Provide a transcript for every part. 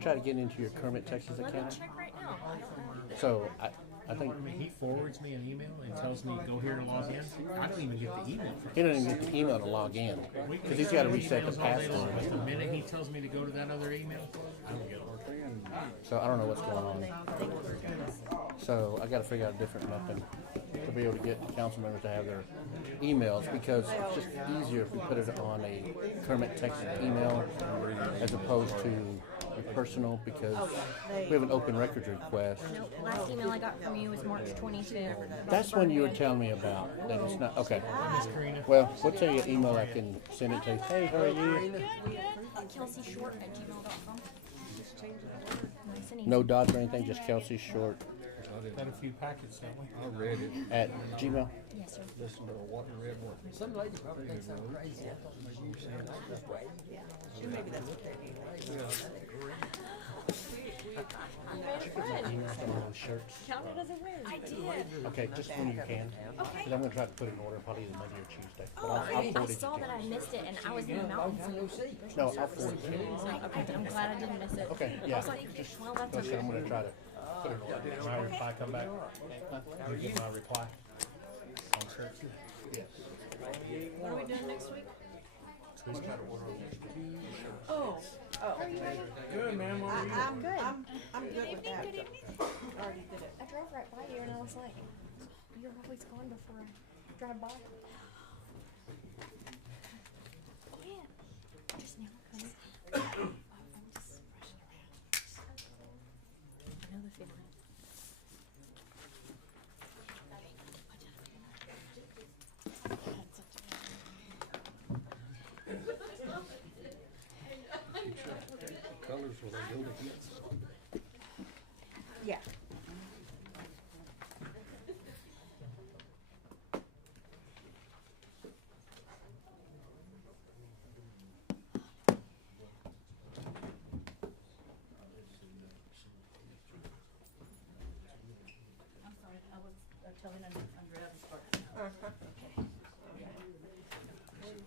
try to get into your Kermit, Texas Let me account? check right now. I don't know. So I think I mean, he forwards me an email and tells me go here to log in. I don't even get the email from he doesn't even get the email to log in because he's got to reset the emails all day long, password. but the minute he tells me to go to that other email, I don't get it. So I don't know what's going on. So I got to figure out a different method to be able to get the council members to have their emails because it's just easier if we put it on a Kermit, Texas email as opposed to a personal because we have an open records request. Nope. Last email I got from you was March 22. That's when you were telling me about that it's not okay. Karina. Well, we'll tell you an email I can send it to. Hey, how are you? KelseyShort@gmail.com. Nice and easy. No dots or anything, just Kelsey Short Got a few packets, don't we? I read it. at Gmail. Yes, sir. Listen to what you read. What Some lady probably thinks I'm crazy. I thought maybe you were saying that this way. Maybe that's what they mean. Email some of those shirts. Count it as a win. I did. Okay, just when you can. Okay. Because I'm going to try to put it in order probably either Monday or Tuesday. But Oh, I'll I forward it saw to that I you. missed it and I was in the mountains. No, I'll forward it to you. Okay, I'm glad I didn't miss it. Okay, I yeah. was like, well, that's Like I said, I'm okay. going to try to put it in order. My reply come back. You get my reply on shirts. Yes. What are we doing next week? Oh. Good, man. What are you? I'm good with that. Good evening. Already did it. I drove right by you and I was like, you're always gone before I drive by. Oh yeah. Just now coming. I'm just rushing around. I know the feeling. colors will they go together? Yeah. I'm sorry, I was telling Andrea to start.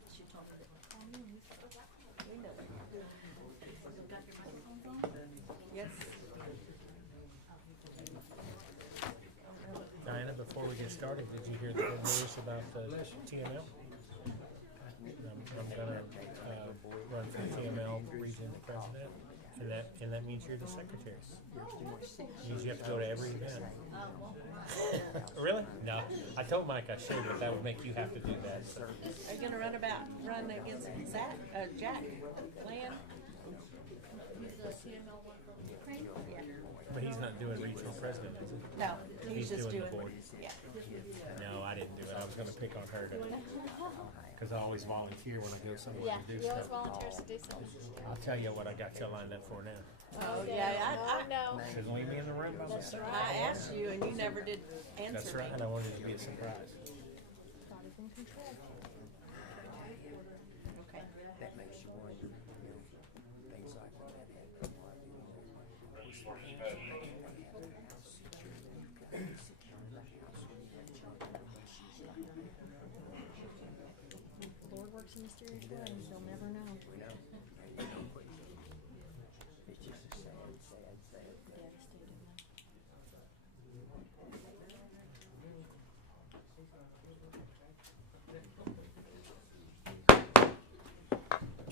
She told me that. We know it. You got your microphones on? Yes. Diana, before we get started, did you hear the good news about the TML? I'm gonna run for TML region president, and that means you're the secretary. Means you have to go to every event. Really? No, I told Mike I should, but that would make you have to do that. So. Are you gonna run against Zach, Jack Land? He's the CML one from Ukraine? Yeah. But he's not doing regional president, is he? No, he's just doing doing, the board. yeah. No, I didn't do it. I was gonna pick on her because I always volunteer when I go somewhere Yeah, to do he always stuff. volunteers to do something. I'll tell you what I got you lined up for now. Oh, yeah, No. Shouldn't leave me in the room by myself. I asked you and you never did answer That's me. right. I wanted it to be a surprise. God is in control. Okay. That makes you wonder, things like that. The Lord works in mysterious ways. You'll never know. It's just a sad. Devastated.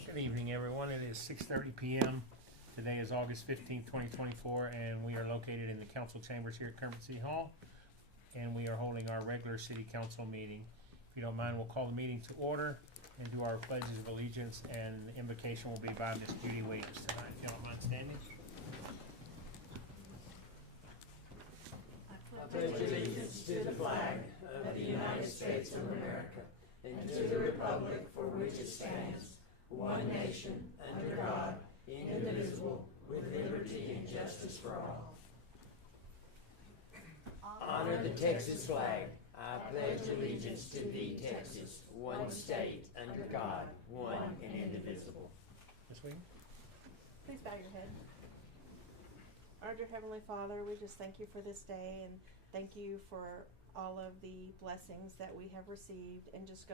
Good evening, everyone. It is 6:30 p.m. Today is August 15th, 2024, and we are located in the council chambers here at Kermit City Hall, and we are holding our regular city council meeting. If you don't mind, we'll call the meeting to order and do our pledges of allegiance, and the invocation will be by Miss Judy Wages tonight. If you don't mind standing. Pledge allegiance to the flag of the United States of America and to the republic for which it stands, one nation, under God, indivisible, with liberty and justice for all. Honor the Texas flag. I pledge allegiance to thee, Texas, one state, under God, one and indivisible. This week. Please bow your head. Our dear Heavenly Father, we just thank you for this day and thank you for all of the blessings that we have received, and just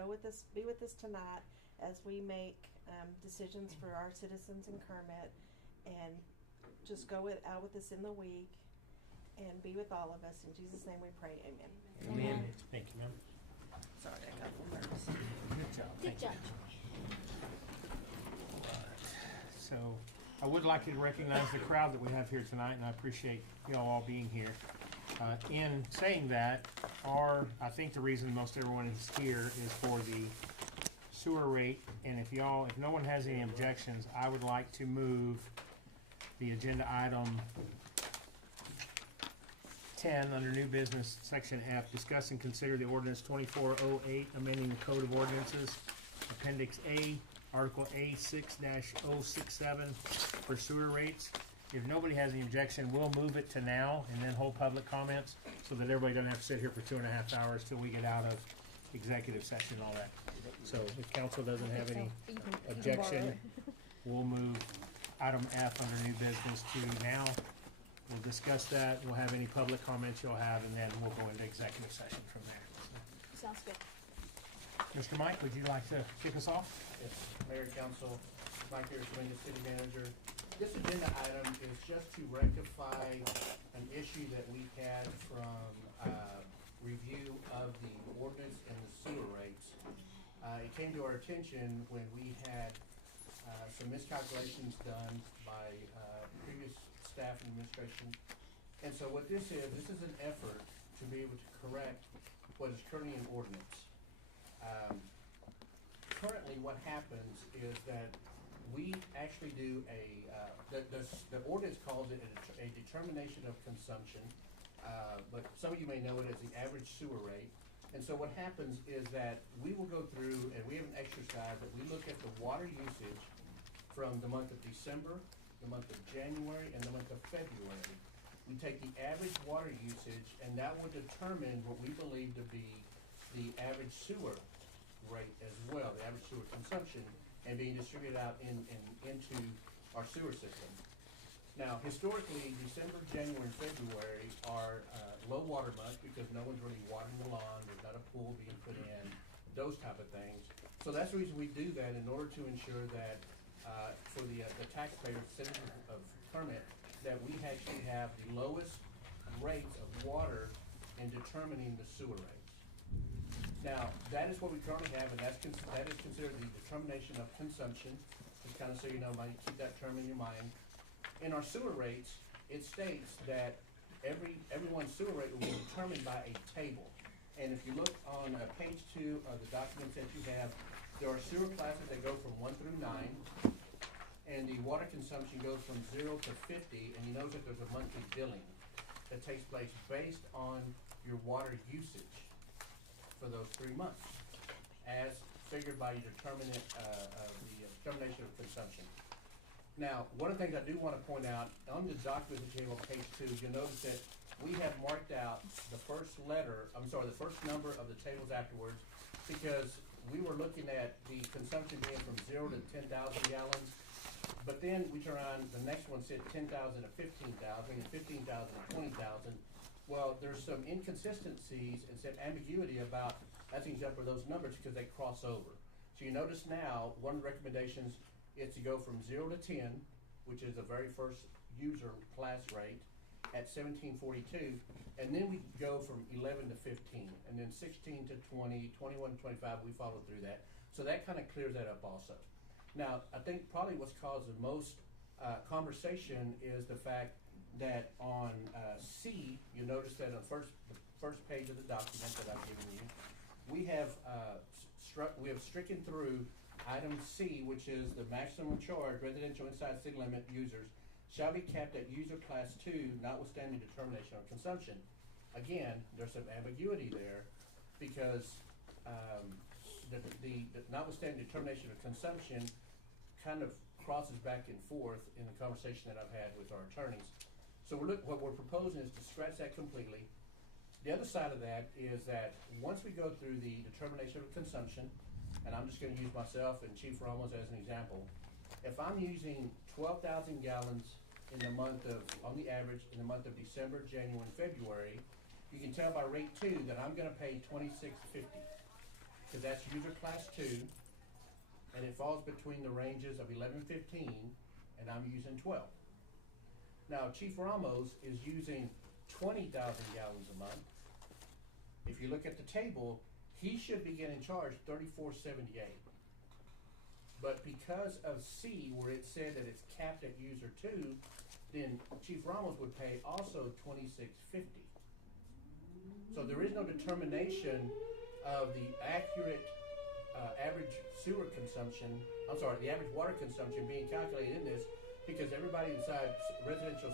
be with us tonight as we make decisions for our citizens in Kermit, and just go out with us in the week and be with all of us. In Jesus' name we pray, amen. Amen. Thank you, ma'am. Sorry, I got a little nervous. Good job. Good Thank you. job. So, I would like you to recognize the crowd that we have here tonight, and I appreciate y'all all being here. In saying that, I think the reason most everyone is here is for the sewer rate, and if no one has any objections, I would like to move the agenda item 10 under new business, section F, discuss and consider the ordinance 2408, amending the code of ordinances, appendix A, article A 6-067 for sewer rates. If nobody has any objection, we'll move it to now and then hold public comments so that everybody doesn't have to sit here for 2.5 hours till we get out of executive session and all that. So if council doesn't have any objection, we'll move item F under new business to now. We'll discuss that. We'll have any public comments you'll have, and then we'll go into executive session from there. Sounds good. Mr. Mike, would you like to kick us off? Yes, Mayor, Council, Mike here, Dominguez City Manager. This agenda item is just to rectify an issue that we had from review of the ordinance and the sewer rates. It came to our attention when we had some miscalculations done by previous staff and administration. And so what this is an effort to be able to correct what is currently in ordinance. Currently what happens is that we actually do the ordinance calls it a determination of consumption, but some of you may know it as the average sewer rate. And so what happens is that we will go through, and we have an exercise that we look at the water usage from the month of December, the month of January, and the month of February. We take the average water usage, and that will determine what we believe to be the average sewer rate as well, the average sewer consumption, and being distributed out into our sewer system. Now, historically, December, January, and February are low water months because no one's really watering the lawn, there's not a pool being put in, those type of things. So that's the reason we do that, in order to ensure that for the taxpayers, citizens of Kermit, that we actually have the lowest rates of water in determining the sewer rates. Now, that is what we currently have, and that is considered the determination of consumption. Just kind of so you know, might keep that term in your mind. In our sewer rates, it states that everyone's sewer rate will be determined by a table. And if you look on page 2 of the documents that you have, there are sewer classes that go from 1 through 9, and the water consumption goes from 0 to 50, and you notice that there's a monthly billing that takes place based on your water usage for those 3 months, as figured by your determination of consumption. Now, one of the things I do want to point out, on the document that you have on page 2, you'll notice that we have marked out the first number of the tables afterwards, because we were looking at the consumption being from 0 to 10,000 gallons, but then we turn around, the next one said 10,000 to 15,000, and 15,000 to 20,000. Well, there's some inconsistencies and some ambiguity about matching up for those numbers because they cross over. So you notice now, one of the recommendations is to go from 0 to 10, which is the very first user class rate, at 1742, and then we go from 11 to 15, and then 16 to 20, 21 to 25, we follow through that. So that kind of clears that up also. Now, I think probably what's caused the most conversation is the fact that on C, you notice that on the first page of the document that I've given you, we have stricken through item C, which is the maximum charge residential inside city limit users shall be capped at user class 2, notwithstanding determination of consumption. Again, there's some ambiguity there because the notwithstanding determination of consumption kind of crosses back and forth in the conversation that I've had with our attorneys. So what we're proposing is to scratch that completely. The other side of that is that once we go through the determination of consumption, and I'm just going to use myself and Chief Ramos as an example, if I'm using 12,000 gallons in the month of, on the average, in the month of December, January, and February, you can tell by rate 2 that I'm going to pay $26.50 because that's user class 2, and it falls between the ranges of 11.15, and I'm using 12. Now, Chief Ramos is using 20,000 gallons a month. If you look at the table, he should be getting charged $34.78. But because of C, where it said that it's capped at user 2, then Chief Ramos would pay also $26.50. So there is no determination of the accurate average sewer consumption, the average water consumption being calculated in this, because everybody inside residential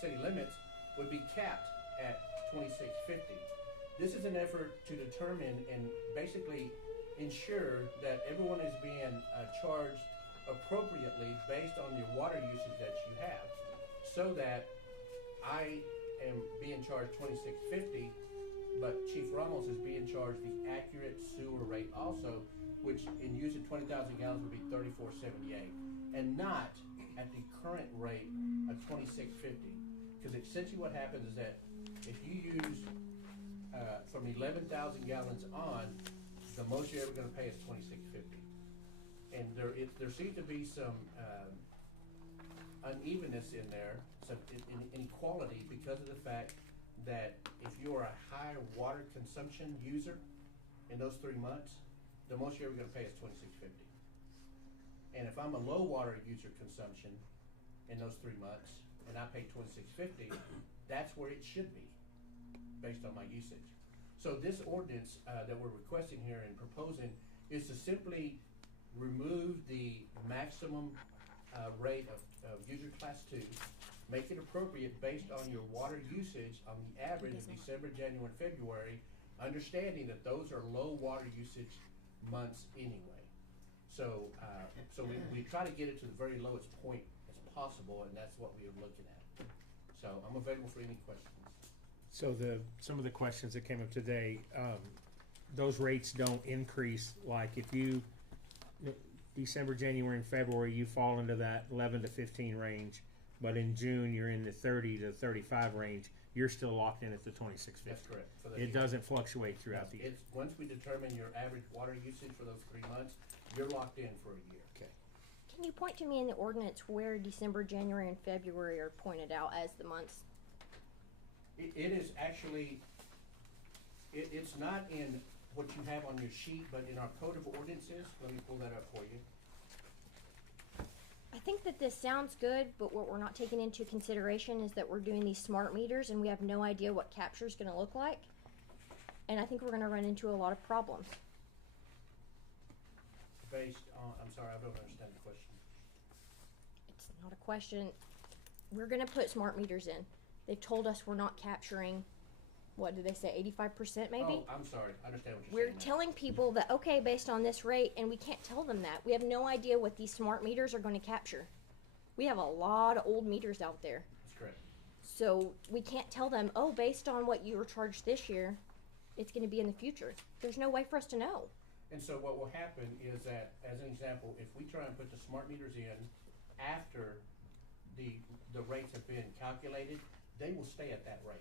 city limits would be capped at $26.50. This is an effort to determine and basically ensure that everyone is being charged appropriately based on your water usage that you have, so that I am being charged $26.50, but Chief Ramos is being charged the accurate sewer rate also, which in using 20,000 gallons would be $34.78, and not at the current rate of $26.50. Because essentially what happens is that if you use from 11,000 gallons on, the most you're ever going to pay is $26.50. And there seems to be some unevenness in there, some inequality, because of the fact that if you are a high water consumption user in those 3 months, the most you're ever going to pay is $26.50. And if I'm a low water user consumption in those 3 months and I pay $26.50, that's where it should be based on my usage. So this ordinance that we're requesting here and proposing is to simply remove the maximum rate of user class 2, make it appropriate based on your water usage on the average of December, January, and February, understanding that those are low water usage months anyway. So we try to get it to the very lowest point as possible, and that's what we are looking at. So I'm available for any questions. So some of the questions that came up today, those rates don't increase. Like if you December, January, and February, you fall into that 11 to 15 range, but in June you're in the 30 to 35 range. You're still locked in at the $26.50. That's correct. It doesn't fluctuate throughout the year. It's once we determine your average water usage for those 3 months, you're locked in for a year. Okay. Can you point to me in the ordinance where December, January, and February are pointed out as the months? It is actually, it's not in what you have on your sheet, but in our code of ordinances. Let me pull that up for you. I think that this sounds good, but what we're not taking into consideration is that we're doing these smart meters and we have no idea what capture is going to look like. And I think we're going to run into a lot of problems. Based on, I'm sorry, I don't understand the question. It's not a question. We're going to put smart meters in. They've told us we're not capturing, what did they say, 85% maybe? Oh, I'm sorry, I understand what you're We're saying now. telling people that, okay, based on this rate, and we can't tell them that. We have no idea what these smart meters are going to capture. We have a lot of old meters out there. That's correct. So we can't tell them, oh, based on what you were charged this year, it's going to be in the future. There's no way for us to know. And so what will happen is that, as an example, if we try and put the smart meters in after the rates have been calculated, they will stay at that rate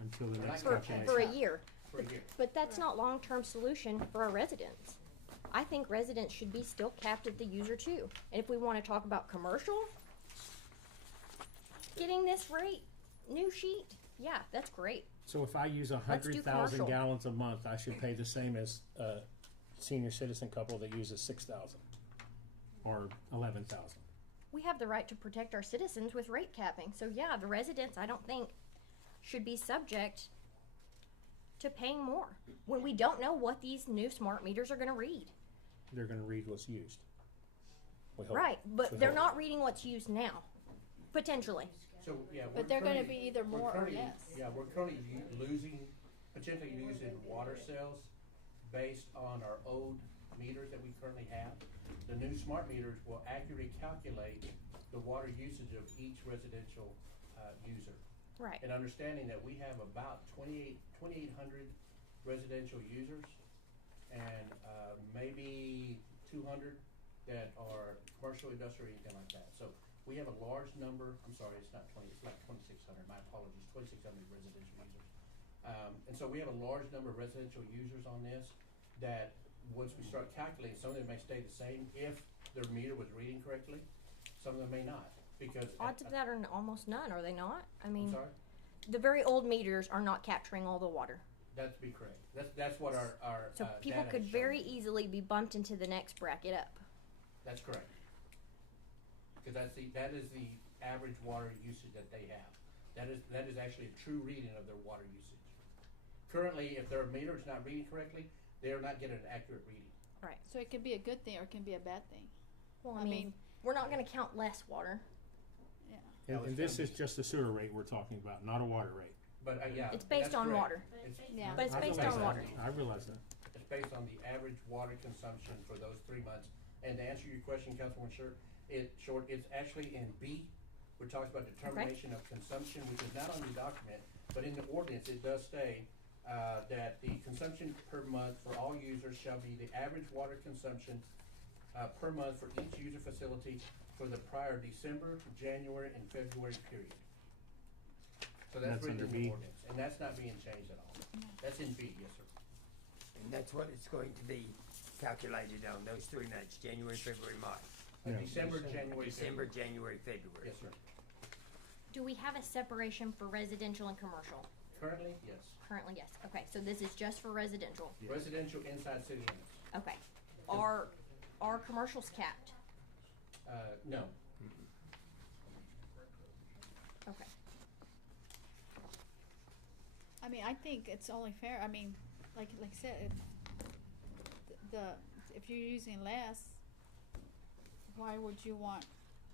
Until the next For calculation. a year. for a year. But that's not long-term solution for our residents. I think residents should be still capped at the user too. And if we want to talk about commercial, getting this rate, new sheet, yeah, that's great. So if I use Let's do 100,000 commercial. gallons a month, I should pay the same as a senior citizen couple that uses 6,000 or 11,000. We have the right to protect our citizens with rate capping. So yeah, the residents, I don't think, should be subject to paying more when we don't know what these new smart meters are going to read. They're going to read what's used. We hope. Right, but We they're hope. not reading what's used now, potentially. So, yeah, But they're gonna be either more or less. Yeah, we're currently potentially losing water sales based on our old meters that we currently have. The new smart meters will accurately calculate the water usage of each residential user. Right. And understanding that we have about 2,800 residential users and maybe 200 that are commercial, industrial, anything like that. So we have a large number, I'm sorry, it's not 20, it's like 2,600, my apologies, 2,600 residential users. And so we have a large number of residential users on this that once we start calculating, some of them may stay the same if their meter was reading correctly, some of them may not. because. Odds of that are almost none, are they not? I I'm mean, sorry? the very old meters are not capturing all the water. That'd be correct. That's what our So people data could has very shown. easily be bumped into the next bracket up. That's correct. Because that is the average water usage that they have. That is actually a true reading of their water usage. Currently, if their meter is not reading correctly, they are not getting an accurate reading. Right. So it can be a good thing or it can be a bad thing. Well, I I mean, mean- we're not going to count less water. Yeah. And, No, and it's this gonna is just the sewer rate we're talking about, not a water rate. But yeah, It's based that's on correct. water. Yeah. But it's I based realize on that. water. I realize that. It's based on the average water consumption for those 3 months. And to answer your question, Councilwoman Short, it's actually in B, which talks about determination of consumption, which is not on the document, but in the ordinance, it does say that the consumption per month for all users shall be the average water consumption per month for each user facility for the prior December, January, and February period. So that's That's written under in the B. ordinance, and that's not being changed at all. That's in B, yes, sir. And that's what it's going to be calculated on, those 3 months, January, February, March. Yeah. December, January, December, February. January, February. Yes, sir. Do we have a separation for residential and commercial? Currently, yes. Currently, yes. Okay, so this is just for residential. Residential inside city limits. Okay. Are commercials capped? No. Okay. I mean, I think it's only fair. I mean, like I said, if you're using less, why would you want?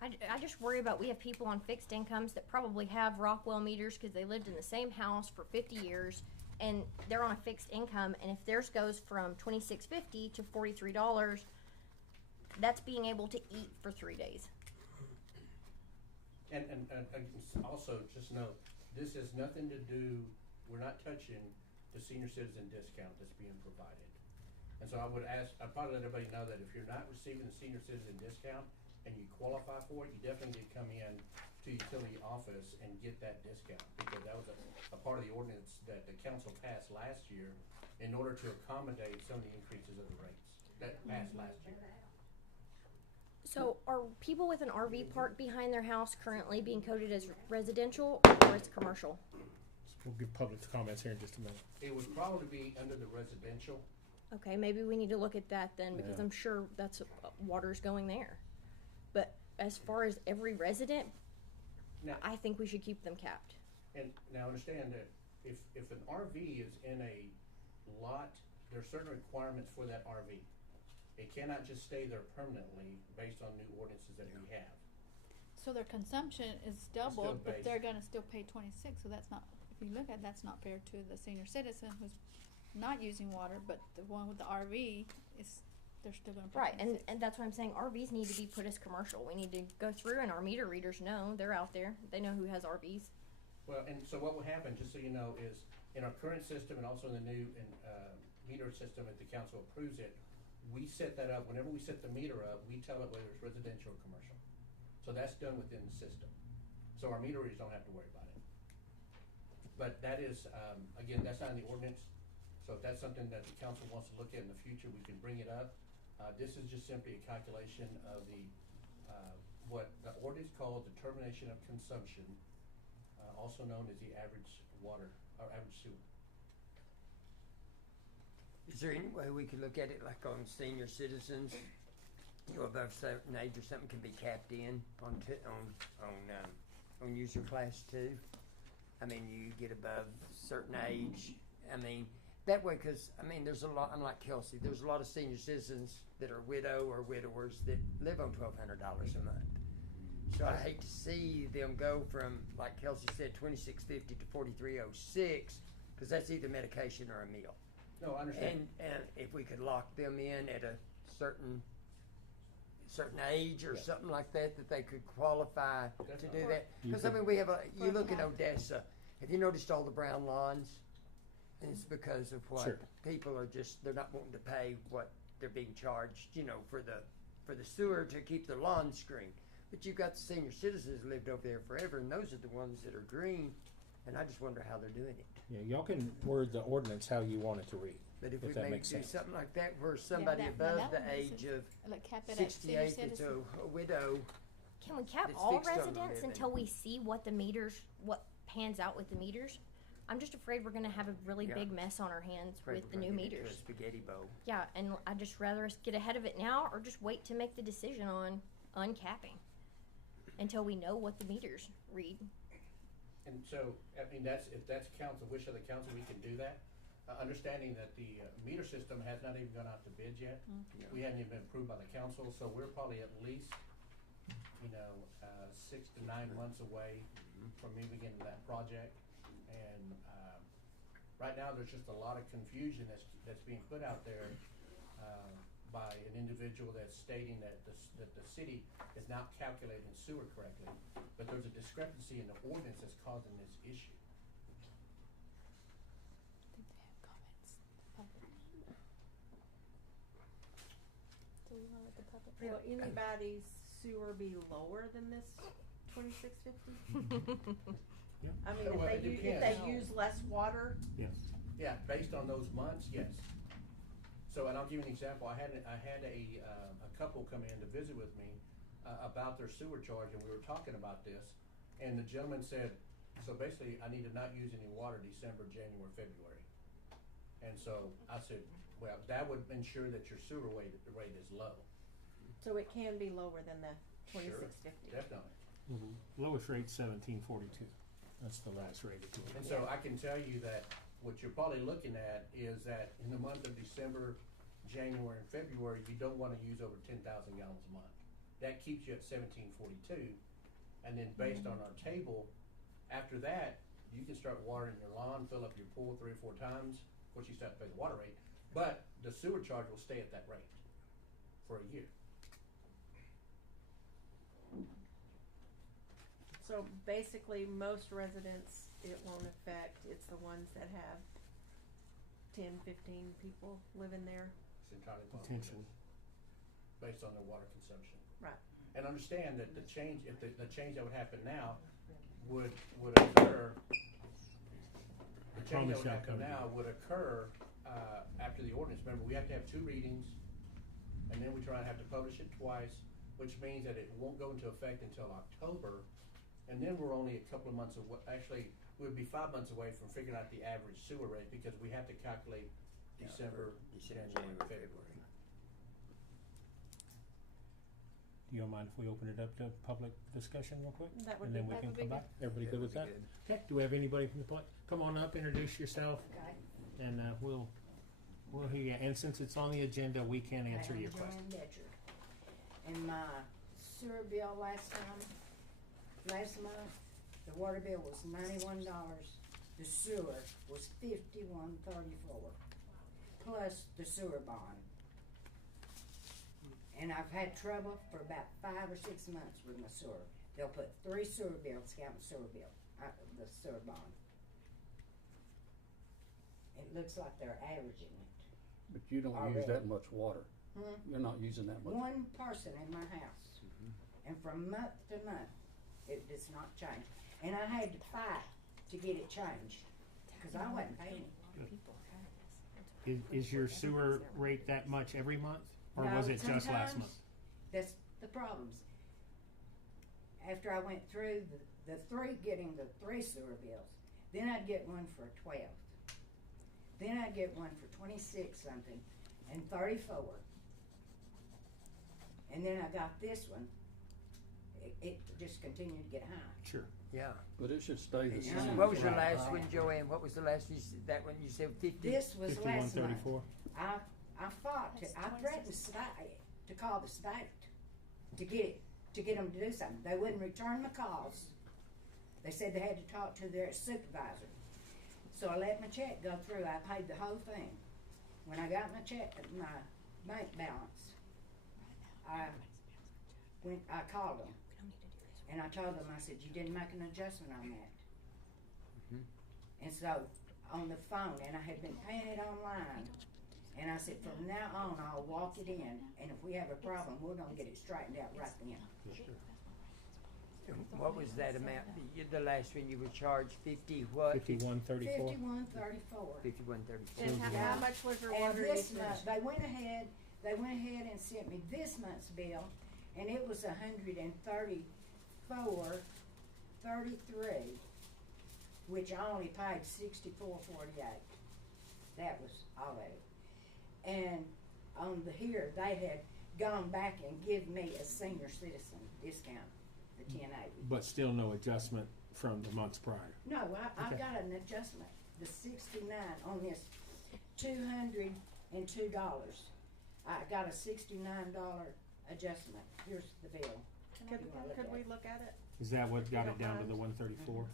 I just worry about we have people on fixed incomes that probably have Rockwell meters because they lived in the same house for 50 years and they're on a fixed income, and if theirs goes from $26.50 to $43, that's being able to eat for 3 days. And also, just note, this has nothing to do, we're not touching the senior citizen discount that's being provided. And so I'd probably let everybody know that if you're not receiving the senior citizen discount and you qualify for it, you definitely need to come in to the utility office and get that discount, because that was a part of the ordinance that the council passed last year in order to accommodate some of the increases of the rates that passed last year. So are people with an RV park behind their house currently being coded as residential or as commercial? We'll give public comments here in just a minute. It would probably be under the residential. Okay, maybe we need to look at that then, because Yeah. I'm sure that's water's going there. But as far as every resident, Now, I think we should keep them capped. and now understand that if an RV is in a lot, there are certain requirements for that RV. It cannot just stay there permanently based on new ordinances that we have. So their consumption is doubled, but based. they're gonna still pay 26. So that's not. If you look at it, that's not fair to the senior citizen who's not using water, but the one with the RV is. They're still gonna pay Right, 26. and that's why I'm saying RVs need to be put as commercial. We need to go through, and our meter readers know, they're out there. They know who has RVs. Well, and so what will happen, just so you know, is in our current system and also in the new meter system, if the council approves it, we set that up. Whenever we set the meter up, we tell it whether it's residential or commercial. So that's done within the system. So our meter readers don't have to worry about it. But that is, again, that's not in the ordinance. So if that's something that the council wants to look at in the future, we can bring it up. This is just simply a calculation of the, what the ordinance calls determination of consumption, also known as the average water, or average sewer. Is there any way we could look at it like on senior citizens, above a certain age or something, can be capped in on user class 2? I mean, you get above a certain age. I mean, that way, because there's a lot. Unlike Kelsey, there's a lot of senior citizens that are widow or widowers that live on $1,200 a month. So I hate to see them go from, like Kelsey said, $26.50 to $43.06, because that's either medication or a meal. No, I understand. And if we could lock them in at a certain age or Yeah. something like that, that they could qualify to Definitely. do that. You Because could- we have you For look at half. Odessa. Have you noticed all the brown lawns? And it's because of what Sure. people are they're not wanting to pay what they're being charged, for the sewer to keep their lawns screened. But you've got the senior citizens who lived over there forever, and those are the ones that are green. And I just wonder how they're doing it. Yeah, y'all can word the ordinance how you want it to read. But if we that maybe makes do sense. something like that, where somebody that above one the makes age sense. of Like cap it at senior 68 that's citizen. a widow, can we cap It's all fixed on the residents living. until we see what pans out with the meters? I'm just afraid we're gonna have a really Yeah. big mess on our hands Afraid with the we're new gonna get into meters. a spaghetti bowl. Yeah, and I'd just rather us get ahead of it now or just wait to make the decision on uncapping until we know what the meters read. And so, I mean, if that's council, wish of the council, we can do that. Understanding that the meter system has not even gone out to bids yet. Yeah. We haven't even been approved by the council, so we're probably at least, 6 to 9 months away from me beginning that project. And, right now, there's just a lot of confusion that's being put out there, by an individual that's stating that the city is not calculating sewer correctly, but there's a discrepancy in the ordinance that's causing this issue. I think they have comments. Public. Do we wanna let the public? Will anybody's sewer be lower than this 2650? I mean, Well, it if they depends. use less water, Yes. Yeah, based on those months, yes. So, and I'll give you an example. I had a couple come in to visit with me about their sewer charge, and we were talking about this. And the gentleman said, so basically, I need to not use any water December, January, February. And so I said, well, that would ensure that your sewer rate is low. so it can be lower than the Sure, 2650. definitely. Lowest rate 1742. That's the last rate. And so I can tell you that what you're probably looking at is that in the month of December, January, and February, you don't wanna use over 10,000 gallons a month. That keeps you at 1742, and then based on our table, after that, you can start watering your lawn, fill up your pool 3 or 4 times. Of course, you still have to pay the water rate, but the sewer charge will stay at that rate for a year. So basically, most residents, it won't affect. It's the ones that have 10, 15 people living there. It's entirely possible. Potentially. Based on their water consumption. Right. And understand that the change, if the change that would happen now would occur, the change that would happen now would occur, after the ordinance. Remember, we have to have 2 readings, and then we try to have to publish it twice, which means that it won't go into effect until October. And then we're only a couple of months away, actually, we'd be 5 months away from figuring out the average sewer rate, because we have to calculate December, January, February. Do you mind if we open it up to public discussion real quick? That would And be- then we that can would be come good. back? Everybody Yeah, good with that? that'd Okay, do we have anybody from the public? Come on up, introduce yourself, Okay. and we'll hear you. And since it's on the agenda, we can answer your question. I'm Joanne Betcher. And my sewer bill last month, the water bill was $91. The sewer was $51.34, plus the sewer bond. And I've had trouble for about 5 or 6 months with my sewer. They'll put 3 sewer bills, count the sewer bill, the sewer bond. It looks like they're averaging it. But you don't use Already. that much water. Hmm? You're not using that much. One person in my house. And from month to month, it does not change. And I had to fight to get it changed, cause I wasn't paying it. Is your sewer rate that much every month, or No, was it just last sometimes month? That's the problems. After I went through getting the 3 sewer bills, then I'd get one for 12. Then I'd get one for 26 something and 34. And then I got this one. It just continued to get high. Sure. Yeah. But it should stay the Yeah. same. What was your Right. last one, Joanne? What was the last you said, that one you said 50? This was last month. 5134. I fought I threatened to call the state to get them to do something. They wouldn't return my calls. They said they had to talk to their supervisor. So I let my check go through. I paid the whole thing. When I got my check, my bank balance, I called them and I told them, I said, you didn't make an adjustment on that. And so on the phone, and I had been paying it online. And I said, from now on, I'll walk it in, and if we have a problem, we're gonna get it straightened out right then. What was that amount? The last one you were charged 50 what? 5134. 51.34. 51.34. And how much was your And water this usage? month, they went ahead and sent me this month's bill, and it was 134.33, which I only paid 64.48. That was all of it. And on the here, they had gone back and given me a senior citizen discount, the 1080. But still no adjustment from the months prior. No, I Okay. got an adjustment, the 69 on this, $202. I got a $69 adjustment. Here's the bill. Could, You wanna look could at we it? look at it? Is that what got don't it down to mind. the 134?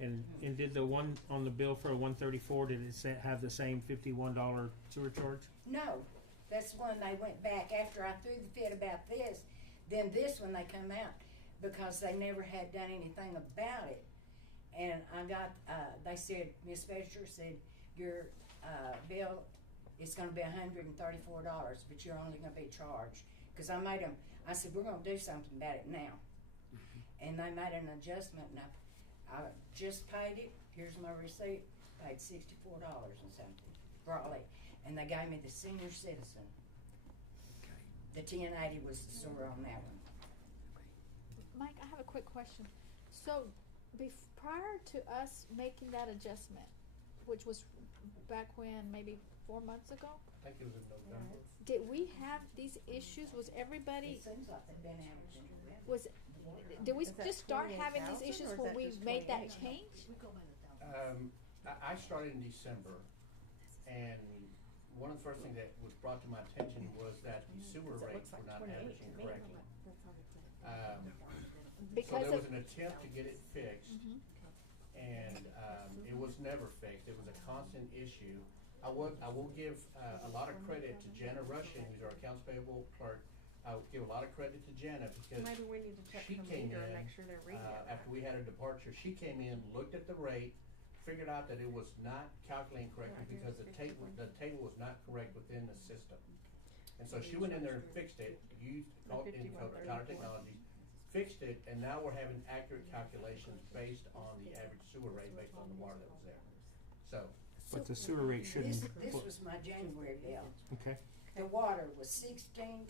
And did the one on the bill for 134, did it have the same $51 sewer charge? No, that's when they went back after I threw the fit about this. Then this one they come out because they never had done anything about it. And I got, they said, Miss Fisher said, your bill is going to be $134, but you're only going to be charged. Because I made them, I said, we're going to do something about it now. And they made an adjustment, and I just paid it. Here's my receipt. Paid $64 and something for all it. And they gave me the senior citizen. The 1080 was the sewer on that one. Mike, I have a quick question. So, prior to us making that adjustment, which was back when, maybe 4 months ago, I think it was in November. did we have these issues? Was everybody, It seems like they've been averaging. did we Is that just start having these 28,000 issues or is when that we just made that 28,000? change? I started in December, and one of the first things that was brought to my attention was that the sewer Because it rates looks were like not 28 averaging to me. correctly. So Because there of, was an attempt to get it fixed, and it was never fixed. It was a constant issue. I will give a lot of credit to Jana Rushing, who's our accounts payable clerk. I will give a lot of credit to Jana because Maybe we need to check she the came meter and in, make sure they're reading it. after we had a departure. She came in, looked at the rate, figured out that it was not calculating correctly Right, because here's the table was not correct within the system. And so she went in there and fixed it, used Tyler Technologies, fixed it, and now we're having accurate calculations based on the average sewer rate based on the water that was there. So, But the sewer rate shouldn't. This was my January bill. Okay. The water was $16.20,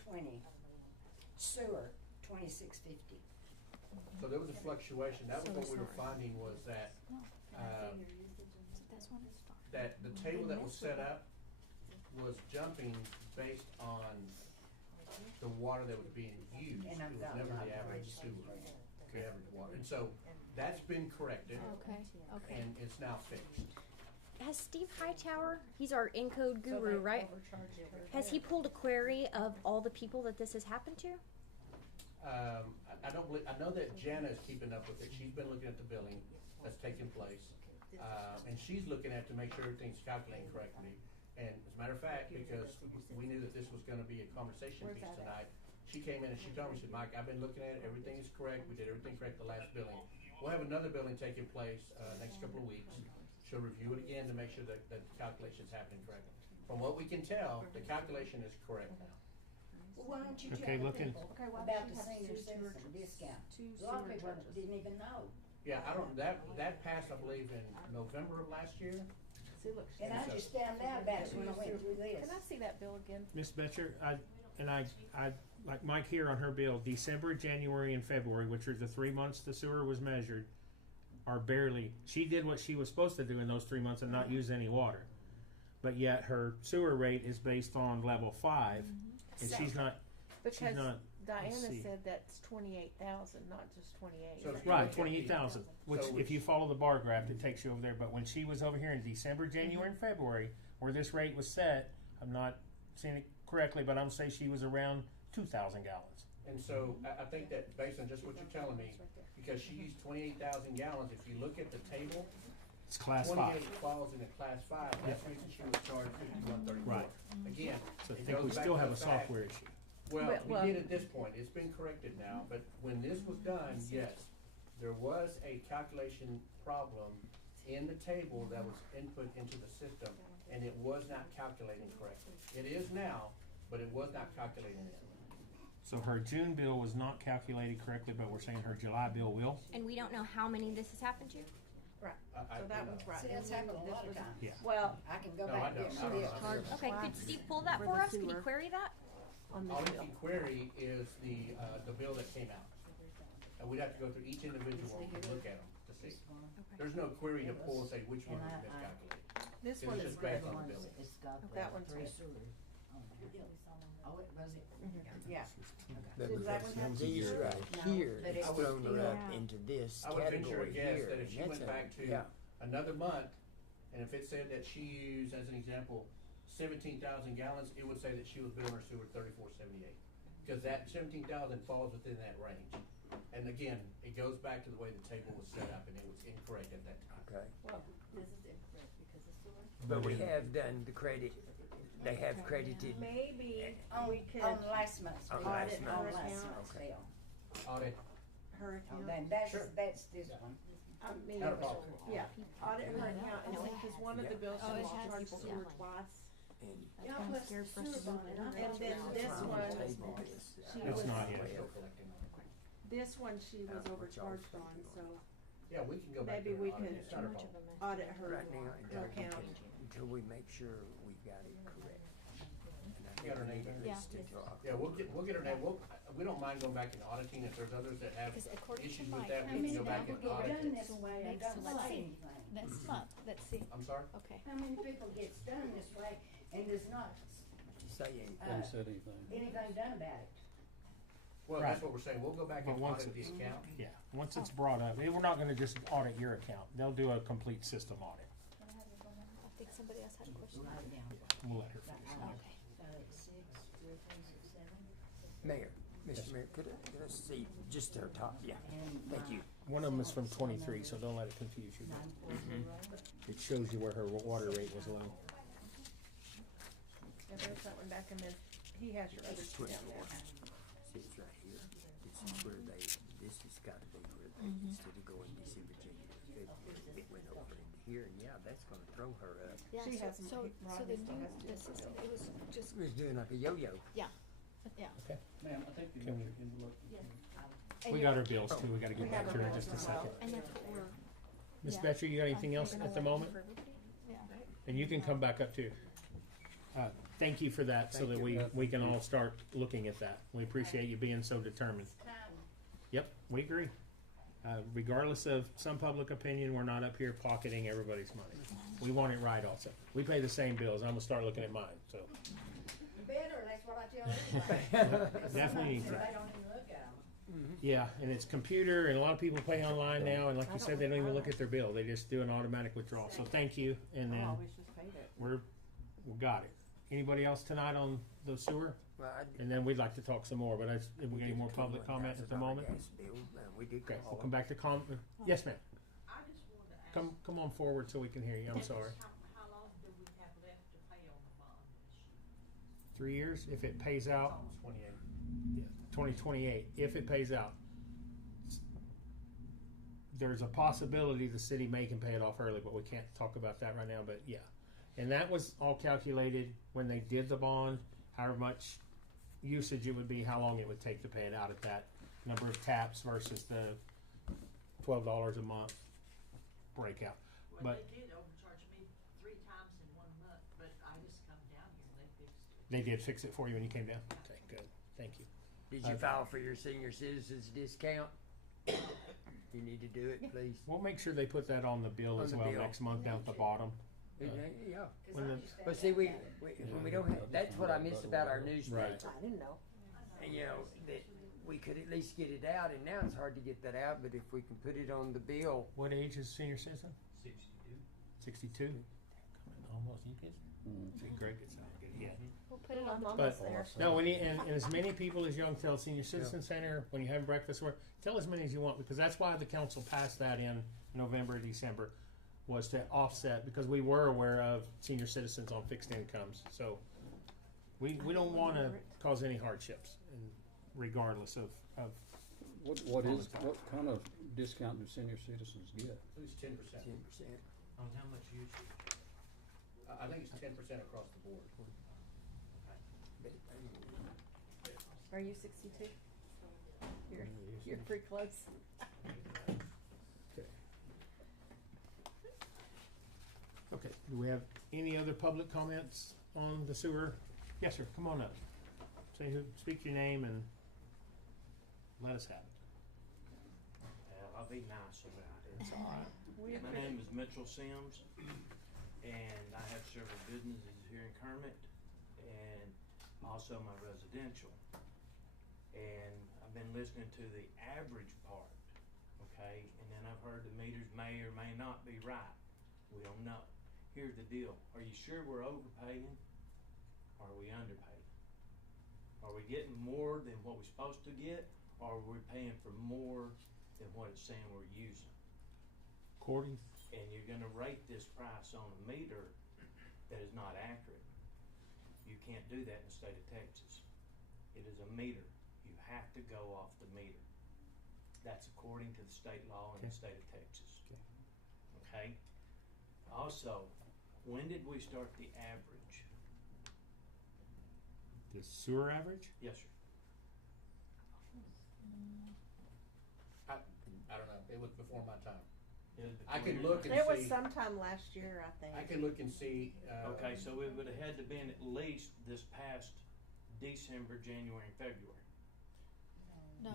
sewer $26.50. so there was a fluctuation. That was what we were finding was that, that's when it started. that the table that was set up was jumping based on the water that was being used. It And I've was got never my the average rate. sewer, the average water. And so that's been corrected Okay, okay. and it's now fixed. Has Steve Hightower, he's our Encode guru, right? Has he pulled a query of all the people that this has happened to? I don't believe, I know that Jana is keeping up with it. She's been looking at the billing that's taking place. And she's looking at to make sure everything's calculating correctly. And as a matter of fact, because we knew that this was gonna be a conversation piece tonight, she came in and she told me, she said, Mike, I've been looking at it, everything is correct, we did everything correct the last billing. We'll have another billing taking place, next couple of weeks. She'll review it again to make sure that the calculation's happening correctly. From what we can tell, the calculation is correct now. Well, why don't you Okay, tell the looking- people Okay, why about does the she have senior two citizen sewer- discount? two A lot of sewer people charges? didn't even know. Yeah, I don't, that passed, I believe, in November of last year. See, look, she And I has- just found out about it when I went through this. Can I see that bill again? Ms. Betcher, I like Mike here on her bill, December, January, and February, which are the 3 months the sewer was measured, are barely, she did what she was supposed to do in those 3 months and not use any water. But yet her sewer rate is based on level 5, and she's not, Because not, Diana see. said that's 28,000, not just 28. So if you right, look at 28,000, which so if you follow the bar graph, it takes you over there. But when she was over here in December, January, and February, where this rate was set, I'm not saying it correctly, but I'm gonna say she was around 2,000 gallons. And so I think that based on just what you're telling me, because she used 28,000 gallons, if you look at the table, It's class 28 5. falls into class 5. That's the reason she was charged 5134. Right. Again, So I it think we goes back still to have the a fact- software issue. Well, Well- we did at this point. It's been corrected now, but when this was done, yes, there was a calculation problem in the table that was input into the system, and it was not calculating correctly. It is now, but it was not calculating it. So her June bill was not calculated correctly, but we're saying her July bill will. And we don't know how many this has happened to? Right, I so that do one's not. right. See, that's And happened a this lot of was- times. Yeah. Well, I can go No, back I and don't. get I don't my know. list. Okay, could Steve pull that For for the us? Could he sewer. query that? on this All you bill? can query is the bill that came out. And we'd have to go through each individual and look at them to see. There's no query to pull and say which one was miscalculated. This It's one just is good. based on the bill. That one's good. Oh, it was it? Yeah. But Does that one have these to- right here, but it's it's thrown her up Yeah. into this I would venture a category guess here. that if she and went that's a- back to yeah. another month, and if it said that she used, as an example, 17,000 gallons, it would say that she was billing her sewer 3478. Because that 17,000 falls within that range. And again, it goes back to the way the table was set up, and it was incorrect at that time. Okay. This is incorrect because the sewer. But we have done the credit, they have credited, Maybe On, we could on last month's On bill. last On month's. last month's Okay. bill. Audit, her Oh, account. then that's, Sure. that's this one. I mean, not a problem. yeah, audit her account and see, cause one of the bills Oh, she it was has charged people sewer yelling. twice. and Y'all kinda plus scared the for us to sewer do bond, it. and And then this I'm one, gonna table this. she It's was, not yet. still collecting on it. this one she was What y'all overcharged think on, you so Yeah, we can go back maybe to we her audit, could it's not a Too much of problem. a mess. audit her, Right now, her account. until we make sure we've got it correct. And I Got her think we name need there? to stick to our- Yeah, we'll get her name, we don't mind going back and auditing, if there's others that have Because according to issues with Mike, that, How we many can go back people and get audit done it. this way and don't Let's say see. anything? Next month, let's see. I'm sorry? Okay. How many people gets done this way and does not, Saying, Haven't said anything. anything done about it? Well, Right. that's what we're saying, we'll go back But and once audit the it's- account. Yeah, once it's brought up, we're not gonna just audit your account, they'll do a complete system audit. I think somebody else had a question. We'll let her finish. Okay. Mayor, Mr. Mayor, could I see just her top, yeah, thank you. One of them is from 23, so don't let it confuse you. It shows you where her water rate was low. Yeah, there's that one back and then he has your other two down there. See, it's right here, this is where they, this has gotta be where they, instead of going December, January, it went over into here, and yeah, that's gonna throw her up. Yeah, She so, has so, some- so Rodney the still new, has to the do system, it. it was just, It was doing like a yo-yo. yeah, yeah. Okay. Ma'am, I think you Can got we- your envelope. And We you're- got our bills too, we gotta get We back have to her our in just a bills as well. second. And that's what we're, Ms. yeah. Betcher, you got anything else at the moment? For everybody? Yeah. And you can come back up too. Thank you for that, so Thank that you. we can all start looking at that. We appreciate you being so determined. Yep, we agree. Regardless of some public opinion, we're not up here pocketing everybody's money. We want it right also. We pay the same bills, I'm gonna start looking at mine, so. Better, that's what I tell everybody. Definitely need They to. don't even look at them. Yeah, and it's computer, and a lot of people pay online now, and like you said, they don't even look at their bill, they just do an automatic withdrawal, so thank you, and I then always just paid it. we got it. Anybody else tonight on the sewer? Well, And then we'd like to talk some more, but if we get any more public comment at the moment? We did Okay, call we'll her. come back to yes, ma'am, I just wanted to ask. come on forward so we can hear you, I'm sorry. How long do we have left to pay on the bond? 3 years, if it pays out, 28. 2028, if it pays out. There's a possibility the city may can pay it off early, but we can't talk about that right now, but yeah. And that was all calculated when they did the bond, however much usage it would be, how long it would take to pay it out at that number of taps versus the $12 a month breakout. Well, But- they did overcharge me 3 times in 1 month, but I just come down here and they fixed it. They did fix it for you when you came down? Okay, good, thank you. Did you file for your senior citizens discount? You need to do it, please. We'll make sure they put that on the bill On as the well bill. next month down at the bottom. Yeah. When the- But see, when we don't have, that's what I miss about our newspaper. Right. I didn't know. And, you know, that we could at least get it out, and now it's hard to get that out, but if we can put it on the bill, What age is senior citizen? 62. 62? Almost, you kids? See, Greg gets out good, yeah. We'll put it on the. I'm But, almost there. no, and as many people as young tell Senior Citizen Center, when you have breakfast, or tell as many as you want, because that's why the council passed that in November, December, was to offset, because we were aware of senior citizens on fixed incomes, so we don't wanna cause any hardships, and regardless of What kind of discount do senior citizens get? At least 10%. 10%. On how much usage? I think it's 10% across the board. Are you 62? You're pretty close. Okay, do we have any other public comments on the sewer? Yes, sir, come on up. speak your name and let us have it. I'll be nice about it. It's all right. My name is Mitchell Sims, and I have several businesses here in Kermit, and also my residential. And I've been listening to the average part, okay? And then I've heard the meters may or may not be right. We don't know. Here's the deal. Are you sure we're overpaying, or are we underpaying? Are we getting more than what we're supposed to get, or are we paying for more than what it's saying we're using? According, And you're gonna rate this price on a meter that is not accurate. You can't do that in the state of Texas. It is a meter. You have to go off the meter. That's according to the state law in the state of Texas. Okay? Also, when did we start the average? the sewer average? Yes, sir. I don't know, it was before my time. It was I between can your look time. and It was see. sometime last year, I think. I can look and see, Okay, so it would have had to been at least this past December, January, and February. No,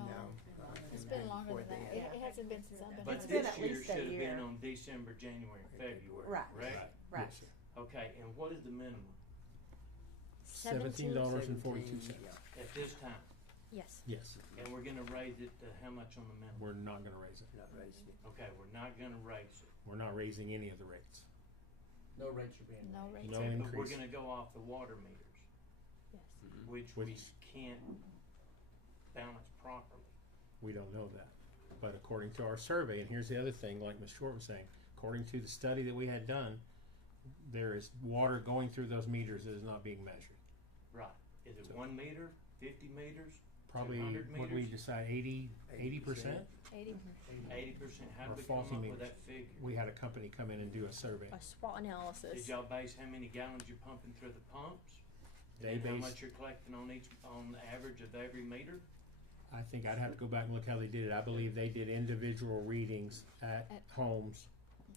it's been longer than that. Yeah. It hasn't been since I've been. But It's here. been this at year least a should have been year. on December, January, and February, Right. correct? Right. Yes, sir. Okay, and what is the minimum $17.42. at this time? Yes. Yes, And we're gonna raise it to how much on the minimum? we're not gonna raise it. Not raising it. Okay, we're not gonna raise it. We're not raising any of the rates. no rates are being No raised. rates. No Okay, but we're increase. gonna go off the water meters, Yes. which we Which- can't balance properly. We don't know that. But according to our survey, and here's the other thing, like Ms. Short was saying, according to the study that we had done, there is water going through those meters that is not being measured. Right. Is it So- 1 meter, 50 meters, Probably, 200 what we meters? decide, 80%? 80%? How Or did we come faulty up meters. with that figure? We had a company come in and do a survey. A SWOT analysis. Did y'all base how many gallons you're pumping through the pumps? They And how based- much you're collecting on the average of every meter? I think I'd have to go back and look how they did it. I believe they did individual readings at homes,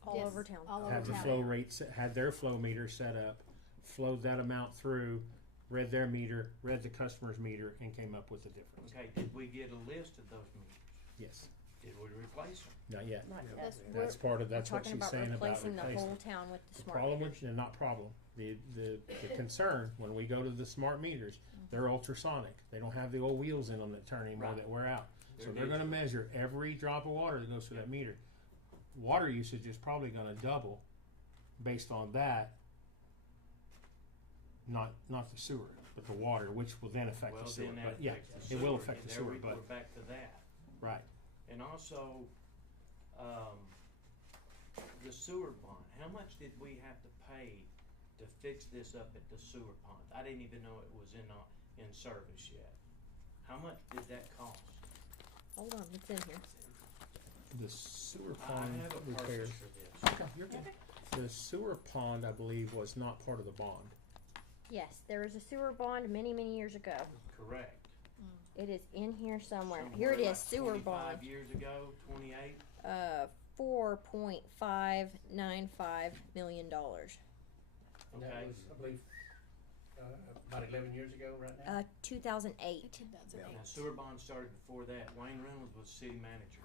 all Yes, over town. all over had the town. flow rates, had their flow meter set up, flowed that amount through, read their meter, read the customer's meter, and came up with the difference. Okay, did we get a list of those meters? Yes, Did we replace them? not yet. Not yet. That's part of, that's what Talking she's about saying about replacing the replacing. whole town with the The smart problem meters. with, and not problem, the concern, when we go to the smart meters, they're ultrasonic. They don't have the old wheels in them that turn anymore Right. that wear out. So They're they're gonna digital. measure every drop of water that goes through that meter. Water usage is probably gonna double based on that, not the sewer, but the water, which will then affect Well, the sewer. then that But yeah, affects the it sewer. will affect and the there sewer, we- but, We're back to that. right. And also, the sewer pond, how much did we have to pay to fix this up at the sewer pond? I didn't even know it was in service yet. How much did that cost? Hold on, it's in here. The sewer I pond have a repairs. purpose for this. Okay, you're good. The sewer pond, I believe, was not part of the bond. Yes, there was a sewer bond many, many years ago. Correct. It is in here somewhere. Somewhere Here it like is, sewer 25 bond. years ago, 28. $4.595 million. And that Okay. was, I believe, about 11 years ago right now. 2008. 2008. Now, sewer bond started before that. Wayne Reynolds was city manager.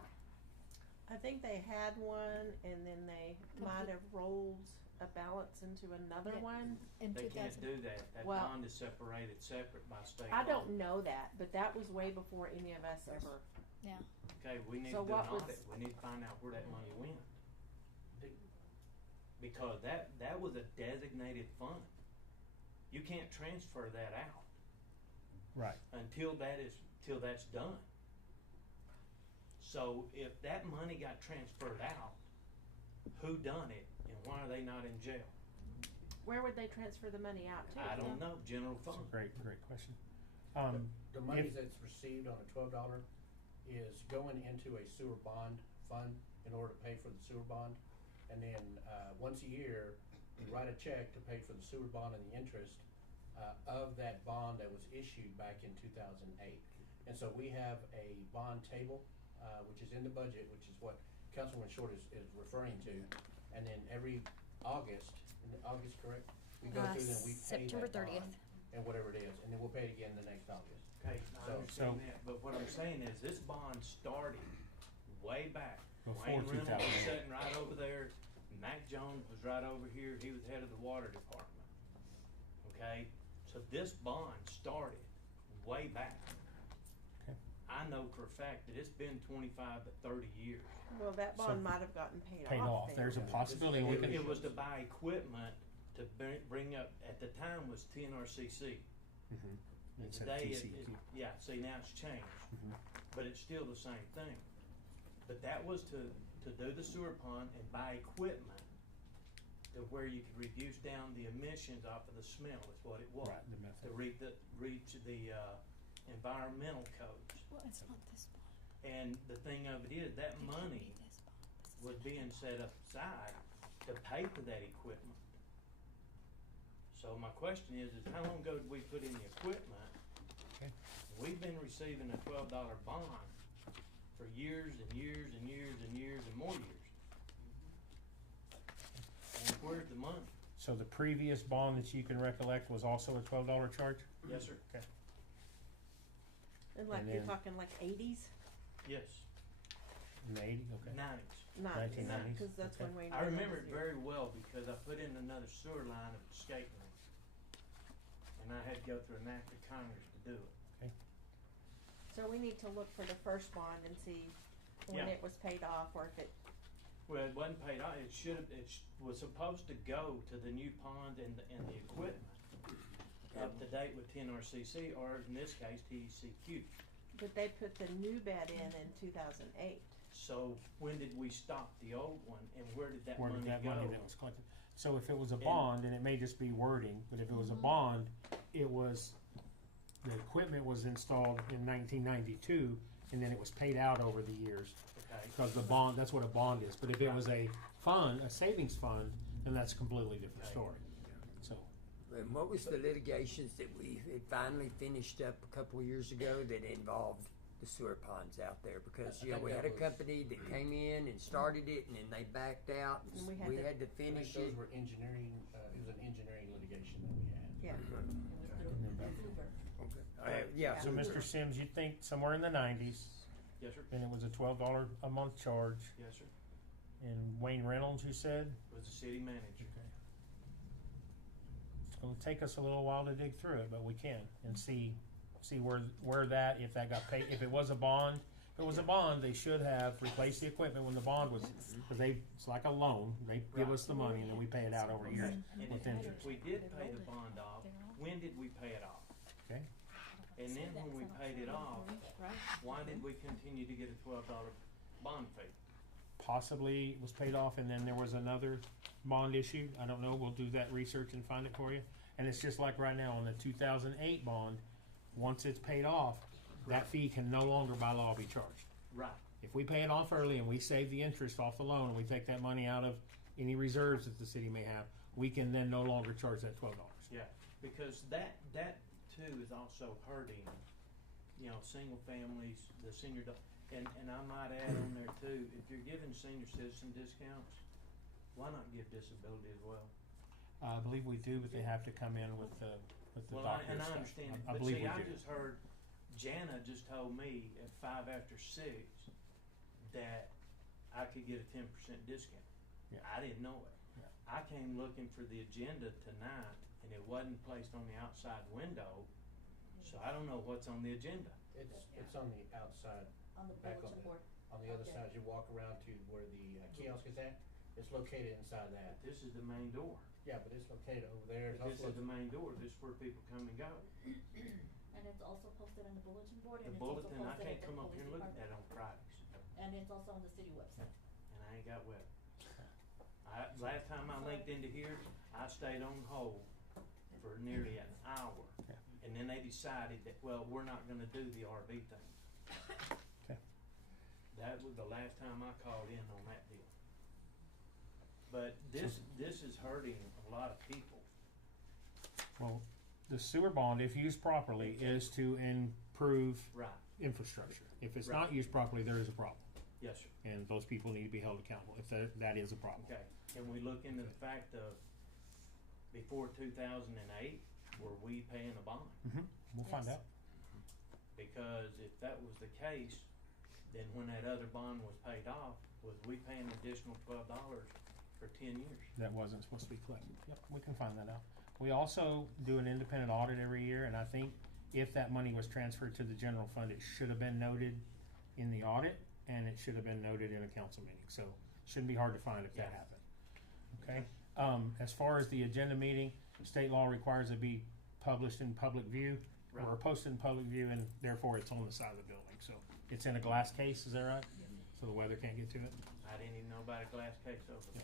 I think they had one, and then they might have rolled a balance into another Yeah. one. In They can't 2000. do that. That Well- bond is separate by state I law. don't know that, but that was way before any of us ever. Yeah. Okay, we need So to do an what was- audit. We need to find out where that money went. Because that was a designated fund. You can't transfer that out Right. until that's done. So if that money got transferred out, who done it and why are they not in jail? Where would they transfer the money out to? I don't know, general That's a fund. great question. The money that's received on a $12 is going into a sewer bond fund in order to pay for the sewer bond. And then, once a year, you write a check to pay for the sewer bond and the interest, of that bond that was issued back in 2008. And so we have a bond table, which is in the budget, which is what Councilman Short is referring to. And then every August, correct? We go through and we pay September that 30th. bond. and whatever it is, and then we'll pay it again the next August. Okay, So- I understand that, but what I'm saying is this bond started way back. Before Wayne Reynolds was 2008. sitting right over there, Mac Jones was right over here, he was head of the water department. Okay, so this bond started way back. Okay. I know for a fact that it's been 25 to 30 years. Well, that So- bond might have gotten paid Paid off off. then. There's a possibility we can. It was to buy equipment to bring up, at the time was TNRCC. Mhm. And Instead today, of TCEQ. yeah, see, now it's changed, Mhm. but it's still the same thing. But that was to do the sewer pond and buy equipment to where you could reduce down the emissions off of the smell, is what it was. Right, the method. To reach the environmental codes. Well, it's not this bond. And the thing of it is, that money This bond. was being set aside to pay for that equipment. So my question is how long ago did we put in the equipment? Okay. We've been receiving a $12 bond for years and years and years and years and more years. And where's the money? So the previous bond that you can recollect was also a $12 charge? Yes, sir. Okay. And like And you're then- talking like 80s, Yes. In the 80s? Okay. 90s. 1990s, because that's okay. when Wayne. I remember it Reynolds was here. very well because I put in another sewer line that was escaping me. And I had to go through an act of Congress to do it. So we need to look for the first bond and see when Yeah. it was paid off or if it. Well, it wasn't paid off. It should have. Was supposed to go to the new pond and the equipment up to date with TNRCC, or in this case TCQ. But they put the new bed in 2008. So when did we stop the old one, and where did that Where money did that go? money that was collected? So if it was a bond, and it may just be wording, but if it was a bond, it was, the equipment was installed in 1992, and then it was paid out over the years. Okay. Because the bond, that's what a bond is. But if it was a fund, a savings fund, then that's a completely different Okay. story. So, And what was the litigations that we had finally finished up a couple of years ago that involved the sewer ponds out there? Because, I you know, think we that had a was- company that came in and started it and then they backed out. And we had We to- had to I think finish those it. were engineering, it was an engineering litigation that we had. Yeah. Yeah. so Mr. Sims, you'd think somewhere in the 90s, Yes, sir. and it was a $12 a month charge. Yes, sir. And Wayne Reynolds, you said? Was the city manager. It's gonna take us a little while to dig through it, but we can and see where that, if that got paid, if it was a bond. If it was a bond, they should have replaced the equipment when the bond was, because it's like a loan, they give us the money and then we pay it out over years And with if interest. we did pay the bond off, when did we pay it off? Okay. And then when we paid it off, why did we continue to get a $12 bond fee? Possibly it was paid off and then there was another bond issue, I don't know, we'll do that research and find it for you. And it's just like right now on the 2008 bond, once it's paid off, that fee can no longer by law be charged. Right. If we pay it off early and we save the interest off the loan and we take that money out of any reserves that the city may have, we can then no longer charge that $12. Yeah, because that too is also hurting, you know, single families, the senior, and I might add on there too, if you're giving senior citizen discounts, why not give disability as well? I believe we do, but they have to come in with the Well, doctor and I stuff. understand, I but believe see, we I do. just heard, Jana just told me at 5 after 6 that I could get a 10% discount. Yeah. I didn't know it. Yeah. I came looking for the agenda tonight and it wasn't placed on the outside window, so I don't know what's on the agenda. It's on the outside, On the back on bulletin the, board. on the other Okay. side, as you walk around to where the kiosk is at, it's located inside that. This is the main door. Yeah, but it's located over there. It's This also, is the main door. This is where people come and go. And it's also posted on the bulletin board, The and it's also bulletin, I posted can't at the come up police here and look at department. that on Fridays, And it's also on the city website. and I ain't got web. Last time I linked into here, I stayed on hold for nearly an hour. Okay. And then they decided that, well, we're not gonna do the RV thing. Okay. That was the last time I called in on that deal. But this is hurting a lot of people. Well, the sewer bond, if used properly, is to improve Right, infrastructure. If it's Right. not used properly, there is a problem. yes, sir. And those people need to be held accountable if that is a problem. Okay, can we look into the fact of before 2008, were we paying a bond? We'll find Yes. out. Because if that was the case, then when that other bond was paid off, was we paying additional $12 for 10 years? That wasn't supposed to be collected. Yep, we can find that out. We also do an independent audit every year, and I think if that money was transferred to the general fund, it should have been noted in the audit, and it should have been noted in a council meeting. So shouldn't be hard to find if that Yeah. happened. Okay. As far as the agenda meeting, state law requires it be published in public view or Right. posted in public view, and therefore it's on the side of the building. So it's in a glass case. Is that right? So the weather can't get to it. I didn't even know about a glass case over there.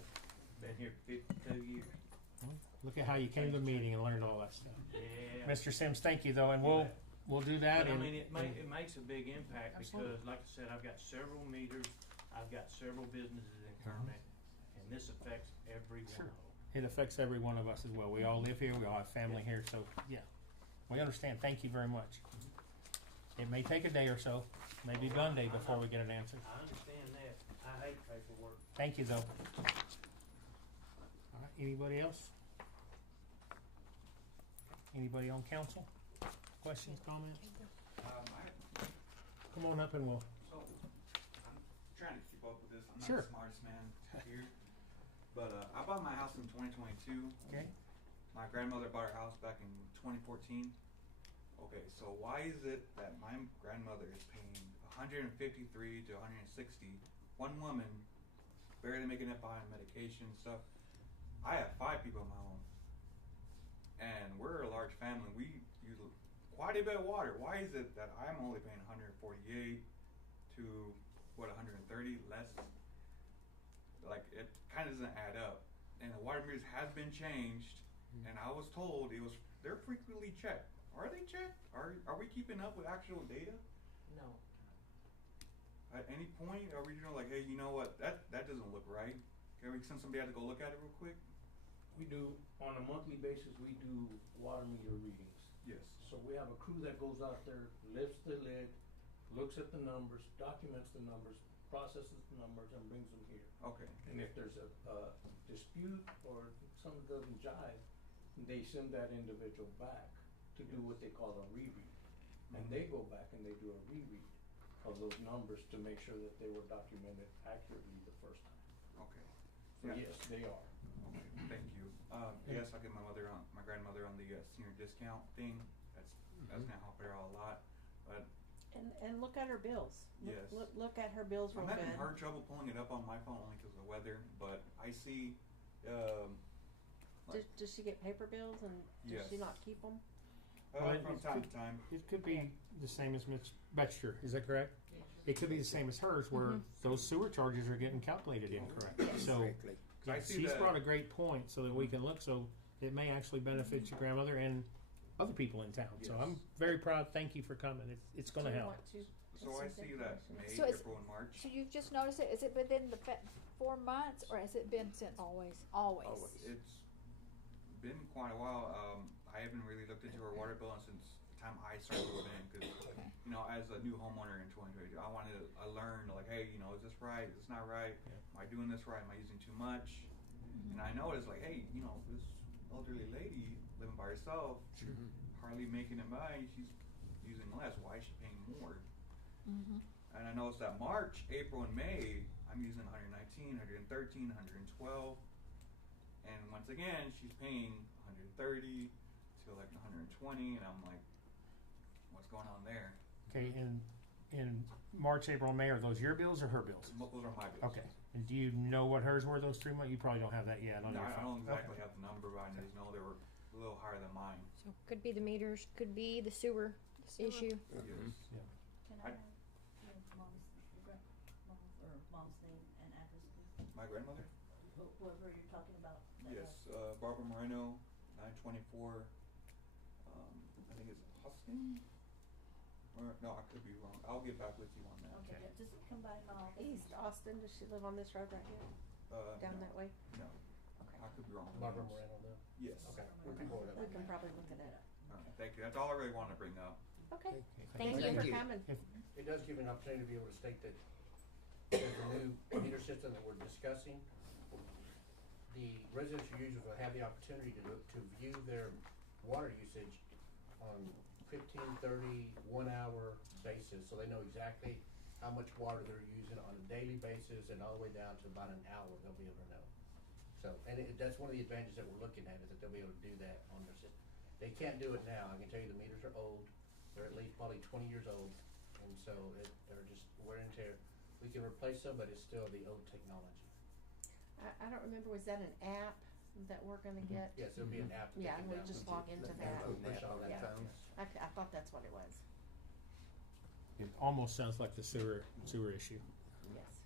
Been here 52 years. Look at how you came to the meeting and learned all that stuff. Yeah. Mr. Sims, thank you though, and You bet. we'll do that. But I and- mean, and- it makes a big impact Absolutely. because, like I said, I've got several meters, I've got several businesses in Kermit, and this affects every one Sure. of them. It affects every one of us as well. We all live here, we all have family here, so yeah. We understand. Thank you very much. It may take a day or so, maybe Monday before we get an answer. I understand that. I hate paperwork. Thank you though. All right, anybody else? Anybody on council? Questions, comments? Come on up and we'll, So, I'm trying to keep up with this. I'm not Sure. the smartest man here. But I bought my house in 2022. okay? My grandmother bought her house back in 2014. Okay, so why is it that my grandmother is paying 153 to 160? One woman, barely making it by on medication and stuff. I have 5 people in my home. And we're a large family. We use quite a bit of water. Why is it that I'm only paying 148 to 130 less? Like, it kind of doesn't add up. And the water meters has been changed, and I was told they're frequently checked. Are they checked? Are we keeping up with actual data? No. At any point, are we like, hey, you know what? That doesn't look right. Can we send somebody out to go look at it real quick? We do, on a monthly basis, we do water meter readings. Yes. So we have a crew that goes out there, lifts the lid, looks at the numbers, documents the numbers, processes the numbers, and brings them here. Okay. And if there's a dispute or something doesn't jive, they send that individual back to do what they call a reread. And they go back and they do a reread of those numbers to make sure that they were documented accurately the first time. Okay. So Yeah. yes, they are. Okay, thank you. Yes, I'll get my grandmother on the senior discount thing. That's gonna help her out a lot. But And look at her bills. Yes. Look at her bills real I'm good. having hard trouble pulling it up on my phone only because of the weather. But I see. Does she get paper bills and does Yes. she not keep them? From time to time. It could be the same as Ms. Baxter, is that correct? It could be the same as hers, where those sewer charges are getting calculated incorrect. So, Correctly. I yeah, see she's that- brought a great point, so that we can look, so it may actually benefit your grandmother and other people in town. So I'm Yes. very proud, thank you for coming, it's gonna Do you help. want to So I send see that information? May, So it's- April, and March. So you've just noticed it? Is it within the 4 months, or has it been since? Always. It's been quite a while. I haven't really looked into her water bill since the time I started moving in, because you know, as a new homeowner in 2022, I wanted to learn, like, hey, you know, is this right? Is this not right? Am I doing this right? Am I using too much? And I noticed, like, hey, you know, this elderly lady living by herself, hardly making it by, she's using less. Why is she paying more? And I noticed that March, April, and May, I'm using 119, 113, 112. And once again, she's paying 130 to like 120, and I'm like, what's going on there? Okay, in March, April, and May, are those your bills or her bills? Those are my bills. Okay, and do you know what hers were those 3 months? You probably don't have that yet on No, your I phone. don't exactly Okay. have the number, but I just know they were a little higher than mine. So could be the meters, could be the sewer issue. Yes. Can I- I have your mom's name and address, please? My grandmother? Whoever you're talking about. that Yes, Barbara Moreno, 924. I think it's Huskin? Or no, I could be wrong. I'll get back with you on that. Okay, yeah, just come by my office. East Austin, does she live on this road right here? Down No. that way? No, Okay. I could be wrong. Barbara Moreno, though? Yes. Okay, we can pull it We up. can probably look at it. All right, thank you. That's all I really wanted to bring up. Okay. Thank Thank you you. for coming. It does give you an opportunity to be able to state that there's a new meter system that we're discussing. The residential users will have the opportunity to view their water usage on 15, 30, 1 hour basis, so they know exactly how much water they're using on a daily basis and all the way down to about an hour, they'll be able to know. So, and that's one of the advantages that we're looking at, is that they'll be able to do that on their system. They can't do it now. I can tell you the meters are old. They're at least probably 20 years old, and so they're just wear and tear. We can replace them, but it's still the old technology. I don't remember, was that an app that we're gonna get? Yes, it'll be an app. Yeah, taken and we down. just log into that. Push all that Yeah. phone. I thought that's what it was. It almost sounds like the sewer issue. Yes.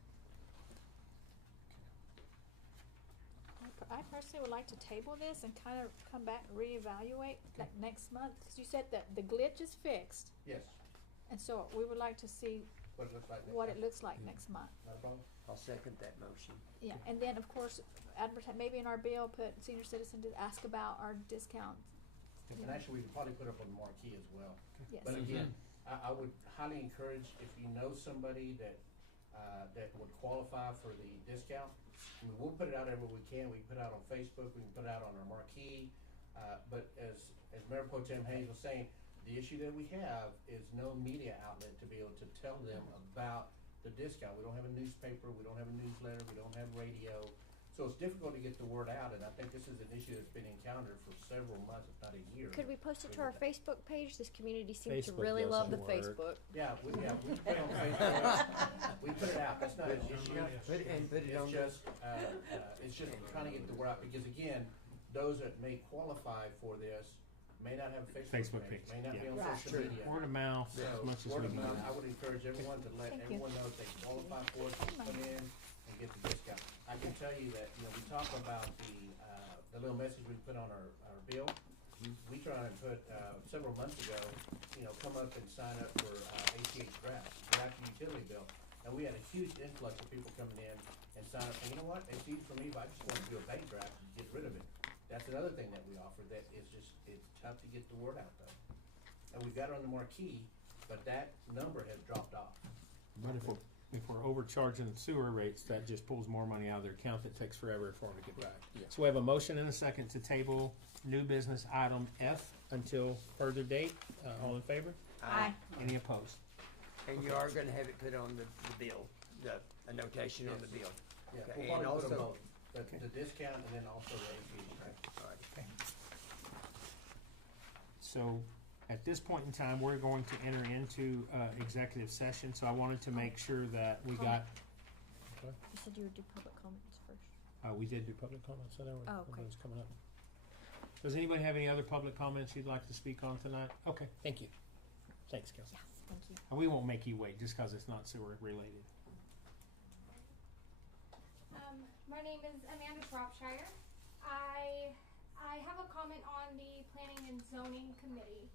I personally would like to table this and kind of come back and reevaluate like next month, because you said that the glitch is fixed, Yes, and so we would like to see what it looks like. what it looks like next month. Not a problem? I'll second that motion. Yeah, and then of course, advertise, maybe in our bill, put senior citizen to ask about our discount. And actually, we can probably put up on the marquee as well. Yes. But again, I would highly encourage, if you know somebody that would qualify for the discount, I mean, we'll put it out everywhere we can. We can put it out on Facebook, we can put it out on our marquee. But as Mayor Pro Tem Hayes was saying, the issue that we have is no media outlet to be able to tell them about the discount. We don't have a newspaper, we don't have a newsletter, we don't have radio. So it's difficult to get the word out, and I think this is an issue that's been encountered for several months, if not a year. Could we post it to our Facebook page? This community seems to Facebook really love the doesn't work. Facebook. Yeah, we put it on Facebook. We put it out. That's not an issue. Put it on It's just trying to get the word out, because again, those that may qualify for this may not have a Facebook page, may not be on Right. social media. Word of mouth, So, as much as word we of can. mouth, I would encourage everyone to let Thank you. everyone know if they qualify for it, to come in and get the discount. I can tell you that, we talk about the little message we put on our bill. We try and put, several months ago, come up and sign up for, ACH draft your utility bill. And we had a huge influx of people coming in and sign up, and you know what, it's easy for me, but I just want to do a bank draft and get rid of it. That's another thing that we offer, that is just, it's tough to get the word out though. And we've got it on the marquee, but that number has dropped off. But if we're overcharging the sewer rates, that just pulls more money out of their account that takes forever for them to get back. Yeah. So we have a motion and a second to table new business item F until further date. All in favor? Aye. Any opposed? And you are gonna have it put on the bill, a notation on the bill. Yeah, Okay, we'll and probably put them also- both, the discount and then also the ACH draft. All right. So at this point in time, we're going to enter into executive session, so I wanted to make sure that we got, You said you would do public comments first. we did do public comments, so there Oh, okay. was coming up. Does anybody have any other public comments you'd like to speak on tonight? Okay, thank you. Thanks, Kelsey. Yes, thank you. And we won't make you wait just because it's not sewer related. My name is Amanda Shropshire. I have a comment on the Planning and Zoning Committee.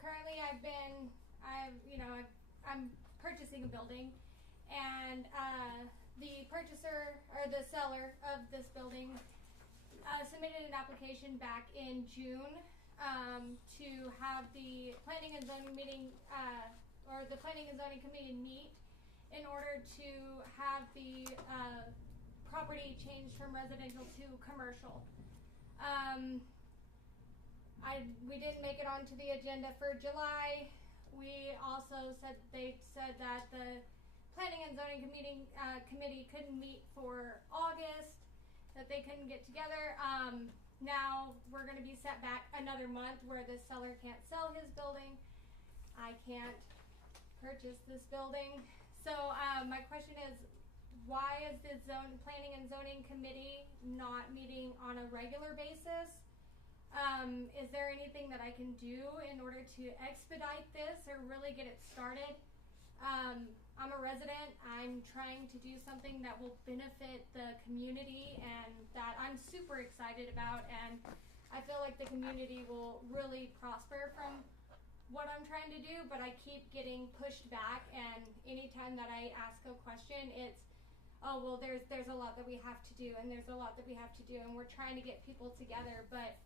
Currently I'm purchasing a building, and the purchaser or the seller of this building submitted an application back in June to have the Planning and Zoning meeting or the Planning and Zoning Committee meet in order to have the property changed from residential to commercial. We didn't make it onto the agenda for July. We also they said that the Planning and Zoning committee couldn't meet for August, that they couldn't get together. Now we're going to be set back another month where the seller can't sell his building. I can't purchase this building. So my question is, why is the Planning and Zoning Committee not meeting on a regular basis? Is there anything that I can do in order to expedite this or really get it started? I'm a resident. I'm trying to do something that will benefit the community and that I'm super excited about, and I feel like the community will really prosper from what I'm trying to do, but I keep getting pushed back, and anytime that I ask a question, it's, oh, well, there's a lot that we have to do, and there's a lot that we have to do, and we're trying to get people together, but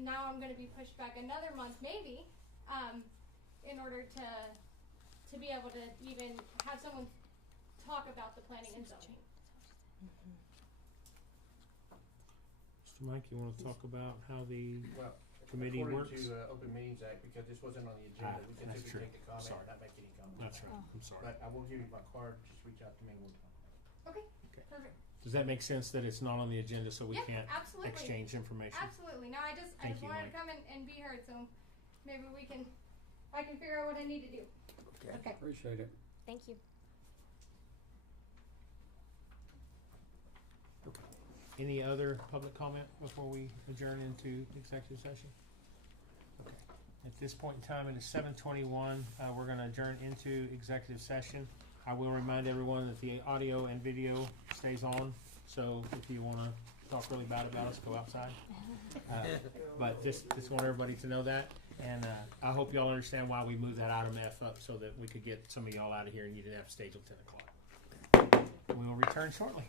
now I'm going to be pushed back another month, maybe, in order to be able to even have someone talk about the planning and zoning. Mr. So Mike, you wanna talk about how the Well, committee works? according to Open Meetings Act, because this wasn't on the agenda, we can that's typically true. take a comment Sorry. and not make any comment. That's right, I'm sorry. But I will give you my card, just reach out to me and we'll talk. Okay, Okay. perfect. Does that make sense that it's not on the agenda so we Yeah, can't absolutely. exchange information? Absolutely. No, I just Thank you, wanted Mike. to come and be heard, so maybe I can figure out what I need to do. Okay. Appreciate it. Thank you. Okay. Any other public comment before we adjourn into executive session? Okay. At this point in time, it is 7:21. We're gonna adjourn into executive session. I will remind everyone that the audio and video stays on, so if you wanna talk really bad about us, go outside. But just want everybody to know that, and I hope y'all understand why we moved that item F up, so that we could get some of y'all out of here and you didn't have to stay till 10 o'clock. We will return shortly.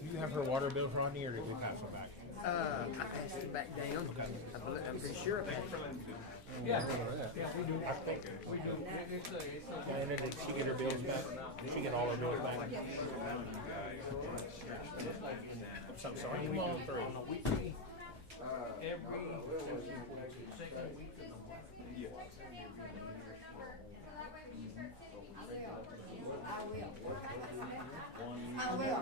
Do you have her water bill, Rodney, or did we pass her back? I passed it back down. I'm pretty sure I passed it. Yeah, we do. I think we do. Diana, did she get her bills back? Did she get all her bills back? So sorry, come on through. I will.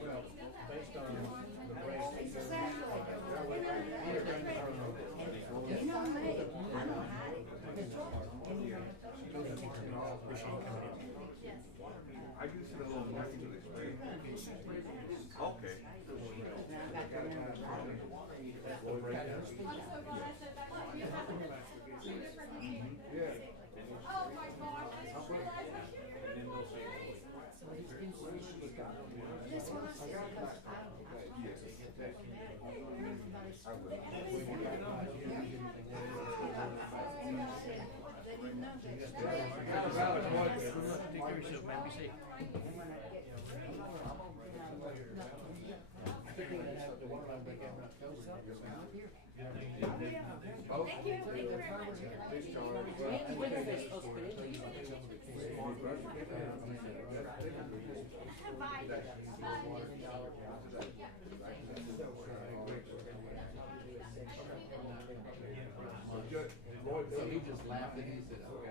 Well, based on the rate. Exactly. You know me, I know how to. I used to little market display. Okay. Oh my gosh, I just realized I Thank you very much. So he just laughed and he said, okay.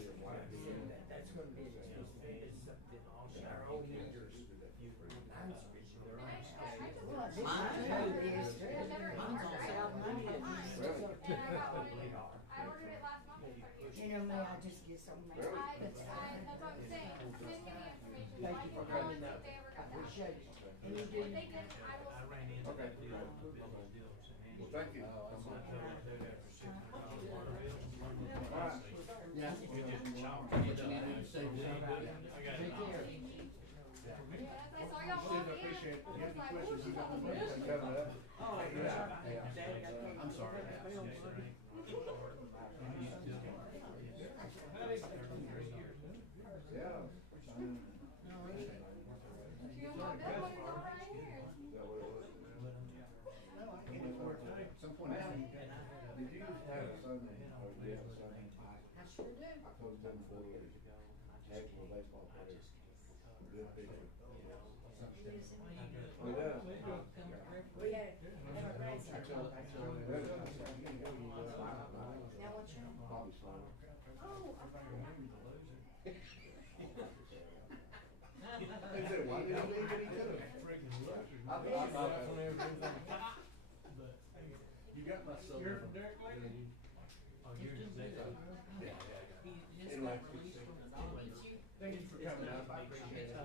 That's gonna be something also. Our old leaders, You know me, I just get so mad. That's what I'm saying. Send me the information. Thank you for coming If up. they ever I got that. appreciate it. And you If do. they didn't, I will. Okay. Well, thank you. Yeah. What you need to say, take care. Yes, I saw y'all walk in. Appreciate it. You have any questions, you got the I'm sorry. You know, that one is all right here. Some point did you have a son, or do you have a son? I sure do. I coached him for years. Actual baseball player. Good pitcher. We does. We had our grandson. Now what's your name? Bobby Sloan. Oh, They said, why did he leave it? He could have. You got my son. You're Derek Layton? Oh, you're just yeah. Anyway, thank you for coming up. I appreciate it.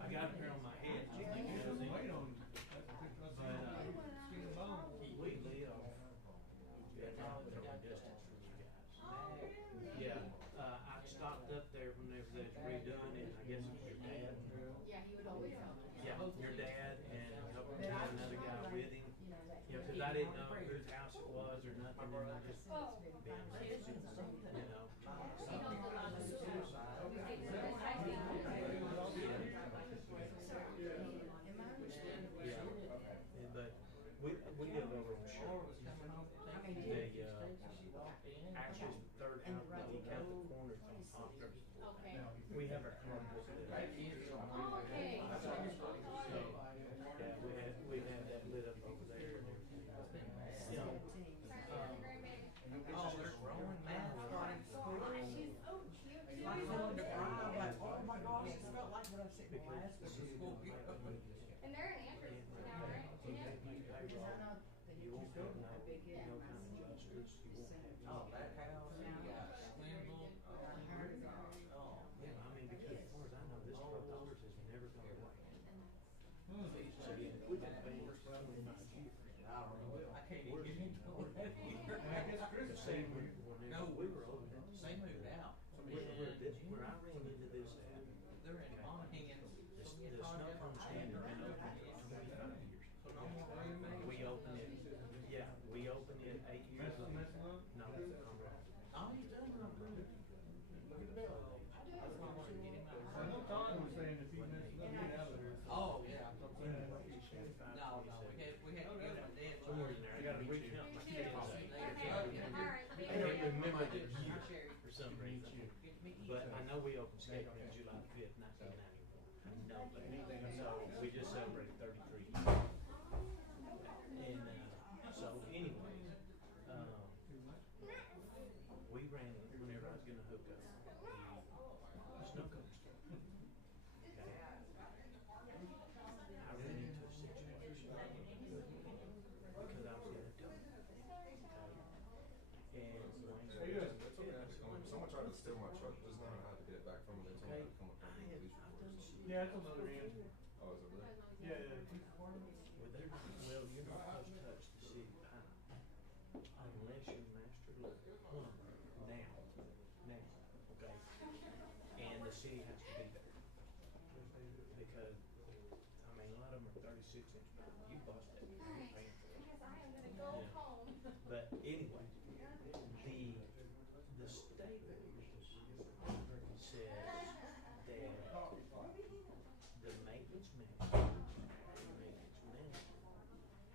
I got it here on my head. I think it was in. But, we live. Yeah, I stopped up there whenever they was redoing it. I guess it was your dad. Yeah, he would always help. Yeah, your dad and a couple, another guy with him. Yeah, cause I didn't know whose house it was or nothing, and I just, you know. Okay. We have our club book there. Oh, okay. So, yeah, we've had that lit up over there and everything. You know, Oh, they're growing now. Starting school. She's so cute. I wanted to cry. I'm like, oh my gosh, it felt like when I was sitting because last week in school. And they're in Andrews now, right? Yeah. you won't have no kind of adjusters, you won't have. Oh, that house, you got Swindle. Oh, Yeah, I mean, because as far as I know, this $12 has never gone away. So yeah, we've been paying for 25 years. I don't know. I can't even get into it. I guess Chris The is same saying, whenever we were over there. they moved out. Where I ran into this at, They're in Monaghan. the snow cone stand has been open for 25 years. So no more roommates. We opened it, yeah, we opened it 8 years ago. No, Conrad. Oh, he's done it. Look at the bill. That's why I wanted to get him out. I know Todd was saying if he messed up, get out of there. Oh, yeah. No, we had to give him a deadline. Somewhere in there, I gotta reach out my kids. Okay. All right. I don't remember the year Sherry. for some reason. But I know we opened Skate Park July 5th, 1991. I know that. So we just celebrated 33 years. And so anyways, we ran whenever I was gonna hook up the snow coaster. Okay. I ran into a situation because I was in a dump. And Wayne said, That's okay. Someone tried to steal my truck just now. I had to get it back from them. They told me to come up I with had, the police I've report. done shit. Yeah, that's another end. Oh, is it really? Yeah, yeah. Well, they're not, well, you're not supposed to touch the city pipe unless you're master plumber now, okay? And the city has to be there. Because, I mean, a lot of them are 36-inch pipe. You bust it, you're paying for it. Because I am gonna go Yeah. home. But anyway, the state says that the maintenance manager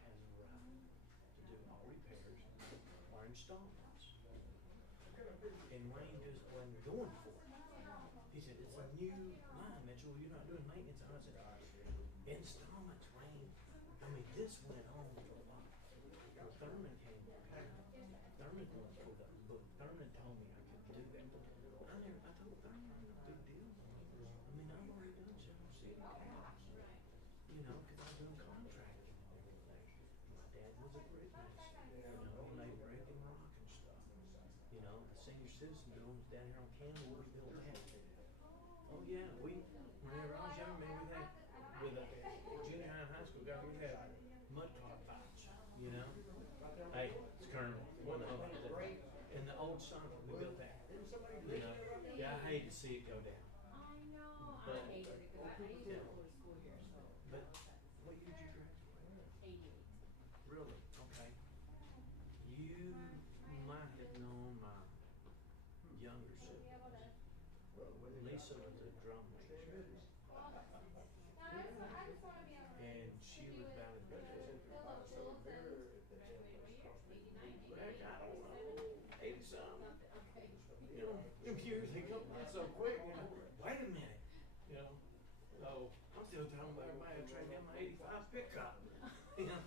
has a right to do all repairs or installments. And Wayne just wasn't going for it. He said, it's a new line, Mitchell, you're not doing maintenance. And I said, installments, Wayne. I mean, this went on for a while. Well, Thurman came up here. Thurman went for the book. Thurman told me I could do that. I told Thurman, no big deal. I mean, I've already done several city jobs. You know, because I've done contracting and everything. My dad was a brick mason, you know, and they brick and rock and stuff. You know, the senior citizen buildings down here on Campbell, we built that. Oh yeah, whenever I was young, man, we had, with a junior high and high school guy, we had mud car fights, you know? Hey, it's Colonel, one of them. And the old Sonic, we built that. You know? Yeah, I hate to see it go down. I know. But, I hated it because I used to go to school here. So. but what year did you graduate? 88. Really? Okay. You might have known my younger sister. Lisa was a drum major. And she was valedictorian. Heck, I don't know, 80-something. You know, them years, they come by so quick, you know, wait a minute, you know. So, I'm still talking about my train in my 85 pickup, you know.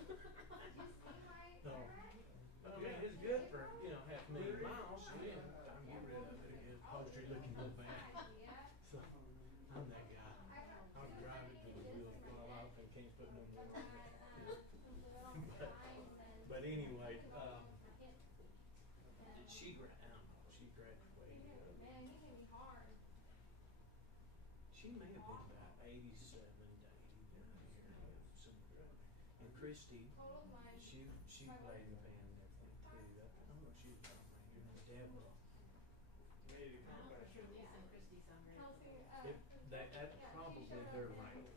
So, I mean, it's good for, you know, 500,000 miles, yeah, time to get rid of it, it's upholstery looking real bad. So, I'm that guy. I'll drive it till the wheels fall off and can't put no more on it. But anyway, she graduated. Man, you can be hard. She may have been about 87 to 89 here. And Christy, she played in the band and everything too. I don't know if she was about my year. Deborah. That's probably their rank.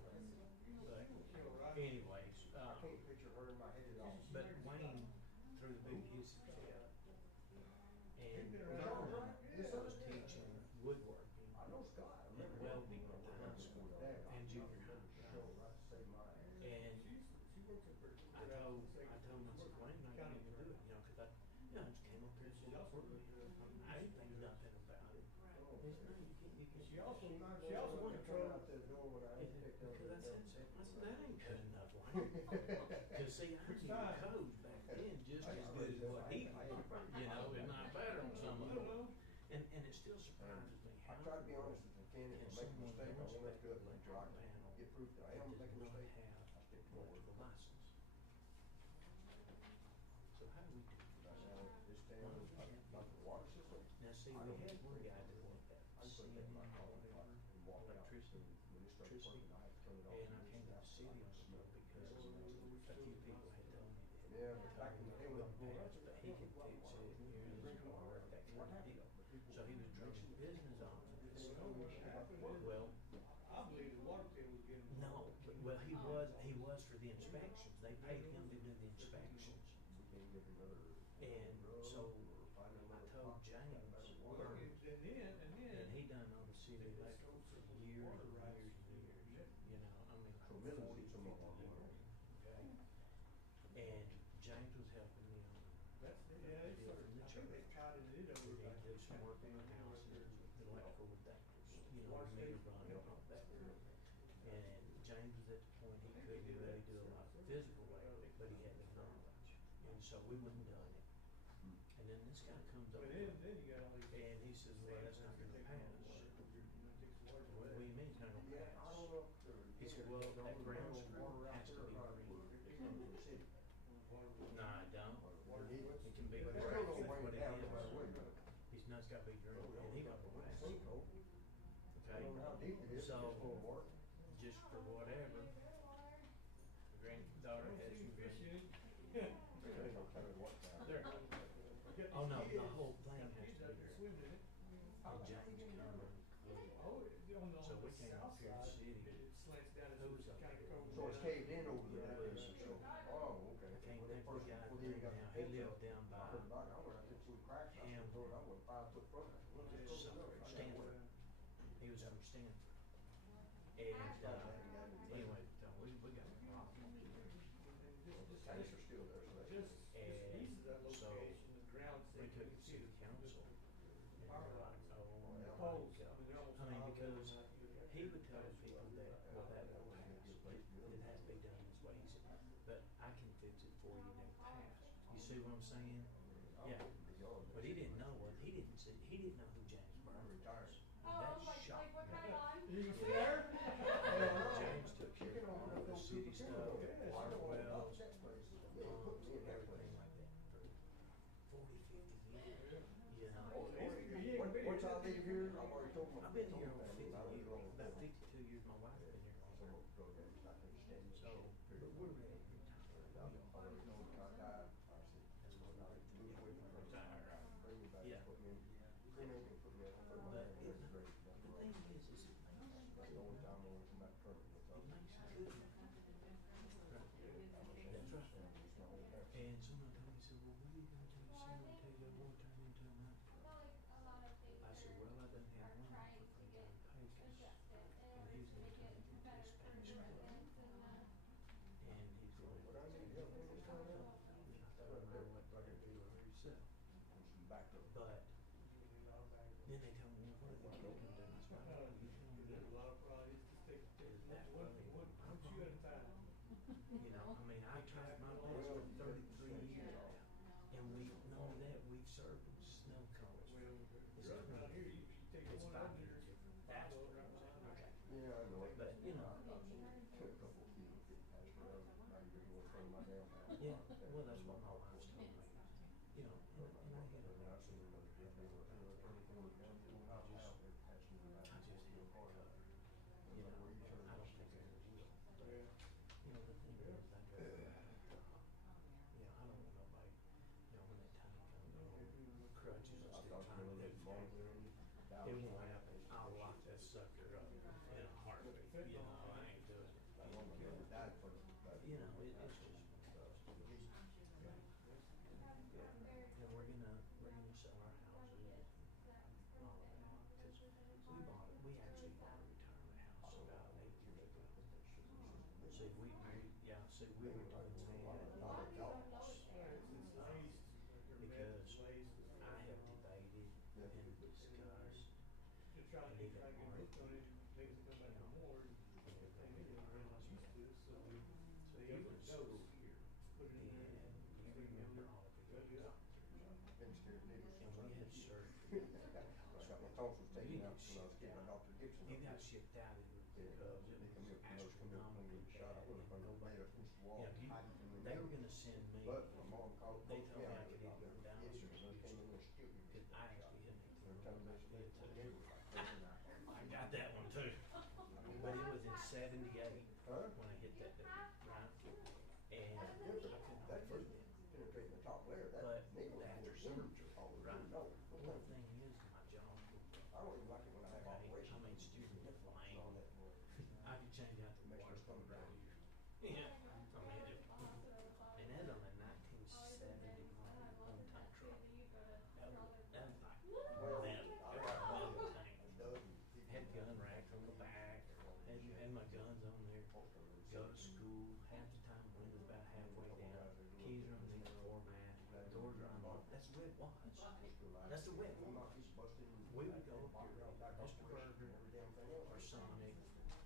But anyways, but Wayne threw the boot his head. And Norman was teaching woodworking and welding at the high school and junior high. And I told him, I said, Wayne, I can't even do it, you know, because I just came up here and said, I didn't think nothing about it. He said, She also wanted to throw out the door when I picked up. Because I said, that ain't good enough, Wayne. Cause see, I knew the codes back then just as good as what he did, you know, if not better on some of them. And it still surprises me I how. try to be honest with the candidate, Can make a someone mistake, I won't let it go, inspect until I electrical panel get proof that I am making a not mistake, have I stick to my word. electrical license? So how do we do Right this? now, this town, like the water system, Now, see, I we don't had need one to guy put that wanted that I put city that in my car or whatever, and walk out. electricity, When it started working, I had to turn it off. and I came to the city on it because a few people had told me that. Yeah, but back in the day when I Well, grew up, but he could fix it here in his car, that kind of deal. So he was running a business office. Well, I believe the water bill was getting. no, well, he was for the inspections. They paid him to do the inspections. And so I told James, and he done all the city electrical for years and years and years, you know, I mean, So like minimum 40, some of 50 our years, okay? And James was helping me on the deal from the church. We need to do some work on the houses, electrical with that, you know, meter running and all that. And James was at the point he couldn't really do a lot of physical labor, but he had the knowledge. And so we went and done it. And then this guy comes over and he says, well, that's not gonna pass. What do you mean it's not gonna pass? He said, well, that ground screw has to be green. No, I don't. It can be green, that's what it is. He's not, it's gotta be green, and he don't know that. Okay, so, just for whatever, the granddaughter had some green. There. Oh, no, the whole thing has to be green. And James come and so we came up here to the city. Who was up here? So it's caved in over there. Oh, okay. I can't think of the guy's name now. He lived down by Ham. Stanford. He was from Stanford. And, anyway, so we got a problem. Tanks are still there, so that's. And so we took it to city council. And they're like, oh my God. I mean, because he would tell people that, well, that won't pass. It has to be done this way. He said, but I can fix it for you and it'll pass. You see what I'm saying? Yeah. But he didn't know what, he didn't know who James Brown was. And that shocked me. James took care of all the city stuff, water wells, pumps, and everything like that for 40, 50 years, you know. Once I leave here, I've already told my. I've been here over 50 years, about 52 years, my wife's been here longer. So, but we're ready to retire. That's what I like to do. Yeah. But the thing is it makes good. It makes good. That's right. And someone told me, said, well, what are you gonna do? Someone tell you it won't turn into a night club. I said, well, I done had one offer from John Pacus, and he's gonna turn it into a Spanish club. And he's going to, and I thought, well, what better do it yourself? But then they told me, what are the kids gonna do? I said, well, you tell me that. That's really, I'm hungry. You know, I mean, I tried my best for 33 years now, and not only that, we've served with snow cones. It's 5 years different. That's what I'm saying. Okay. Yeah, I know. But, you know. Yeah, well, that's what my wife's told me. You know, and I get it. I just had it covered. You know, I don't think I ever will. But, you know, the thing is, I go back. You know, I don't want nobody, you know, when that time comes, crutches and still trying to live for it. It won't happen. I'll lock that sucker up in a heartbeat. You know, I ain't doing it. You know, it's just. And we're gonna sell our houses and all of that, because we actually bought a retirement house about 8 years ago. See, we were doing that because I have debated and discussed, try to get hooked on it, maybe they come back for more, and maybe they run like used to, so different dose here. Put it in there. You remember all of it. Yeah, yeah. Been scared to death. And we had surgery. Got my tonsils taken out when I was getting my Dr. Gibson. You got shipped out of it because it They come was here, come here, astronomically shot. I bad. would have Go been back. made up against the wall, Yeah, hiding from the they were neighbors. gonna send me. But my mom called. They me told me out I could about either go it. down Yes, or sir. They came in and still me. Cause I actually had They to were telling me they did said, too. they were like crazy now. I got that one too. But it was in '78 Huh? when I hit that day, right? And I Yeah, couldn't that do first that. penetrating the top layer, But that needle after was surgery, all the right? way. No, One thing is my jaw. I don't even like it when I have Okay, operations. I mean, excuse me, that's lame. On that boy. I could change out the Makes water my stomach pump right grow. here. Yeah, I mean, and that's on a 1971 one-ton truck. That was like, Well, that was I got a a thing. dozen people. Had gun racks on the back, had my guns on there, go to school, half the time windows about halfway down, keys are underneath the floor mat, doors are unlocked, that's the way it was. That's the way it was. We would go up here, Mr. Burger, or Sonic,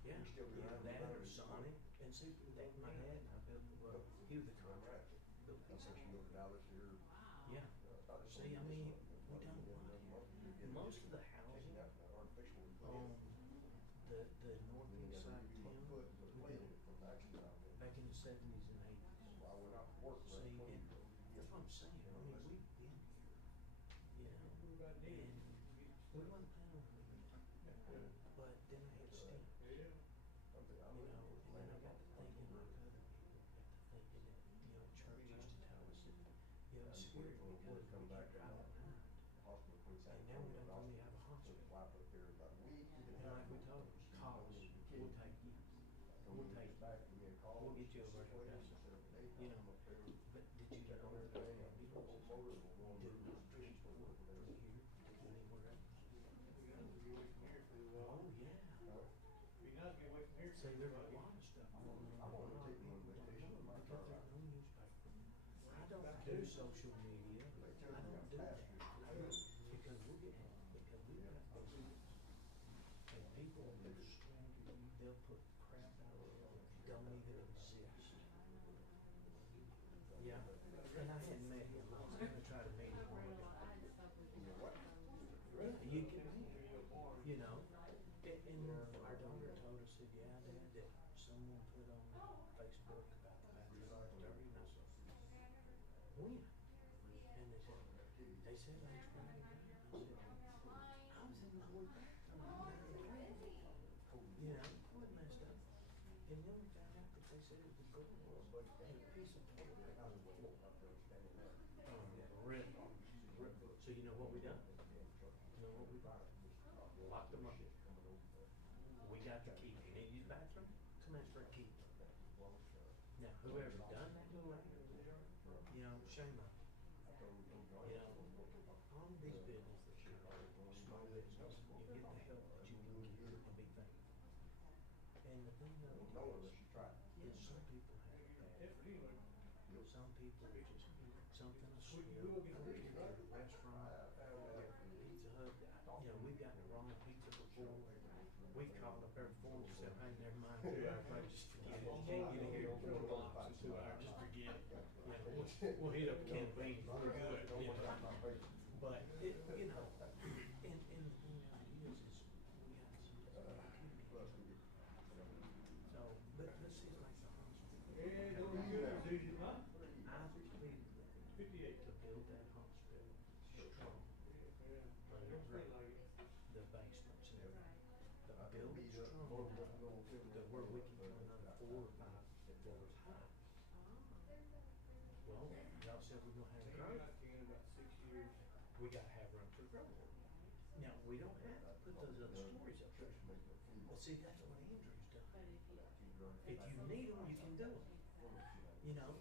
yeah, either that or Sonic, and see, that, my dad and I built, well, he was the contractor, built these houses. Yeah, see, I mean, we done a lot here. Most of the housing on the northeast side of town, we built back in the '70s and '80s. See, and that's what I'm saying, I mean, we've been here, you know, and we wasn't planning on living there. But then I had stint, you know, and then I got to thinking like other people, got to thinking that, you know, church used to tell us that, you know, it's scary because we keep driving around. And now we don't really have a hospital. And like we told them, call us, we'll take you. We'll take you. We'll get you over here, you know, but did you get over there? Did not transport from here to anywhere else? Oh, yeah. Be nice to get away from here. See, there's a lot of stuff going on. I wanna take one vacation in my Because car. there's no newspaper. I don't do social media. I don't do that. Because we're getting, because we've got those. And people will swear to you, they'll put crap out there that don't even exist. Yeah, and I hadn't met him. I was gonna try to meet him one day. You can, you know, and our daughter told us that, yeah, Dad, that someone put on Facebook about the bathroom dirty, and I said, when? And they said last Friday night. I said, I was in my whole bathroom. You know, it wasn't messed up. And then we found out that they said it was gold and a piece of paper. Rip. So you know what we done? You know what we done? Locked them up. We got the key. You need to use the bathroom? Come ask for a key. Now, whoever done that to them, you know, shame on you. You know, all these businesses, small business, you get the help that you can get a big thing. And the thing of it is some people have it bad. Some people just something to steal. Restaurant, Pizza Hut, you know, we've gotten the wrong pizza before. We've called up every phone and said, hey, never mind, 2 hours later, just forget it. You can't get here in 4 blocks in 2 hours, just forget it. You know, we'll hit up a can of beans, we're good, you know. But it, you know, and the thing of it is we got some people. So, but let's see, like the hospital. Yeah, don't be good, Susie, huh? I pleaded 58. to build that hospital strong. Don't feel like it. The basements and everything. The building strong enough to where we can come another 4 or 5 floors high. Well, y'all said we're gonna have a growth. In about 6 years. We gotta have room for growth. Now, we don't have to put those other stories up there. But see, that's what Andrew's done. If you need them, you can do them. You know,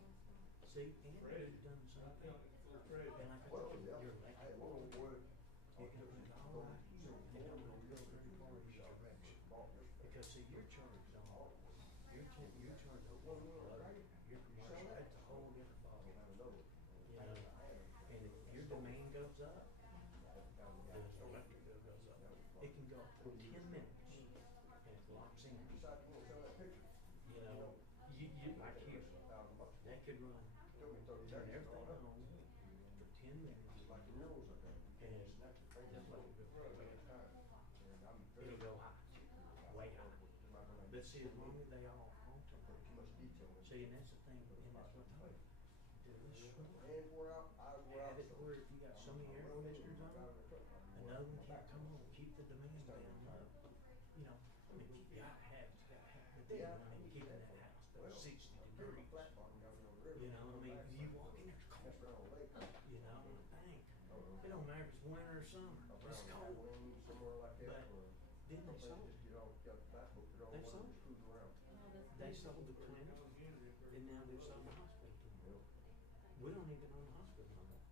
see, Andrew's done the same thing. And like I told you, your electrical, you can put it all right here, and you don't have to go very far in each direction. Because see, your charge on, your charge over your commercial, that's a whole different ballgame. You know, and if your demand goes up, then the electric bill goes up. it can go up to 10 minutes and it locks in. You know, like here, that could run, turn everything on for 10 minutes. And it'll go high, way high. But see, as long as they all alter, see, and that's the thing, and that's what I'm talking about. Have it where if you got so many air conditioners on, another one can't come on, keep the demand down low. You know, I mean, you gotta have, but then, I mean, keeping that house to 60 degrees. You know, I mean, you walk in there, it's cold. You know, dang, it don't matter if it's winter or summer, it's cold. But then they sold it. They sold the clinic, and now they've sold the hospital. We don't even own the hospital no more.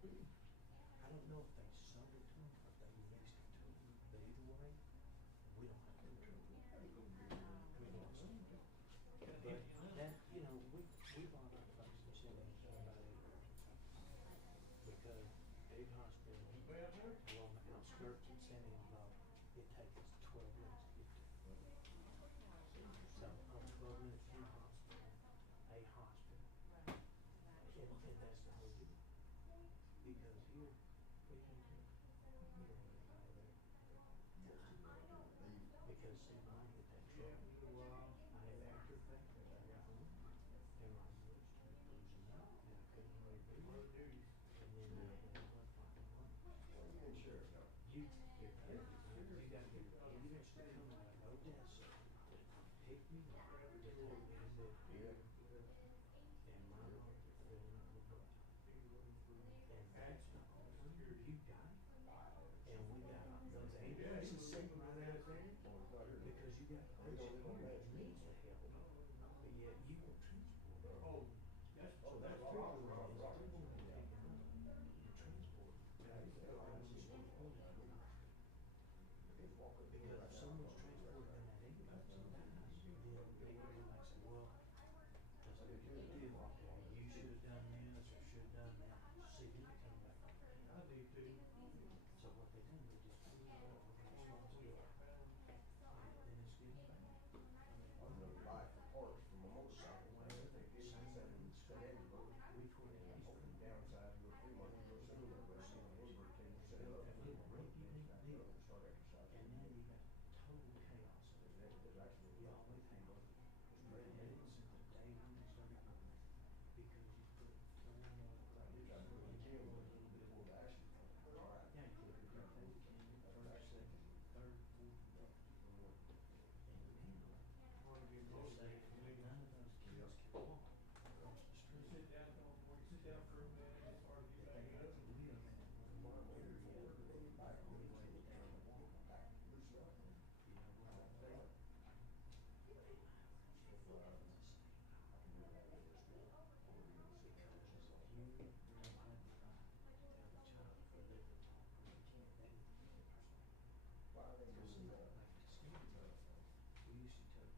I don't know if they sold it to them or if they leased it to them, but either way, we don't have control. We lost it. But that, you know, we bought our first facility about 8 years ago. Because big hospital, along the outskirts of San Angelo, it takes us 12 minutes to get to. So I'm 12 minutes from the hospital, a hospital. And that's the whole deal. Because here, we can't do it. Because see, when I get that truck, I had after effect as I got home, and my voice started losing out, and I couldn't really breathe. And then I had blood clot in my lungs. You gotta get ambulance to come out, Odessa, pick me up, to take me to here, and my lungs are filling up with blood. And that's not all you got it. And we got those ambulances sitting right out there, because you got a patient here that needs the help, but yet you will transport them. So that federal is still going to be taken up and transported. Because if someone's transported in that ambulance and dies, then people might say, well, that's a big deal. You should have done this or should have done that. See, then it came back. I do too. So what they do, they just put it all over the responsibility. And then it's getting back. And now you got total chaos. You always have minutes and the day when they start happening. Because you put so many other projects. Yeah, you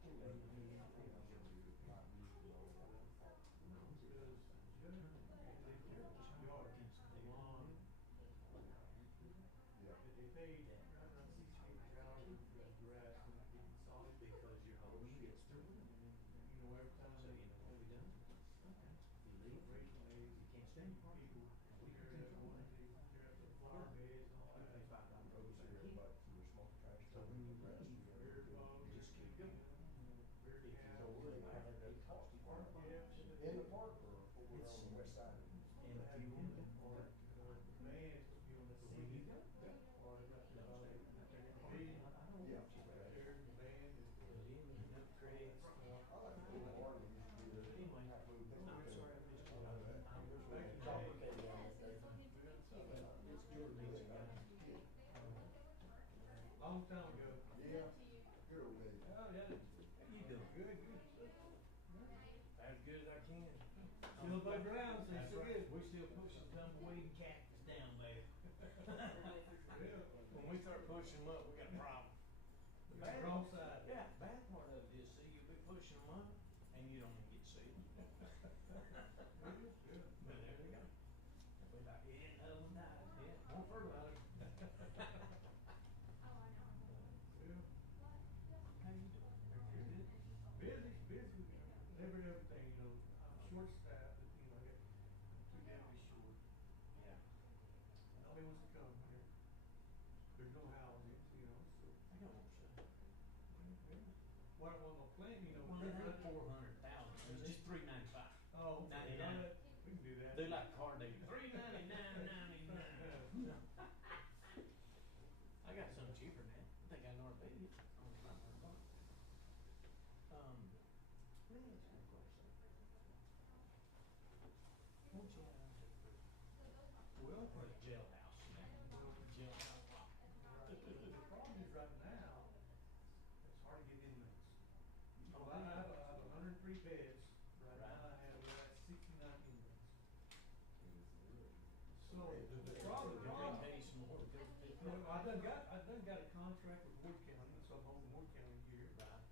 put everything first, second, third, fourth, fifth. And now, they're saying none of those kids can walk across the street. If they had to live in one area, the only way that they can walk. You know what I'm saying? Because you're holding against the wind. So you know what we done? Okay. You leave, you can't stay in park. We can control that. We pay $5 a kid. So when you leave, you just keep going. If you don't leave, it costs you $5. In the park or over It's on the west side? And if you want to park, where you go. I don't want you back there. Because you end up creating stuff. Anyway, I'm sorry I missed you. It's good to meet you guys. Long time ago. Yeah. Good old days. Oh, yeah. How you doing? Good, good. As good as I can. Still above ground, so That's still right. good. We still pushing tumbleweed and cactus down there. When we start pushing them up, we got a problem. The You're bad wrong part- side. Yeah, bad part of it is, see, you'll be pushing them up and you don't even get sealed. But there we go. We're like, yeah, another one died. Yeah, more fertilizer. what I'm gonna plan, you know. Well, it ain't 400,000, it's just 395. Oh, okay, 99. we can do that. They're like car dealers, 399.99. I got something cheaper now. I think I know where to pay it. Only $500. Let me ask you a question. Won't you Well, or a jailhouse? Jailhouse. the problem is right now, it's hard to get inmates. Well, I have 103 beds, right now I have 69 inmates. So, the problem, They pay some more. well, I done got a contract with Ward County, so I'm holding Ward County here. Right.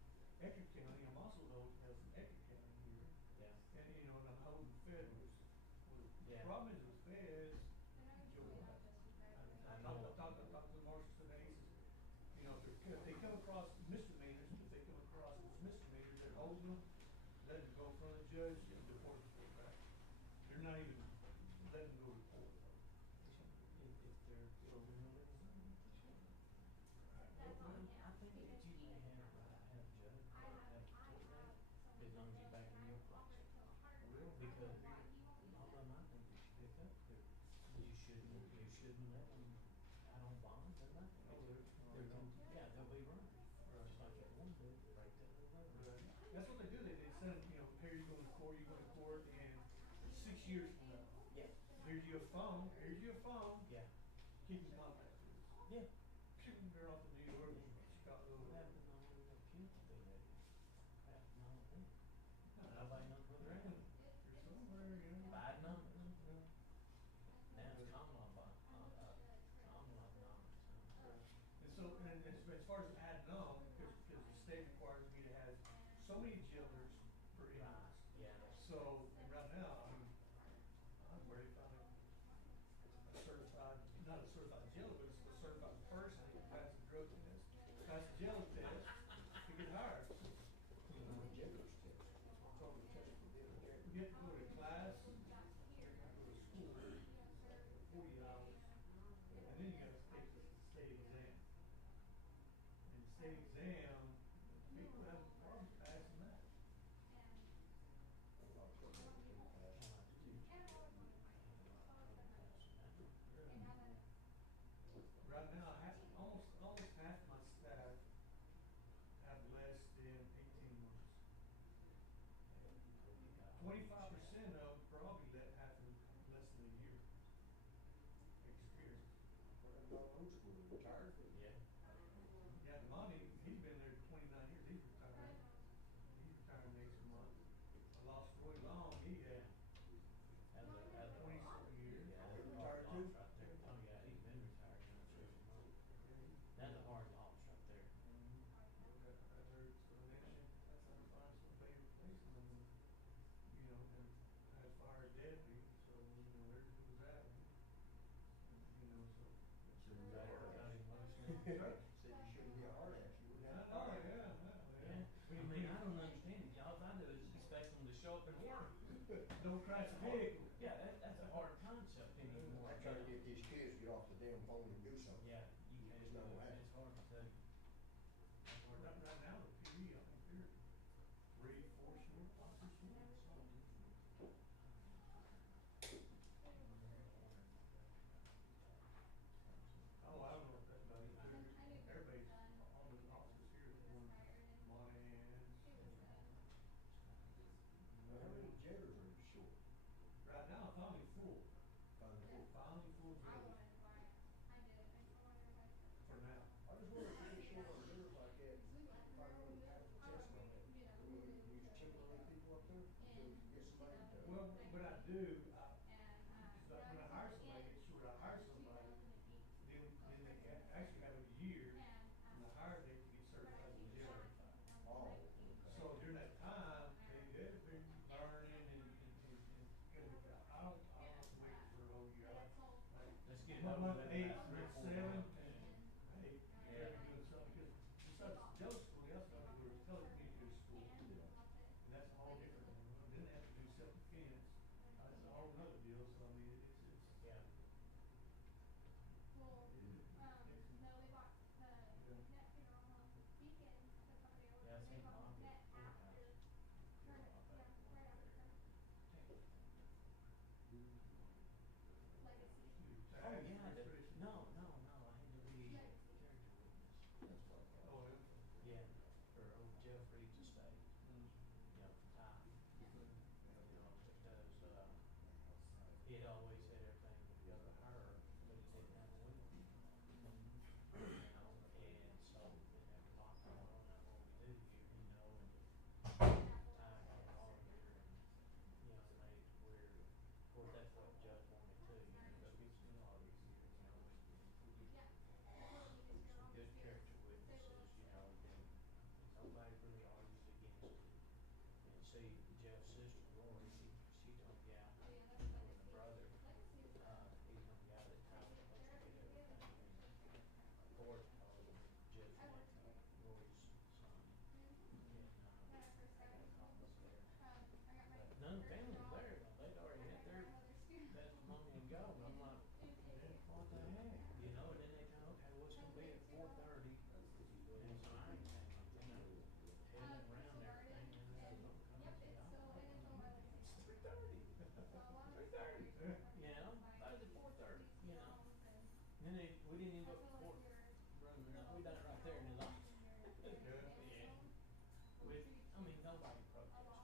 Ector County, I'm also holding, has some Ector County here. Yeah. And, you know, and I'm holding Federals. Well, the Yeah. problem is with Feds, Joe, I talked to Marshall today, he says, you know, if they come across misdemeanors, misdemeanors, they're holding them, letting them go in front of the judge, and deporting them back. They're not even letting them go report. If they're over I think that you may have judge, have court date, as long as you're back in your place. Because all of them, I think you should pick up there. You shouldn't let them out on bond or nothing. They're gonna, yeah, they'll be running. Just like that one did, right there. That's what they do, they send them, you know, here you go to court, and 6 years from now. Yeah. Here's your phone, Yeah. keep in contact with us. Yeah. They're off in New York, Chicago. What happened on the kids they had? Happened on them. Nobody knows where they're at. They're somewhere, you know. Bad number. Now it's common law, And so, and as far as adding on, because the state requires me to have so many jailers per inmates. Yeah. So, and right now, I'm ready to find a certified, not a certified jailer, but a certified person that can pass the drug test, pass the jail test, to get hired. You have to go to class, you have to go to school, 40 hours, and then you gotta take the state exam. And the state exam, people have problems passing that. Right now, almost half my staff have less than 18 months. 25% of them probably have less than a year experience. Yeah. Yeah, Monty, he's been there 29 years, he's retiring. He's retiring next month. I lost Roy Long, he had 20-something years. Retired too? Right there. Oh, yeah, he's been retired now, too. That's a hard loss right there. I heard, so next year, that's how to find somebody to replace him, and, you know, and has fired deputy, so, you know, there goes that. You know, so. Said you shouldn't be a hard ass, you wouldn't have to fire him. Yeah. I mean, I don't understand it. All I do is expect them to show up and work. Don't crash a vehicle. Yeah, that's a hard concept anymore. I try to get these kids to get off the damn phone and do something. Yeah, you can't. It's not do it. right. It's hard to tell you. Right now, the PD, I think they're 3, 4 short, 5 short. Oh, I don't know what that's about. Everybody's, all the officers here, doing Monahan's. How many jailers are you short? Right now, finally full. Finally full. Finally full jailers. For now. I just wonder if you get short on jailers like that, if I go and pass the test on it, will you temporary people up there until you get somebody to? Well, what I do, like when I hire somebody, it's short, I hire somebody, then they actually have a year, and the hire date to get certified as a jailer. Oh, So during that time, they've been learning and, I don't have to wait for a whole year. Let's get it Month over with. 8, About 3 or 4 7, months. and, hey, you're doing something, because besides jail school, they also have to go to telecommunications school. And that's a whole different, then they have to do self-defense, that's a whole then we didn't end up running, we done it right there in his office. Yeah. With, I mean, nobody protested.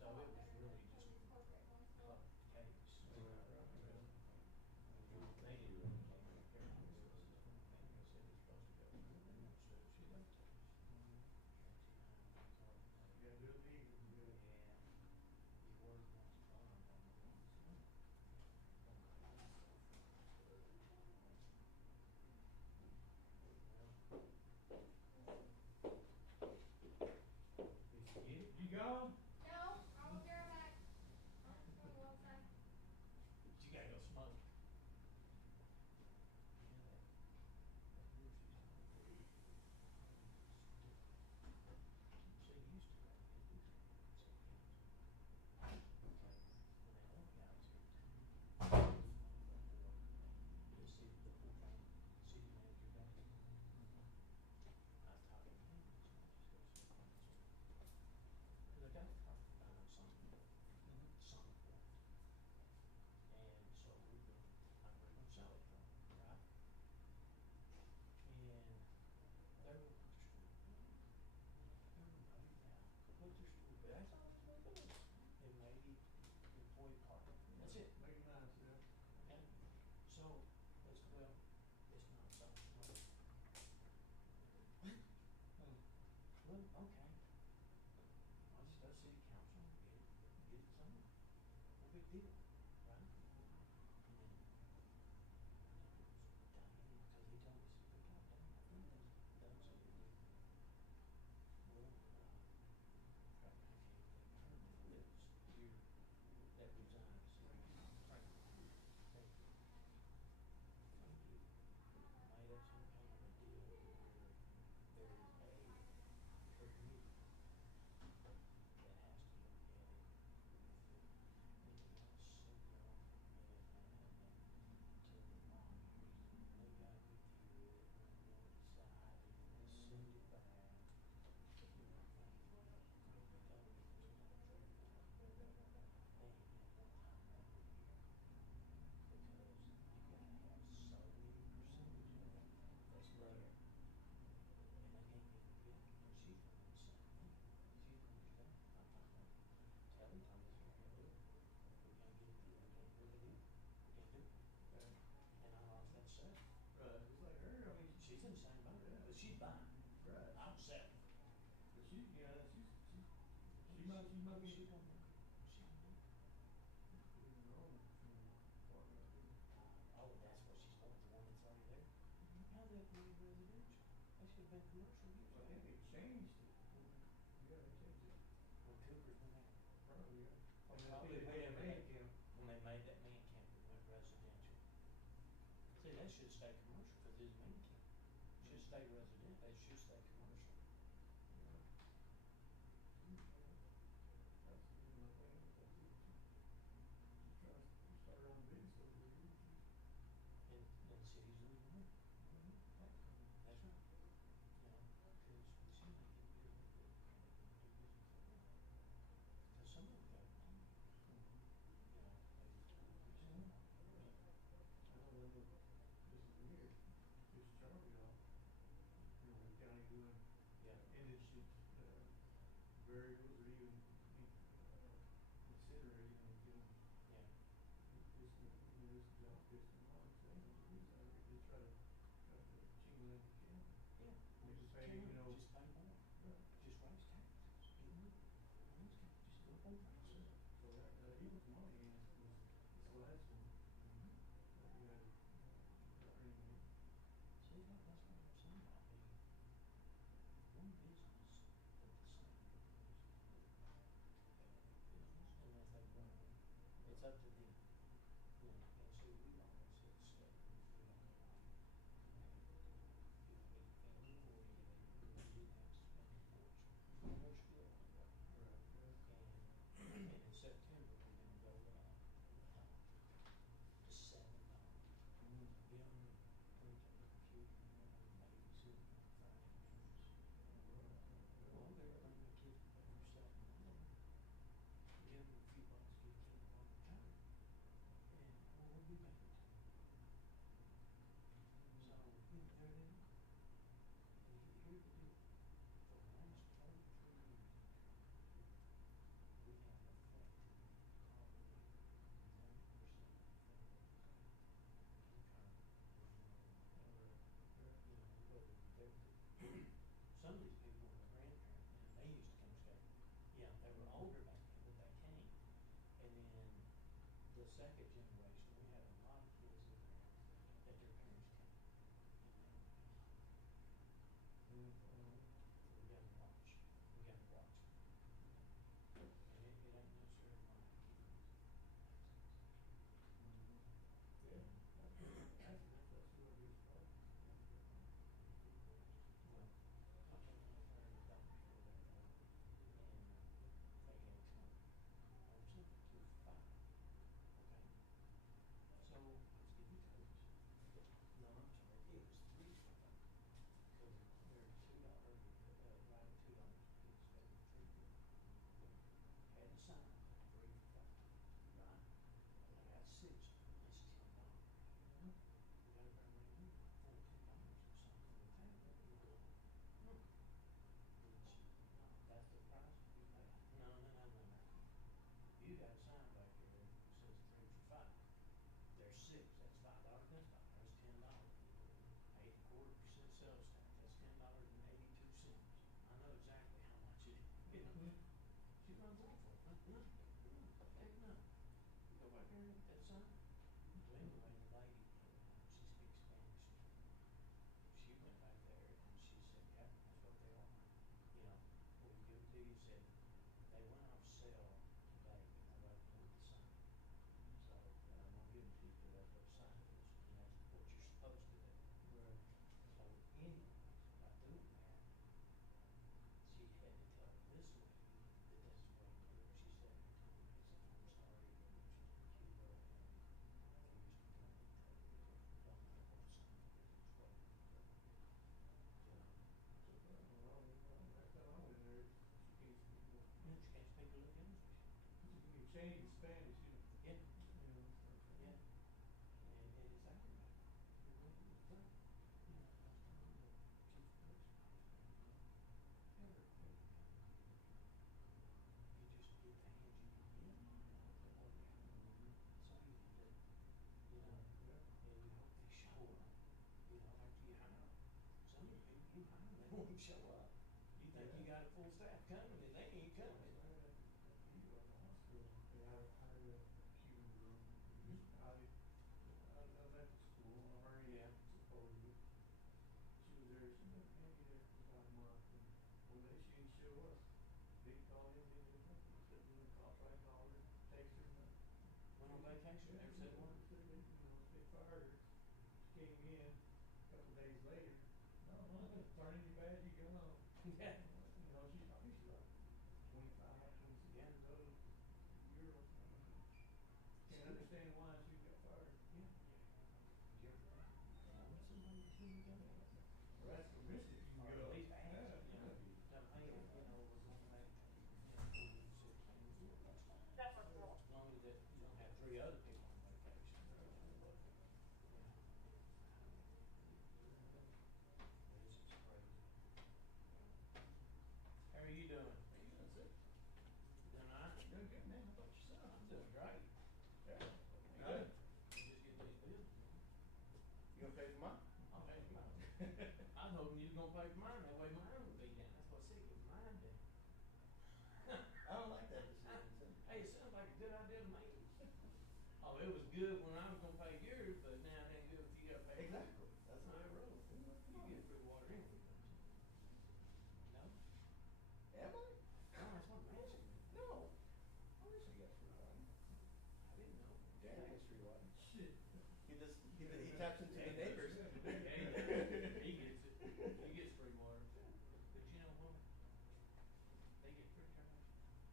So it was really just public case. They didn't really take care of it. They said it's supposed to go. So she left it. You gotta do it legal, you gotta. Yeah. You were once bond on the ones. You gone? No, I will be right back. On the website. You gotta go smoke. That's it. Make it nice, yeah. Okay. So, it's, well, it's not so. Well, okay. I'll just go to city council and get it signed. No big deal, right? And then, because he told us, he said, God damn, I think that's done so good. Well, I can't think of her name, that was here, that resigned, so. Right. Thank you. Made up some kind of a deal where there is a committee that has to look at it. Anything else, send it on, and tell the mom, they got a good view of it, and they'll decide, and send it back. Right, just like her, I mean, She's in the same boat, but she's buying. right. I'm selling. But she, yeah, she might be. She gonna, she gonna do it. Oh, that's what she's going, the one that's already there? How that be residential? That should have been commercial use. I think they changed it. Yeah, they changed it. When Cooper's went out. Probably, yeah. And I Probably think they made a man camp. When they made that man camp, it went residential. See, that should stay commercial, cause it's man camp. Should stay resident, they should stay commercial. That's, you know, thing, that's it. You start around business over here. And the cities lose money. That's right. You know, cause we seem like it really good. Do business for a while. Cause some of them got money. You know, they just don't understand. I know when this is weird, this Charlie off, you know, the county doing Yeah. indigent, variables or even, considering, you know, getting Yeah. this job, this amount, saying, they try to chingle in the county. Yeah. We just pay, Just you know. Just pay more. Right. Just raise taxes. Get rid of it. Raise taxes. Just do a whole price. So that equals money, and was this last one, that we had, anyway. See, that's what I'm saying about being one business at the same business. And as they run, it's up to them. You know, and so we always said stay. We don't have to if we can or we didn't have to spend a fortune. We're still on the road. Right, yeah. And in September, we're gonna go, the second generation, we had a lot of kids in there that their parents came. We gotta watch. We gotta watch. And it ain't necessarily my kids. Yeah, that's what it is. Well, I told my friend the doctor that, and they had come. I was looking to 5. Okay. So I was getting coached. No, I'm sorry, it was 3 to 5. Cause they're $2, right at $2 a piece, they were 3 good. Had a sign, 3 for 5, right? Well, I got 6, that's $10. You know? We got about maybe $14 or something with that, you know? No. No, that's the price you pay. No. You got a sign back there that says 3 for 5. There's 6, that's $5, that's $10. 8.25% sales tax, that's $10.82. I know exactly how much it is. You know? She runs off for it. No. Heck no. You go back there and get that sign. So anyway, the lady, she speaks Spanish. She went back there and she said, yeah, that's what they are. You know, we'll give it to you, said, they went off sale today, but nobody put the sign. So, and I'm gonna give it to you for that little sign is, and that's what you're supposed to do. Right. So anyway, by doing that, she had to tell this lady that that's the way to do it. She said every time they said, I'm sorry, but it's just Cuba and they used to do it totally different. Don't matter what the sign is, it's what you do. You know? Last time I went there, she can't speak no. And she can't speak a lick English. You can change in Spanish, you know. Yeah. You know. Yeah. And it's aggravating. It really is. But, you know, I was telling the chief police officer, you know, you just get the hands you can get, you know, the more you have. That's all you can do. You know, and you hope they show up. You know, after you hire them. Some of the people you hire, they won't show up. You think you got a full staff coming and they ain't coming. I was at the school, Yeah. supposedly. She was there, she been maybe there for about a month, and one day she didn't show up. They called him, didn't do nothing, he said, you know, tried to call her, text her, nothing. Went on vacation, never said a word. Said they, you know, they fired her. She came in a couple days later, no, turn in your badge, you go home. Yeah. You know, she's probably like 25, 26 Yeah. years old, girl. Can't understand why she got fired. Yeah. You ever want somebody to do that? Or ask the risk if you Or go. at least ask, you know, tell them, hey, you know, we're going back, you know, COVID situation. As long as that you don't have 3 other people on vacation. This is crazy. How are you doing? How you doing, sir? Doing all right? Doing good, man. How about yourself? I'm doing great. Yeah. Good. Just getting these bills. You gonna pay for mine? I'll pay for mine. I was hoping you was gonna pay for mine, that way mine would be down. That's what I said, get mine down. I don't like that decision. Hey, it sounds like a good idea to me. Oh, it was good when I was gonna pay yours, but now it ain't good if you gotta pay mine. Exactly. That's my right. rule. You get free water anyway. No? Am I? No, that's what I'm asking you. No. I wish I got free water. I didn't know. Dan gets free water. Shit. He taps into the neighbors. He gets it. He gets free water. But you know what? They get free trash,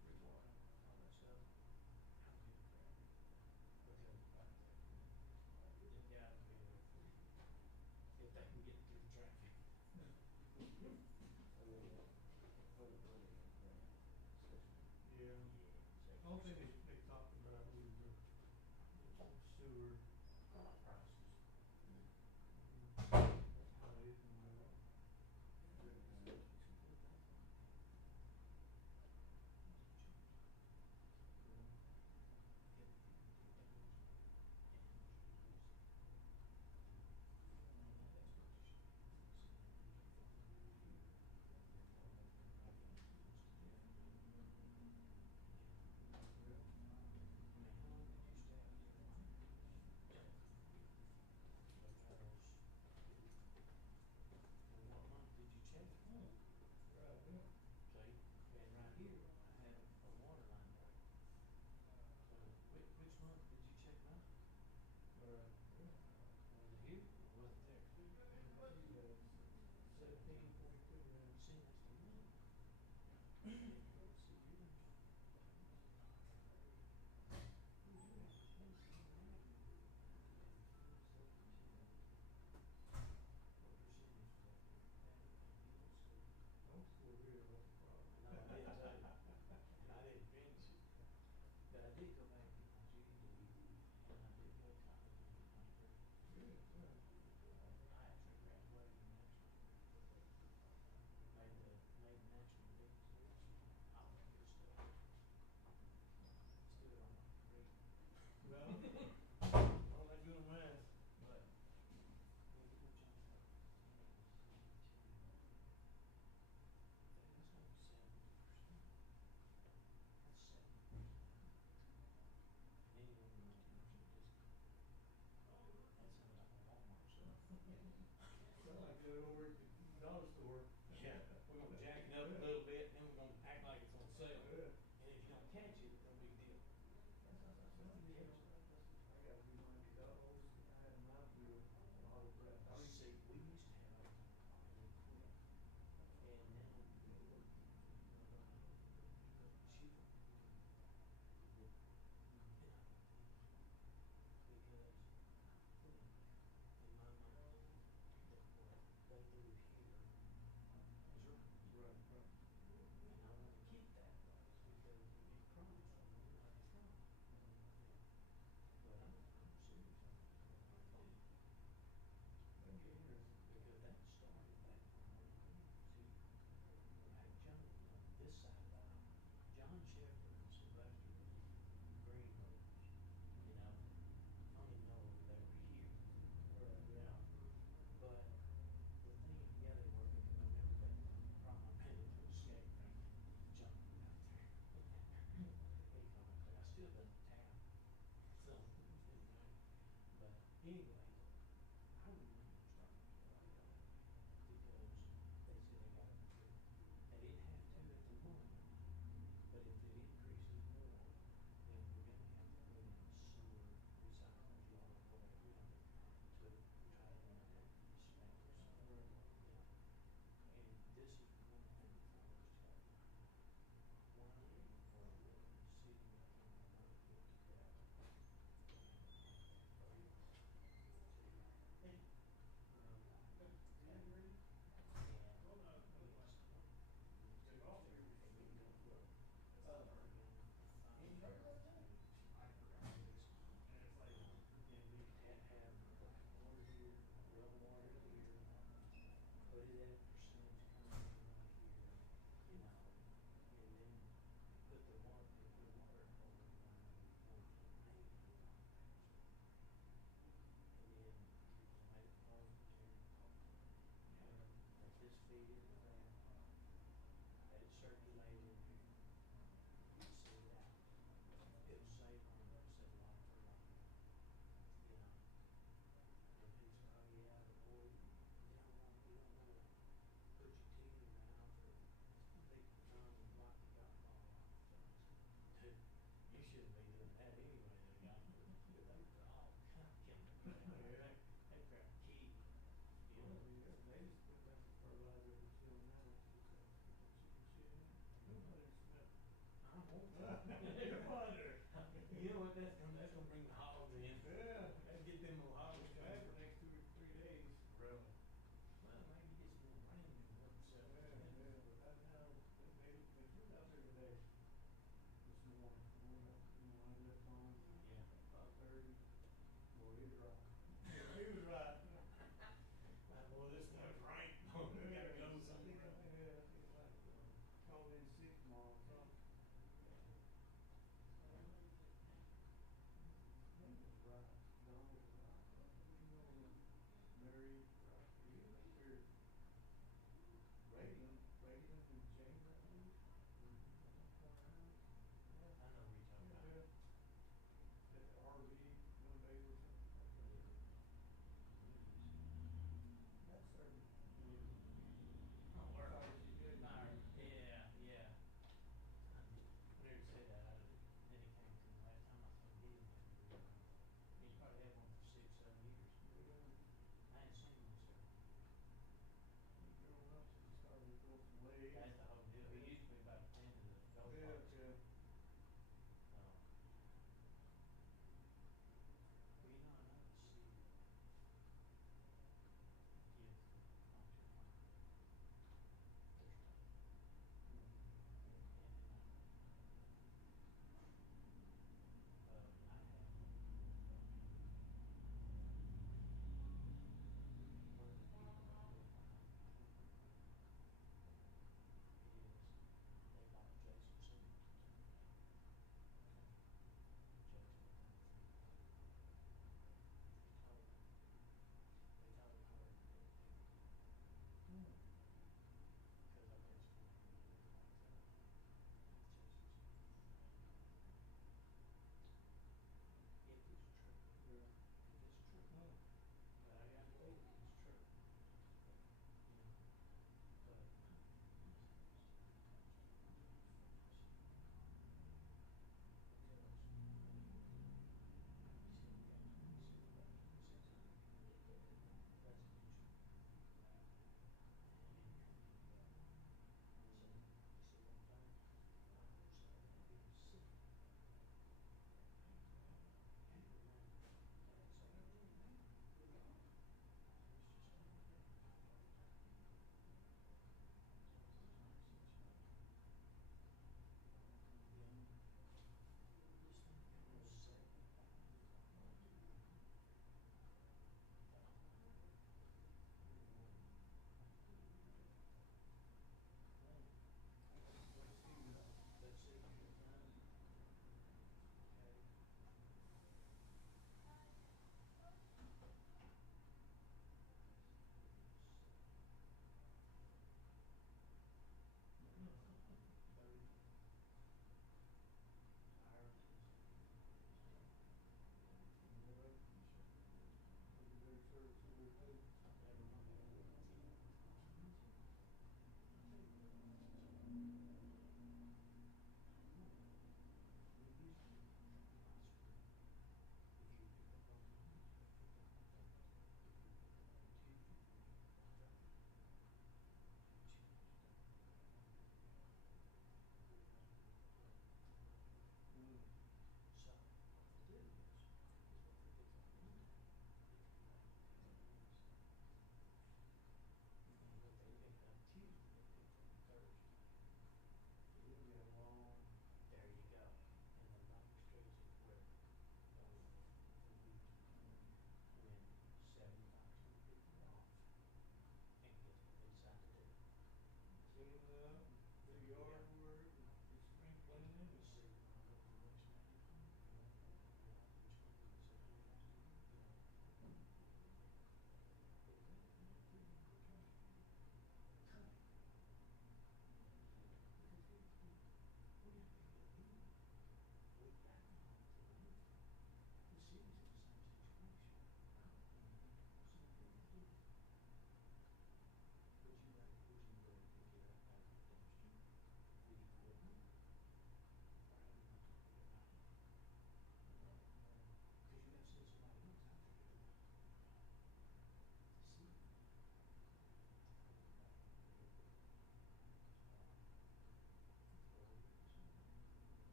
free water, all that stuff. I don't give a crap. Because them guys will be there for you. If they can get through the traffic. Yeah. I don't think they talked about was the sewer prices. How they can do it.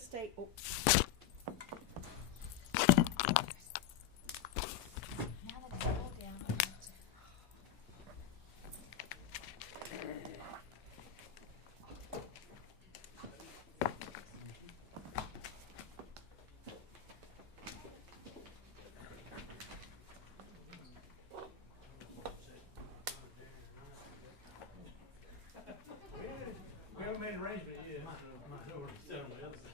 state. Oh. Now that it's all down, I have to. We haven't made an arrangement yet, so might know where to sit on the other side.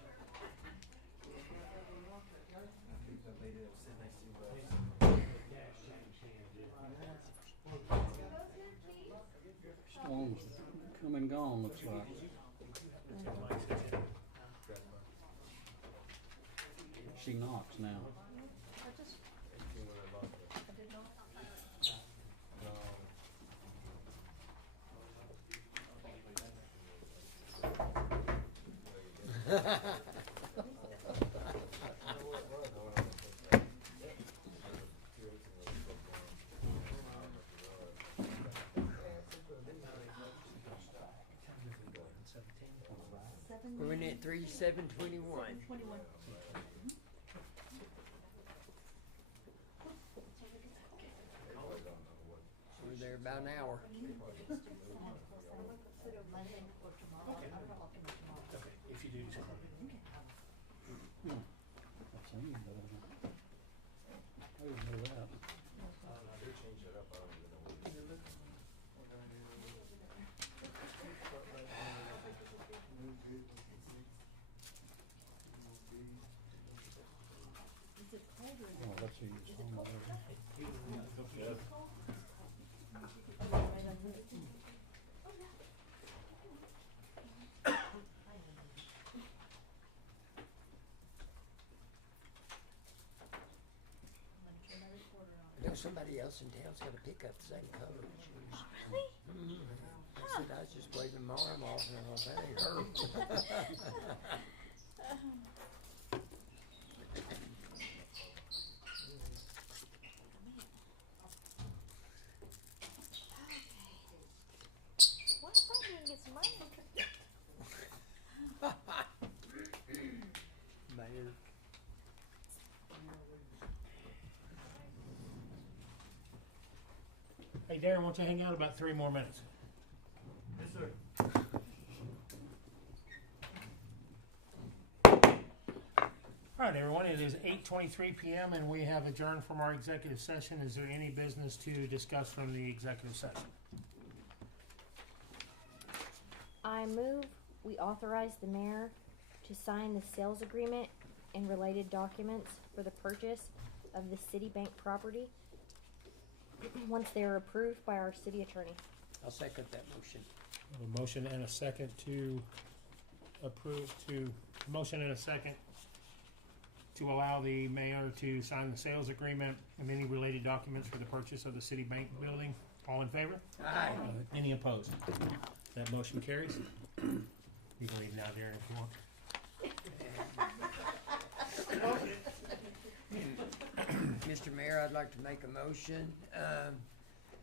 Storm's come and gone, looks like. She knocks now. We're in at 3/7/21. We're there about an hour. Okay, if you do, just call me. I've seen it, but I didn't know that. Oh, that's who you're talking about. I know somebody else in town's got to pick up the same color as yours. Really? I said, I was just waving my arm off and I was like, that ain't her. Why if I didn't get some money? Mayor. Hey Darren, won't you hang out about 3 more minutes? Yes, sir. All right, everyone, it is 8:23 p.m. and we have adjourned from our executive session. Is there any business to discuss from the executive session? I move we authorize the mayor to sign the sales agreement and related documents for the purchase of the Citibank property once they are approved by our city attorney. I'll second that motion. A motion and a second to approve motion and a second to allow the mayor to sign the sales agreement and any related documents for the purchase of the Citibank building. All in favor? Aye. Any opposed? That motion carries. You can leave now, Darren, if you want. Mr. Mayor, I'd like to make a motion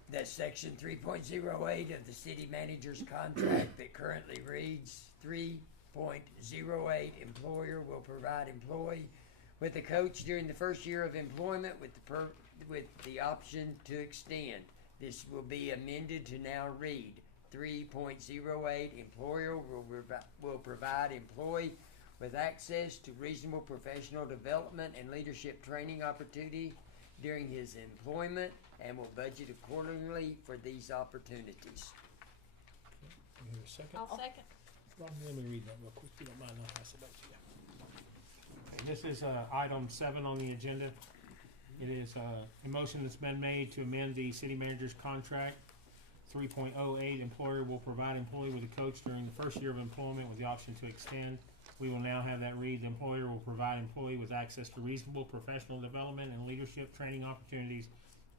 that section 3.08 of the city manager's contract that currently reads 3.08 employer will provide employee with a coach during the first year of employment with the option to extend. This will be amended to now read 3.08 employer will provide employee with access to reasonable professional development and leadership training opportunity during his employment and will budget accordingly for these opportunities. You hear a second? I'll second. Ron, let me read that real quick, if you don't mind, I'll pass it back to you. Okay, this is item 7 on the agenda. It is a motion that's been made to amend the city manager's contract. 3.08 employer will provide employee with a coach during the first year of employment with the option to extend. We will now have that read. The employer will provide employee with access to reasonable professional development and leadership training opportunities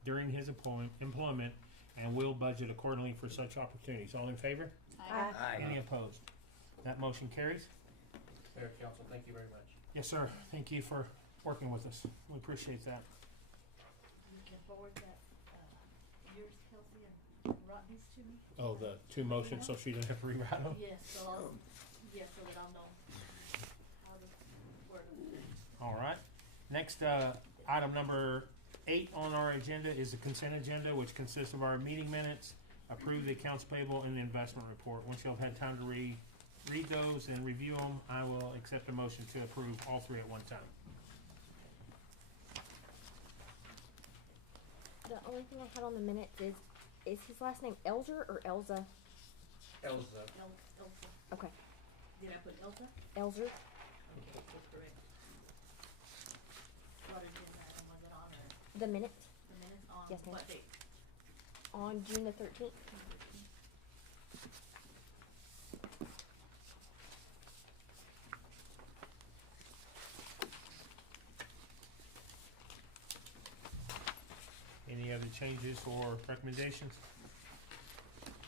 during his employment and will budget accordingly for such opportunities. All in favor? Aye. Aye. Any opposed? That motion carries. Mayor, council, thank you very much. Yes, sir. Thank you for working with us. We appreciate that. You can forward that, yours, Kelsey, and Rodney's to me? Oh, the 2 motions, so she doesn't have to rewrite them? Yes, so I'll, yes, so that I'll know how to All right. Next, item number 8 on our agenda is the consent agenda, which consists of our meeting minutes, approve the accounts payable, and the investment report. Once y'all have had time to read those and review them, I will accept a motion to approve all 3 at one time. The only thing I had on the minutes is his last name Elzer or Elza? Elza. Elsa. Okay. Did I put Elsa? Elzer. That's correct. What agenda item was it on, or The minutes the minutes on Yes, ma'am. what date? on June the 13th. Any other changes or recommendations?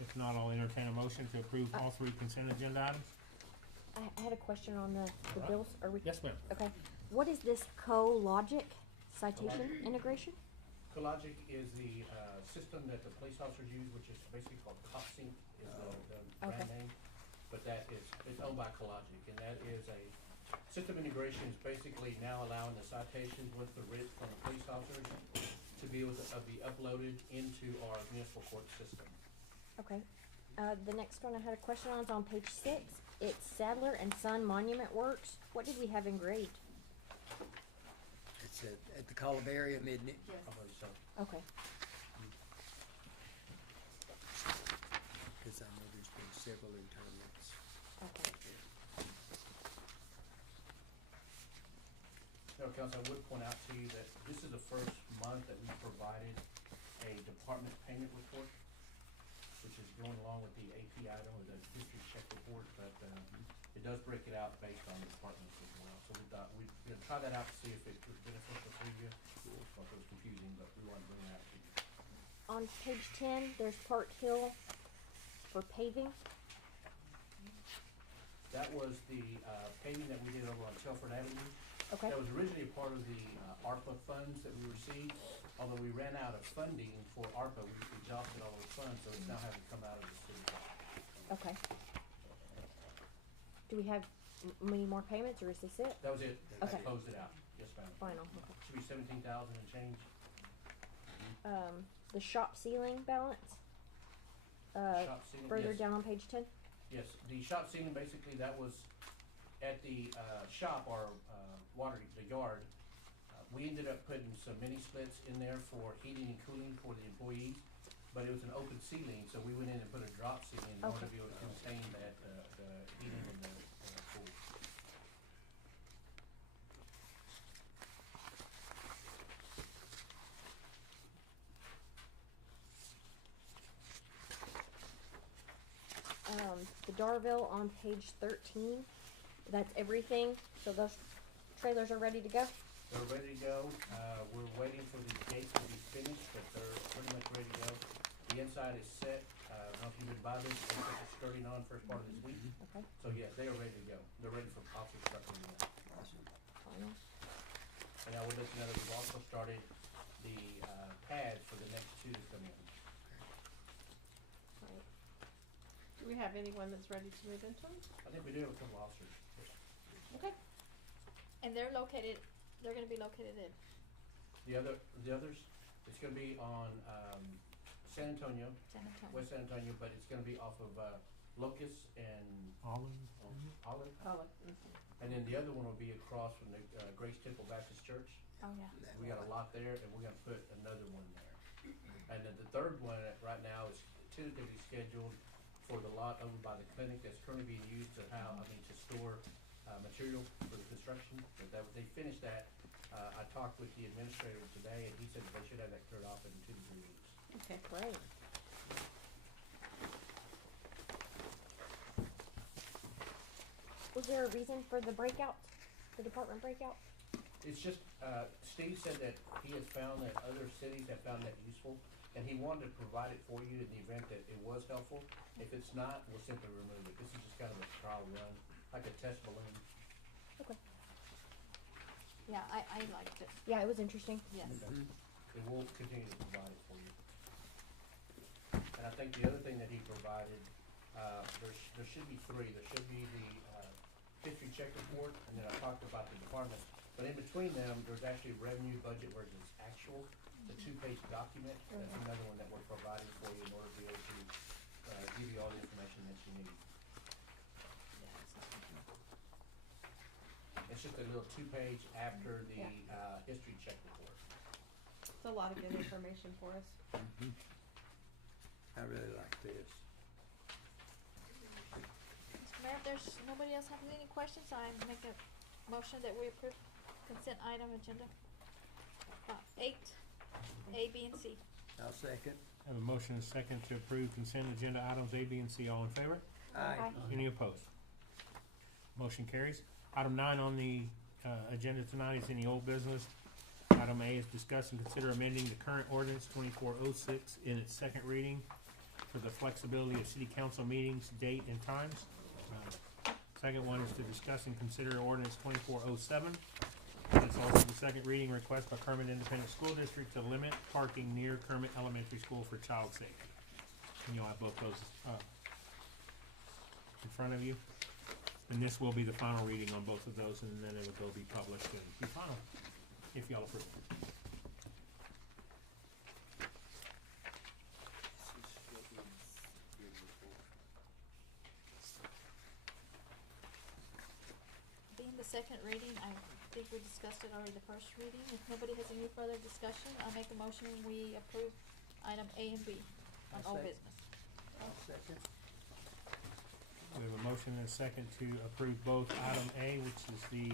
If not, I'll entertain a motion to approve all 3 consent agenda items. I had a question on the bills. Are we? Yes, ma'am. Okay. What is this CoLogic citation integration? CoLogic is the system that the police officers use, which is basically called CopSync, is the brand Okay. name. But it's owned by CoLogic, and that is a system integration is basically now allowing the citations with the writ from the police officers to be able to be uploaded into our municipal court system. Okay. The next one I had a question on is on page 6. It's Sadler and Son Monument Works. What did we have engraved? It's at the Columbarium, isn't it? Yes. I believe so. Okay. Cause I know there's been several interments. Okay. No, Council, I would point out to you that this is the first month that we provided a department payment report, which is going along with the AP item or the history check report, but it does break it out based on the departments as well. So we thought we'd try that out to see if it was beneficial to you. Thought it was confusing, but we wanted to bring that to you. On page 10, there's Park Hill for paving. That was the paving that we did over on Telford Avenue. Okay. That was originally a part of the ARPA funds that we received. Although we ran out of funding for ARPA, we exhausted all those funds, so it's now having to come out of the city. Okay. Do we have many more payments, or is this it? That was it. That Okay. closed it out. Yes, ma'am. Final. Okay. Should be 17,000 and change. The shop ceiling balance. Shop ceiling, Further yes. down on page 10. Yes, the shop ceiling, basically, that was at the shop, or the yard. We ended up putting some mini splits in there for heating and cooling for the employees, but it was an open ceiling, so we went in and put a drop ceiling in order to be able to contain that, the heating and the cool. The Darville on page 13. That's everything. So those trailers are ready to go. They're ready to go. We're waiting for the gates to be finished, but they're pretty much ready to go. The inside is set. I don't know if you've been by this, they put the skirting on first part of this week. Okay. So yes, they are ready to go. They're ready for officer truck moving. Final. And I will let you know that we've also started the pads for the next 2 to come in. Right. Do we have anyone that's ready to move into them? I think we do have a couple officers. Okay. And they're gonna be located in. The others, it's gonna be on San Antonio, West San Antonio, but it's gonna be off of Locust and Olive. Olive. Olive. And then the other one will be across from the Grace Temple Baptist Church. Oh, yeah. We got a lot there, and we're gonna put another one there. And then the third one right now is tentatively scheduled for the lot over by the clinic that's currently being used to store material for the construction. But they finished that. I talked with the administrator today, and he said that they should have that cleared off in 2 to 3 weeks. Okay, great. Was there a reason for the breakout, the department breakout? It's just, Steve said that he has found that other cities have found that useful, and he wanted to provide it for you in the event that it was helpful. If it's not, we'll simply remove it. This is just kind of a trial run, like a test balloon. Okay. Yeah, I liked it. Yeah, it was interesting. Yes. And we'll continue to provide it for you. And I think the other thing that he provided, there should be 3. There should be the history check report, and then I talked about the department But in between them, there's actually a revenue budget where it's actual, the 2-page document. That's another one that we're providing for you in order to be able to give you all the information that you need. It's just a little 2-page after the history check report. It's a lot of good information for us. I really like this. Mr. Mayor, if there's nobody else having any questions, I make a motion that we approve consent item agenda 8, A, B, and C. I'll second. I have a motion and a second to approve consent agenda items A, B, and C. All in favor? Aye. Any opposed? Motion carries. Item 9 on the agenda tonight is any old business. Item A is discuss and consider amending the current ordinance 2406 in its second reading for the flexibility of city council meetings, date, and times. Second one is to discuss and consider ordinance 2407. It's also the second reading request by Kermit Independent School District to limit parking near Kermit Elementary School for child safety. And you'll have both those in front of you. And this will be the final reading on both of those, and then it will go be published and be final, if y'all approve. Being the second reading, I think we discussed it already the first reading. If nobody has any further discussion, I'll make a motion, we approve item A and B on old business. I'll second. We have a motion and a second to approve both item A, which is the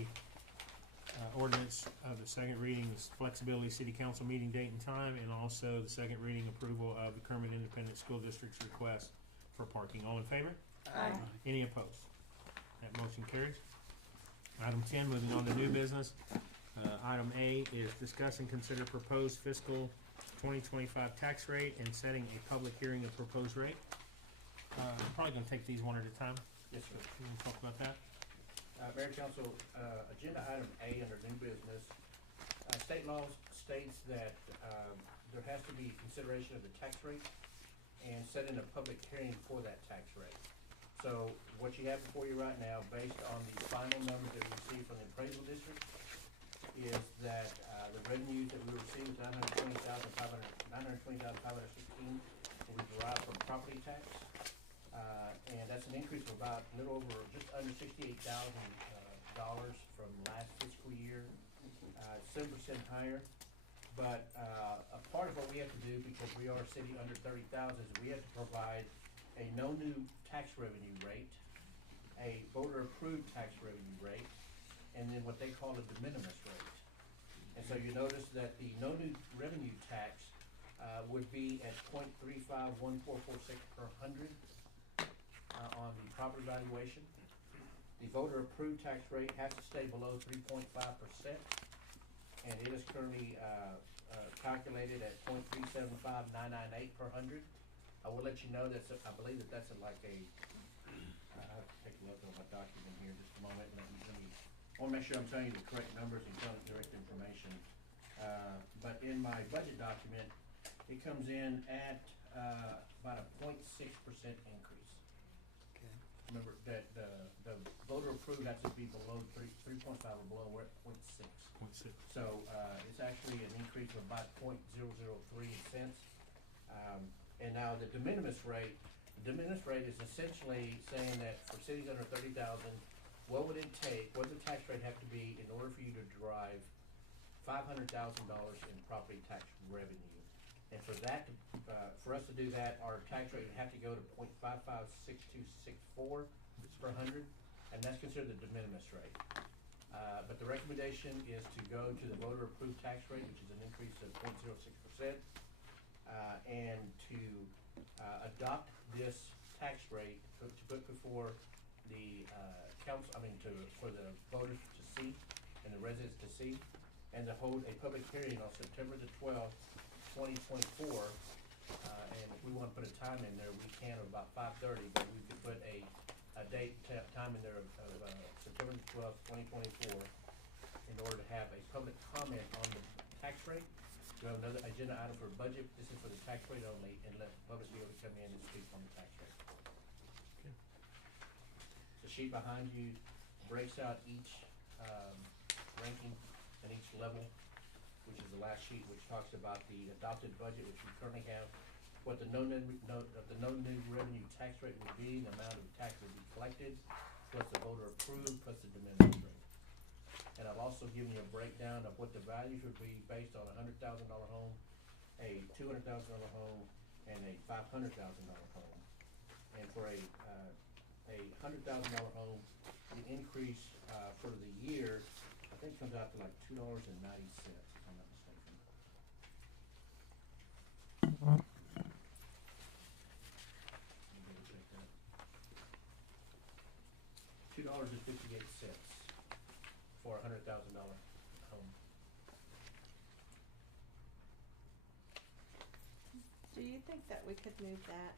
ordinance of the second reading, the flexibility city council meeting date and time, and also the second reading approval of the Kermit Independent School District's request for parking. All in favor? Aye. Any opposed? That motion carries. Item 10, moving on to new business. Item A is discuss and consider proposed fiscal 2025 tax rate and setting a public hearing of proposed rate. I'm probably gonna take these one at a time. Yes, sir. You wanna talk about that? Mayor and Council, agenda item A under new business. State law states that there has to be consideration of the tax rate and setting a public hearing for that tax rate. So what you have before you right now, based on the final numbers that we received from the appraisal district, is that the revenues that we received, $920,516, will be derived from property tax. And that's an increase of about a little over, just under $68,000 from last fiscal year, 7% higher. But a part of what we have to do, because we are a city under 30,000, is we have to provide a no new tax revenue rate, a voter approved tax revenue rate, and then what they call a de minimis rate. And so you notice that the no new revenue tax would be at 0.351446 per hundred on the property valuation. The voter approved tax rate has to stay below 3.5%, and it is currently calculated at 0.375998 per hundred. I will let you know that I believe that's like a. I have to take a look at my document here in just a moment. Let me. I want to make sure I'm telling you the correct numbers and telling correct information. But in my budget document, it comes in at about a 0.6% increase. Okay. Remember that the voter approved has to be below 3.5 or below. We're at 0.6. 0.6. So it's actually an increase of about 0.003 cents. And now the de minimis rate is essentially saying that for cities under 30,000, what would it take, what would the tax rate have to be in order for you to derive $500,000 in property tax revenue? And for that, for us to do that, our tax rate would have to go to 0.556264 per hundred, and that's considered the de minimis rate. But the recommendation is to go to the voter approved tax rate, which is an increase of 0.06%. And to adopt this tax rate to put before the council, for the voters to see and the residents to see, and to hold a public hearing on September the 12th, 2024. And if we want to put a time in there, we can of about 5:30, but we could put a date, time in there of September the 12th, 2024, in order to have a public comment on the tax rate. We have another agenda item for budget. This is for the tax rate only, and let the public be able to come in and speak on the tax rate. Okay. The sheet behind you breaks out each ranking in each level, which is the last sheet, which talks about the adopted budget, which we currently have, what the no new revenue tax rate would be, the amount of tax would be collected, plus the voter approved, plus the de minimis rate. And I've also given you a breakdown of what the values would be based on a $100,000 home, a $200,000 home, and a $500,000 home. And for a $100,000 home, the increase for the year, I think comes out to like $2.90, if I'm not mistaken. $2.58 for a $100,000 home. Do you think that we could move that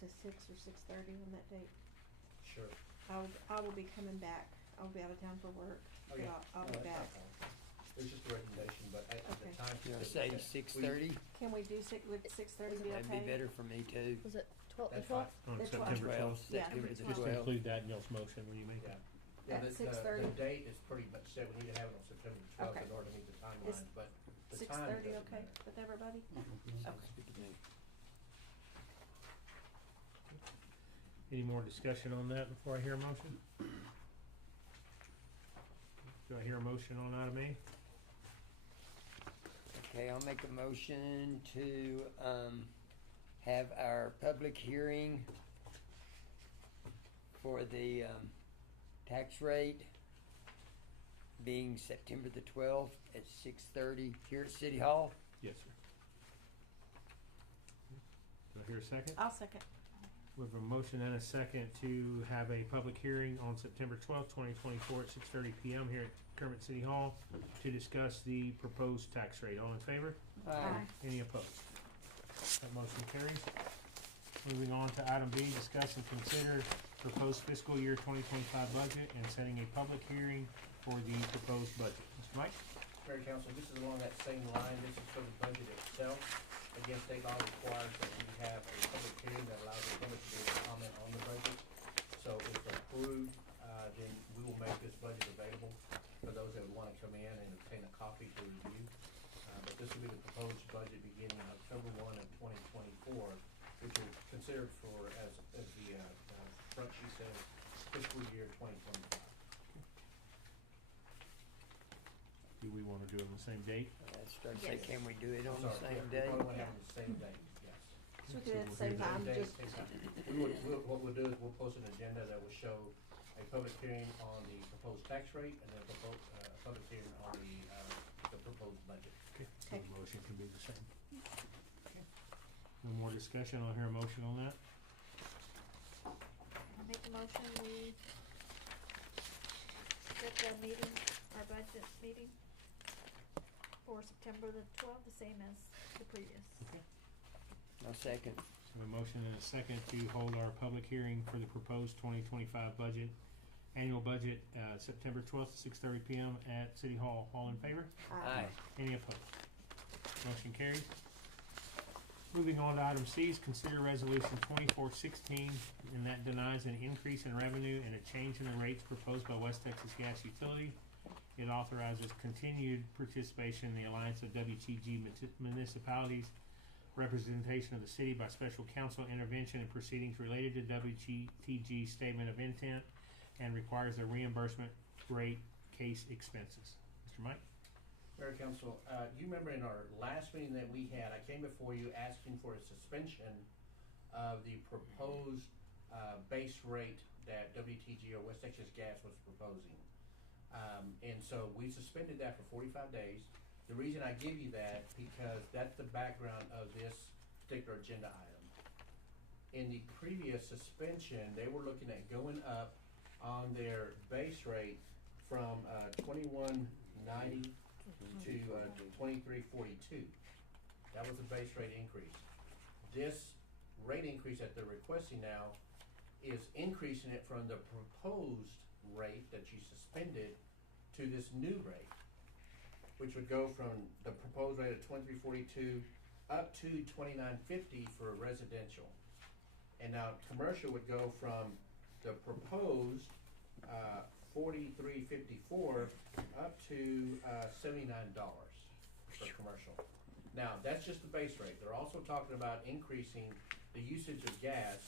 to 6 or 6:30 on that date? Sure. I will be coming back. I'll be out of town for work, Oh, but yeah. I'll No, be that's back. not bad. It's just a recommendation, but at the Okay. time. You wanna that- say that 6:30? Can we do would 6:30 be okay? That'd be better for me too. Was it 12, the That's 12th? On The September 12th, 12th. Yeah. September the Just 12th. include that in y'all's motion when you make Yeah. it. Yeah, At the 6:30? date is pretty much set. We need to have it on September the 12th Okay. in order to meet the Is timeline, but the time 6:30 doesn't okay matter. with everybody? Sounds good to me. Any more discussion on that before I hear a motion? Do I hear a motion on item A? Okay, I'll make a motion to, have our public hearing for the, tax rate being September the 12th at 6:30 here at City Hall. Yes, sir. Do I hear a second? I'll second. We have a motion and a second to have a public hearing on September 12th, 2024 at 6:30 PM here at Kermit City Hall to discuss the proposed tax rate. All in favor? Aye. Any opposed? That motion carries. Moving on to item B, discuss and consider proposed fiscal year 2025 budget and setting a public hearing for the proposed budget. Mr. Mike? Mayor and Council, this is along that same line. This is for the budget itself. Again, state law requires that we have a public hearing that allows the public to be able to comment on the budget. So if approved, then we will make this budget available for those that would want to come in and obtain a copy to review. But this will be the proposed budget beginning October 1 of 2024, which is considered for, as the front sheet says, fiscal year 2025. Do we want to do it on the same date? I started to say, Yes. can we do it on I'm the sorry, same yeah, day? We probably want to have it on the same day, yes. So we do it at the we'll same do that time, Same day, just, same time. What we'll do is we'll post an agenda that will show a public hearing on the proposed tax rate and then a public hearing on the proposed budget. Okay. So Okay. the motion can be the same. Okay. No more discussion. I'll hear a motion on that. I make a motion, we set the meeting, our budget meeting for September the 12th, the same as the previous. I'll second. So a motion and a second to hold our public hearing for the proposed 2025 budget, annual budget, September 12th, 6:30 PM at City Hall. All in favor? Aye. Any opposed? Motion carries. Moving on to item C is consider resolution 2416, and that denies an increase in revenue and a change in the rates proposed by West Texas Gas Utility. It authorizes continued participation in the Alliance of WTG Municipalities, representation of the city by special counsel, intervention and proceedings related to WTG statement of intent, and requires a reimbursement rate case expenses. Mr. Mike? Mayor and Council, you remember in our last meeting that we had, I came before you asking for a suspension of the proposed base rate that WTG or West Texas Gas was proposing. And so we suspended that for 45 days. The reason I give you that, because that's the background of this particular agenda item. In the previous suspension, they were looking at going up on their base rate from $21.90 to $23.42. That was the base rate increase. This rate increase that they're requesting now is increasing it from the proposed rate that you suspended to this new rate, which would go from the proposed rate of $23.42 up to $29.50 for residential. And now commercial would go from the proposed $43.54 up to $79 for commercial. Now, that's just the base rate. They're also talking about increasing the usage of gas,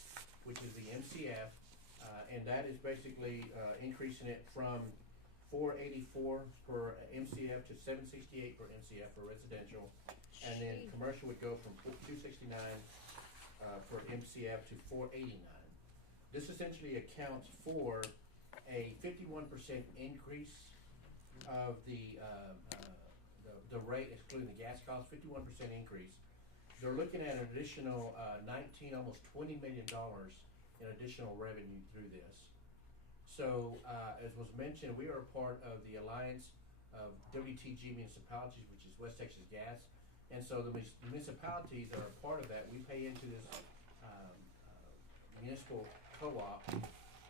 which is the MCF, and that is basically increasing it from $4.84 per MCF to $7.68 per MCF for residential, and then commercial would go from $2.69 per MCF to $4.89. This essentially accounts for a 51% increase of the rate, excluding the gas cost, 51% increase. They're looking at an additional 19, almost $20 million in additional revenue through this. So, as was mentioned, we are a part of the Alliance of WTG municipalities, which is West Texas Gas. And so the municipalities that are a part of that, we pay into this municipal co-op,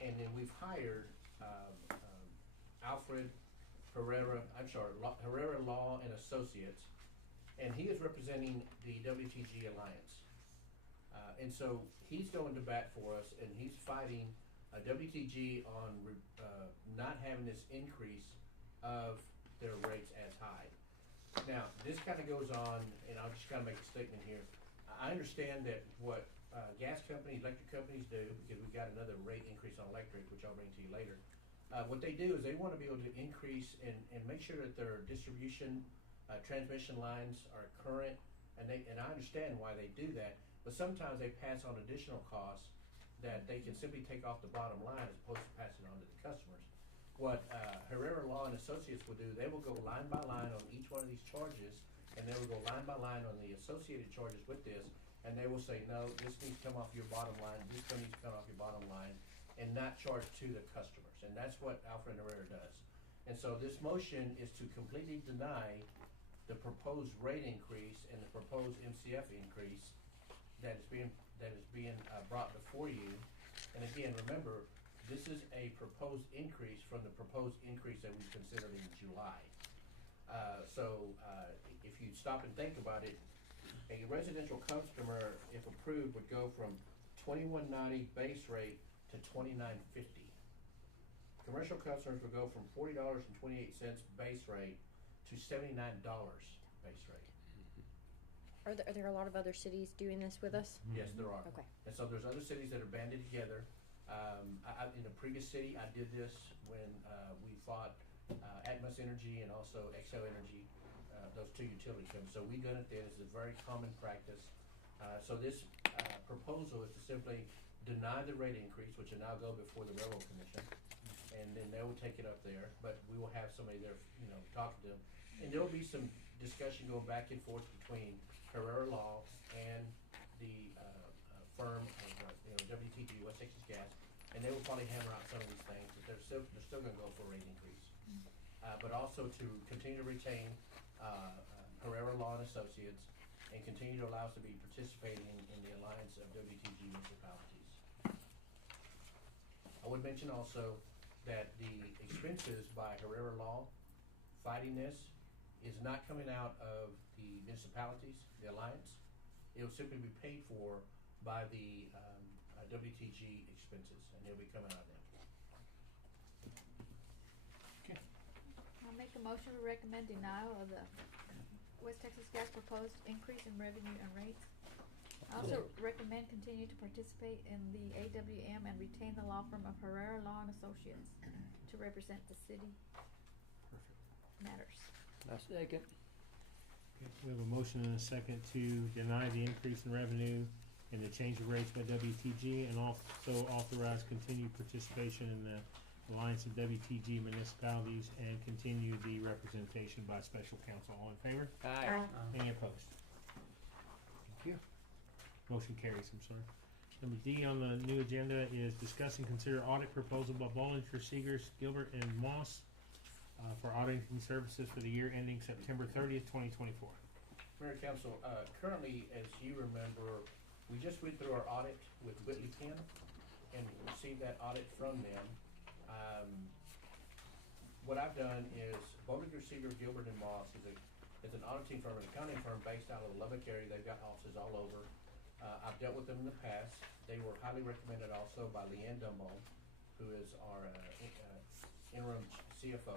and then we've hired Alfred Herrera Law and Associates, and he is representing the WTG Alliance. And so he's going to bat for us, and he's fighting WTG on not having this increase of their rates as high. Now, this kind of goes on, and I'll just kind of make a statement here. I understand that what gas companies, electric companies do, because we've got another rate increase on electric, which I'll bring to you later. What they do is they want to be able to increase and make sure that their distribution, transmission lines are current, and I understand why they do that, but sometimes they pass on additional costs that they can simply take off the bottom line as opposed to passing on to the customers. What Herrera Law and Associates will do, they will go line by line on each one of these charges, and they will go line by line on the associated charges with this, and they will say, no, this needs to come off your bottom line, this one needs to come off your bottom line, and not charge to the customers. And that's what Alfred Herrera does. And so this motion is to completely deny the proposed rate increase and the proposed MCF increase that is being brought before you. And again, remember, this is a proposed increase from the proposed increase that we considered in July. If you stop and think about it, a residential customer, if approved, would go from $21.90 base rate to $29.50. Commercial customers would go from $40.28 base rate to $79 base rate. Are there a lot of other cities doing this with us? Yes, there are. Okay. And so there's other cities that are banded together. In a previous city, I did this when we fought Atmos Energy and also Xcel Energy, those two utility companies. So we done it then. It's a very common practice. So this proposal is to simply deny the rate increase, which will now go before the Railroad Commission, and then they will take it up there. But we will have somebody there, talking to them, and there will be some discussion going back and forth between Herrera Law and the firm of WTG, West Texas Gas, and they will probably hammer out some of these things, but they're still going to go for a rate increase. But also to continue to retain Herrera Law and Associates, and continue to allow us to be participating in the alliance of WTG municipalities. I would mention also that the expenses by Herrera Law fighting this is not coming out of the municipalities, the alliance. It will simply be paid for by the WTG expenses, and it'll be coming out of them. Okay. I'll make a motion to recommend denial of the West Texas Gas proposed increase in revenue and rates. I also recommend continue to participate in the AWM and retain the law firm of Herrera Law and Associates to represent the city matters. I second. Okay, we have a motion and a second to deny the increase in revenue and the change of rates by WTG, and also authorize continued participation in the Alliance of WTG municipalities and continue the representation by special counsel. All in favor? Aye. Any opposed? Thank you. Motion carries, I'm sorry. Number D on the new agenda is discuss and consider audit proposal by Bollinger, Seegers, Gilbert, and Moss for auditing services for the year ending September 30th, 2024. Mayor and Council, currently, as you remember, we just went through our audit with Whitley Penn and received that audit from them. What I've done is Bollinger, Seeger, Gilbert, and Moss is an auditing firm, an accounting firm based out of the Lubbock area. They've got offices all over. I've dealt with them in the past. They were highly recommended also by Leanne Dumbo, who is our interim CFO.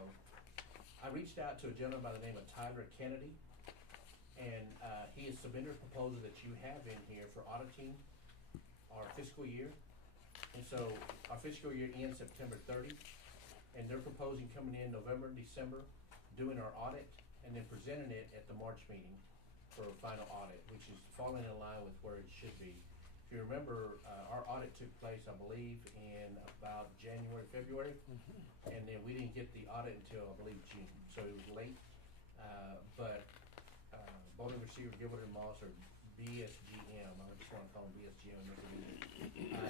I reached out to a gentleman by the name of Tyler Kennedy, and he has submitted a proposal that you have in here for auditing our fiscal year. And so our fiscal year ends September 30, and they're proposing coming in November and December, doing our audit, and then presenting it at the March meeting for a final audit, which is falling in line with where it should be. If you remember, our audit took place, I believe, in about January, February, and then we didn't get the audit until, I believe, June, so it was late. But Bowling Receiver, Gilbert and Moss, or BSGM, I just want to call them BSGM,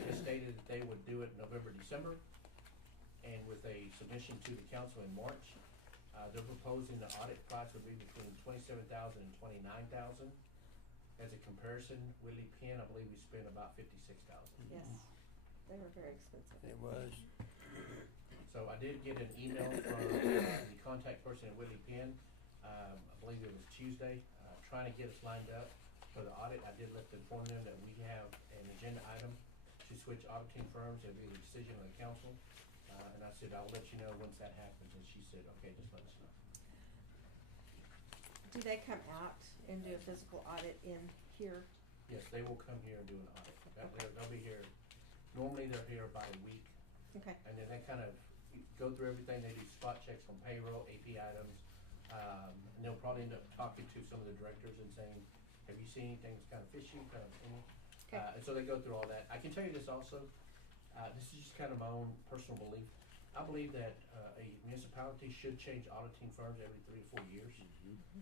has stated that they would do it November, December, and with a submission to the council in March. They're proposing the audit price would be between $27,000 and $29,000. As a comparison, Whitley Penn, I believe we spent about $56,000. Yes, they were very expensive. It was. So I did get an email from the contact person at Whitley Penn, I believe it was Tuesday, trying to get us lined up for the audit. I did inform them that we have an agenda item to switch auditing firms. It'll be the decision of the council. And I said, I'll let you know once that happens. And she said, okay, just let us know. Do they come out and do a physical audit in here? Yes, they will come here and do an audit. They'll be here, normally they're here about a week. Okay. And then they kind of go through everything. They do spot checks on payroll, AP items. And they'll probably end up talking to some of the directors and saying, have you seen anything that's kind of fishy, kind of, you know? Okay. And so they go through all that. I can tell you this also, this is just kind of my own personal belief. I believe that a municipality should change auditing firms every 3 to 4 years.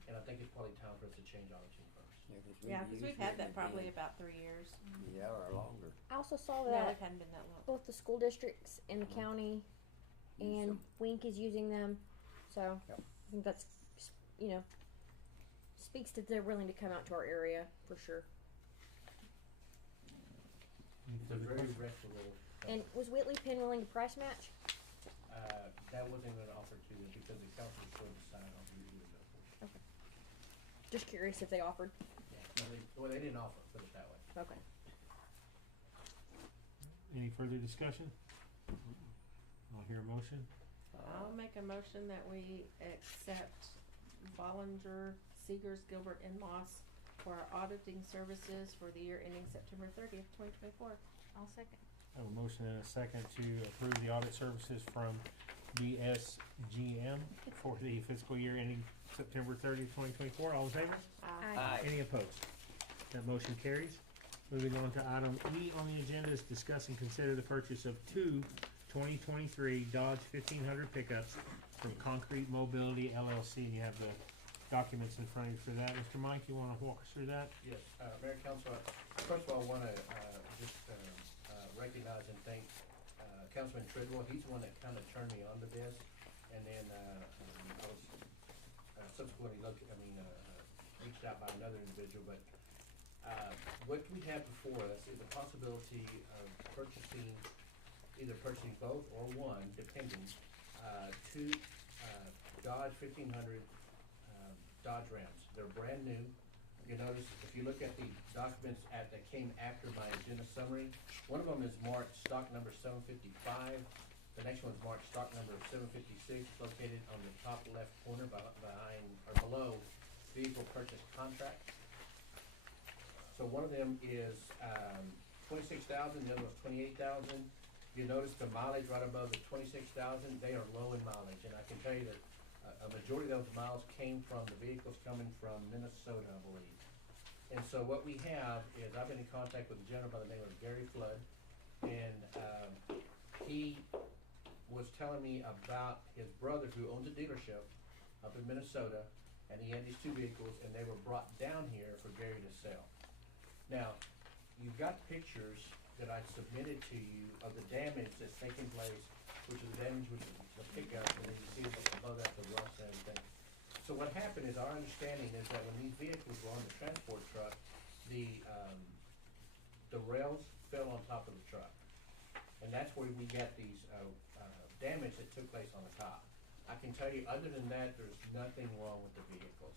And I think it's probably time for us to change auditing firms. Yeah, because we've had that probably about 3 years. Yeah, or longer. I also saw No, that it hadn't been that long. both the school districts in the county and Wink is using them. So I think that's, you know, speaks that they're willing to come out to our area for sure. It's a very reputable. And was Whitley Penn willing to price match? That wasn't an offer to them because the council was going to decide on who to go for. Okay. Just curious if they offered. Yeah, no, they didn't offer, put it that way. Okay. Any further discussion? I'll hear a motion. I'll make a motion that we accept Bollinger, Seegers, Gilbert, and Moss for our auditing services for the year ending September 30th, 2024. I'll second. I have a motion and a second to approve the audit services from BSGM for the fiscal year ending September 30th, 2024. All in favor? Aye. Any opposed? That motion carries. Moving on to item E on the agenda is discuss and consider the purchase of two 2023 Dodge 1500 pickups from Concrete Mobility LLC. And you have the documents in front of you for that. Mr. Mike, you want to walk us through that? Yes, Mayor Council, first of all, I want to just recognize and thank Councilman Treadwell. He's the one that kind of turned me on to this, and then I was subsequently reached out by another individual. But what we have before us is a possibility of either purchasing both or one, depending, two Dodge 1500 Dodge Rams. They're brand new. You notice if you look at the documents that came after my agenda summary, one of them is marked stock number 755. The next one is marked stock number 756, located on the top left corner behind or below vehicle purchase contract. So one of them is 26,000, the other was 28,000. You notice the mileage right above the 26,000, they are low in mileage, and I can tell you that a majority of those miles came from the vehicles coming from Minnesota, I believe. And so what we have is I've been in contact with a gentleman by the name of Gary Flood, and he was telling me about his brother who owns a dealership up in Minnesota, and he had these two vehicles, and they were brought down here for Gary to sell. Now, you've got pictures that I submitted to you of the damage that's taking place, which is the damage with the pickup, and then you see above that the rust and everything. So what happened is our understanding is that when these vehicles were on the transport truck, the rails fell on top of the truck. And that's where we got these damage that took place on the top. I can tell you, other than that, there's nothing wrong with the vehicles.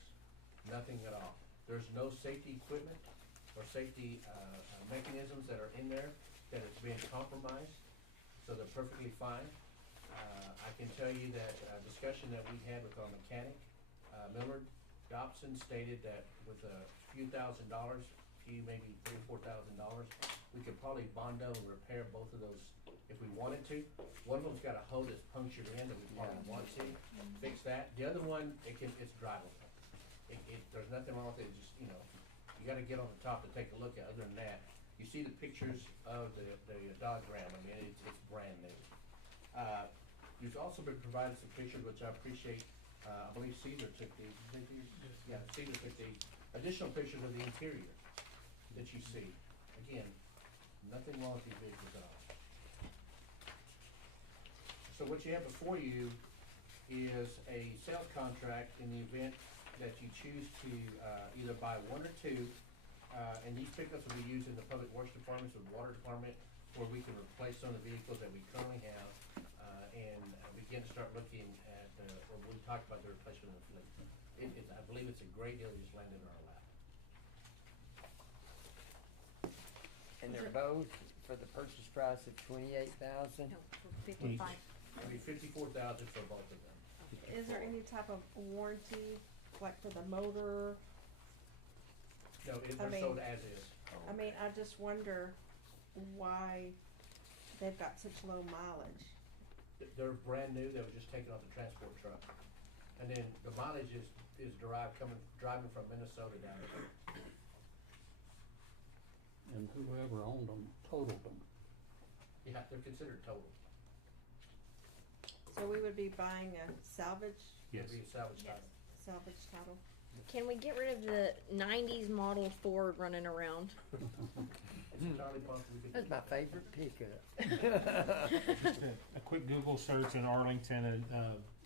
Nothing at all. There's no safety equipment or safety mechanisms that are in there that is being compromised, so they're perfectly fine. I can tell you that discussion that we had with our mechanic, Millard Dobson, stated that with a few $1,000s, maybe $3,000 or $4,000, we could probably bondo and repair both of those if we wanted to. One of them's got a hole that's punctured in that we probably want to fix that. The other one, it's drivable. There's nothing wrong with it. Just, you got to get on the top to take a look at. Other than that, you see the pictures of the diagram. I mean, it's brand new. You've also been provided some pictures, which I appreciate. I believe Caesar took these. Yeah, Caesar took the additional pictures of the interior that you see. Again, nothing wrong with these vehicles at all. So what you have before you is a sales contract in the event that you choose to either buy one or two, and these pickups will be used in the public works departments or water department, where we can replace some of the vehicles that we currently have, and begin to start looking at, or we talked about the replacement of the fleet. I believe it's a great deal that just landed in our lap. And they're both for the purchase price of $28,000? No, for 55. It'll be $54,000 for both of them. Is there any type of warranty, like for the motor? No, I they're mean- sold as is. I mean, I just wonder why they've got such low mileage. They're brand new. They were just taken off the transport truck. And then the mileage is derived driving from Minnesota down here. And whoever owned them totaled them. Yeah, they're considered total. So we would be buying a salvage Yes. It'd be a salvage title. title. Can we get rid of the 90s model Ford running around? It's entirely possible we could. That's my favorite pickup. Just a quick Google search in Arlington, and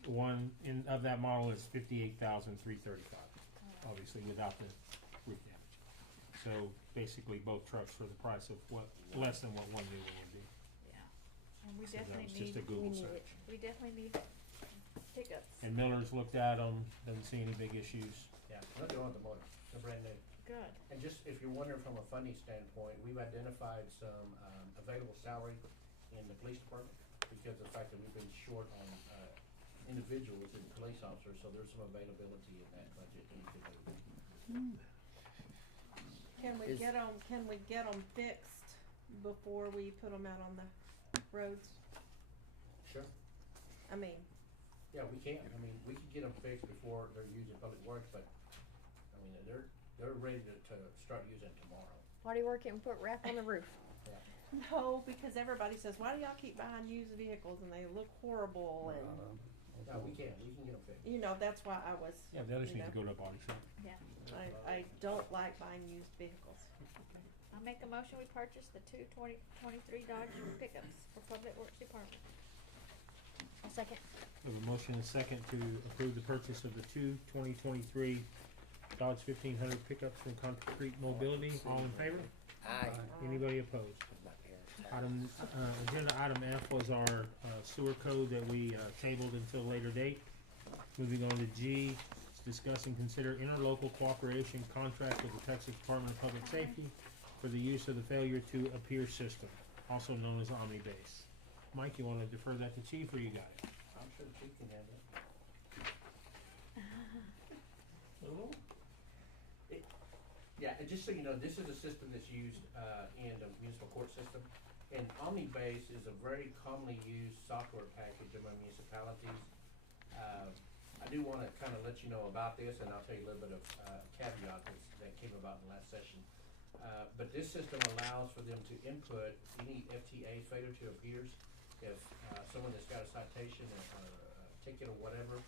one of that model is $58,335. Obviously, without the roof damage. So basically, both trucks for the price of less than what one new one would be. Yeah. And we So that definitely was just a need, Google need search. we definitely need pickups. And Miller's looked at them, doesn't see any big issues. Yeah, nothing wrong with the motor. They're brand new. Good. And just, if you're wondering from a funding standpoint, we've identified some available salary in the police department because of the fact that we've been short on individuals and police officers, so there's some availability in that budget that we could do. Can we get them fixed before we put them out on the roads? Sure. I mean, Yeah, we can. I mean, we can get them fixed before they're used in public works, but, I mean, they're ready to start using it tomorrow. Why do you work it and put wrap on the roof? Yeah. no, because everybody says, why do y'all keep buying used vehicles and they look horrible and, No, we can get them fixed. that's why I was, Yeah, the others need to go to a body shop. Yeah. I don't like buying used vehicles. I'll make a motion, we purchase the two 2023 Dodge pickups for Public Works Department. I'll second. We have a motion and a second to approve the purchase of the two 2023 Dodge 1500 pickups from Concrete Mobility. All in favor? Aye. Anybody opposed? My parents' house. Agenda item F was our sewer code that we tabled until a later date. Moving on to G, discuss and consider interlocal cooperation contract with the Texas Department of Public Safety for the use of the failure to appear system, also known as OmniBase. Mike, you wanna defer that to Chief, or you got it? I'm sure the chief can handle it. Yeah, and just so you know, this is a system that's used in the municipal court system. And OmniBase is a very commonly used software package among municipalities. I do wanna kinda let you know about this, and I'll tell you a little bit of caveat that came about in the last session. But this system allows for them to input any FTA, failure to appears. If someone that's got a citation or a ticket or whatever,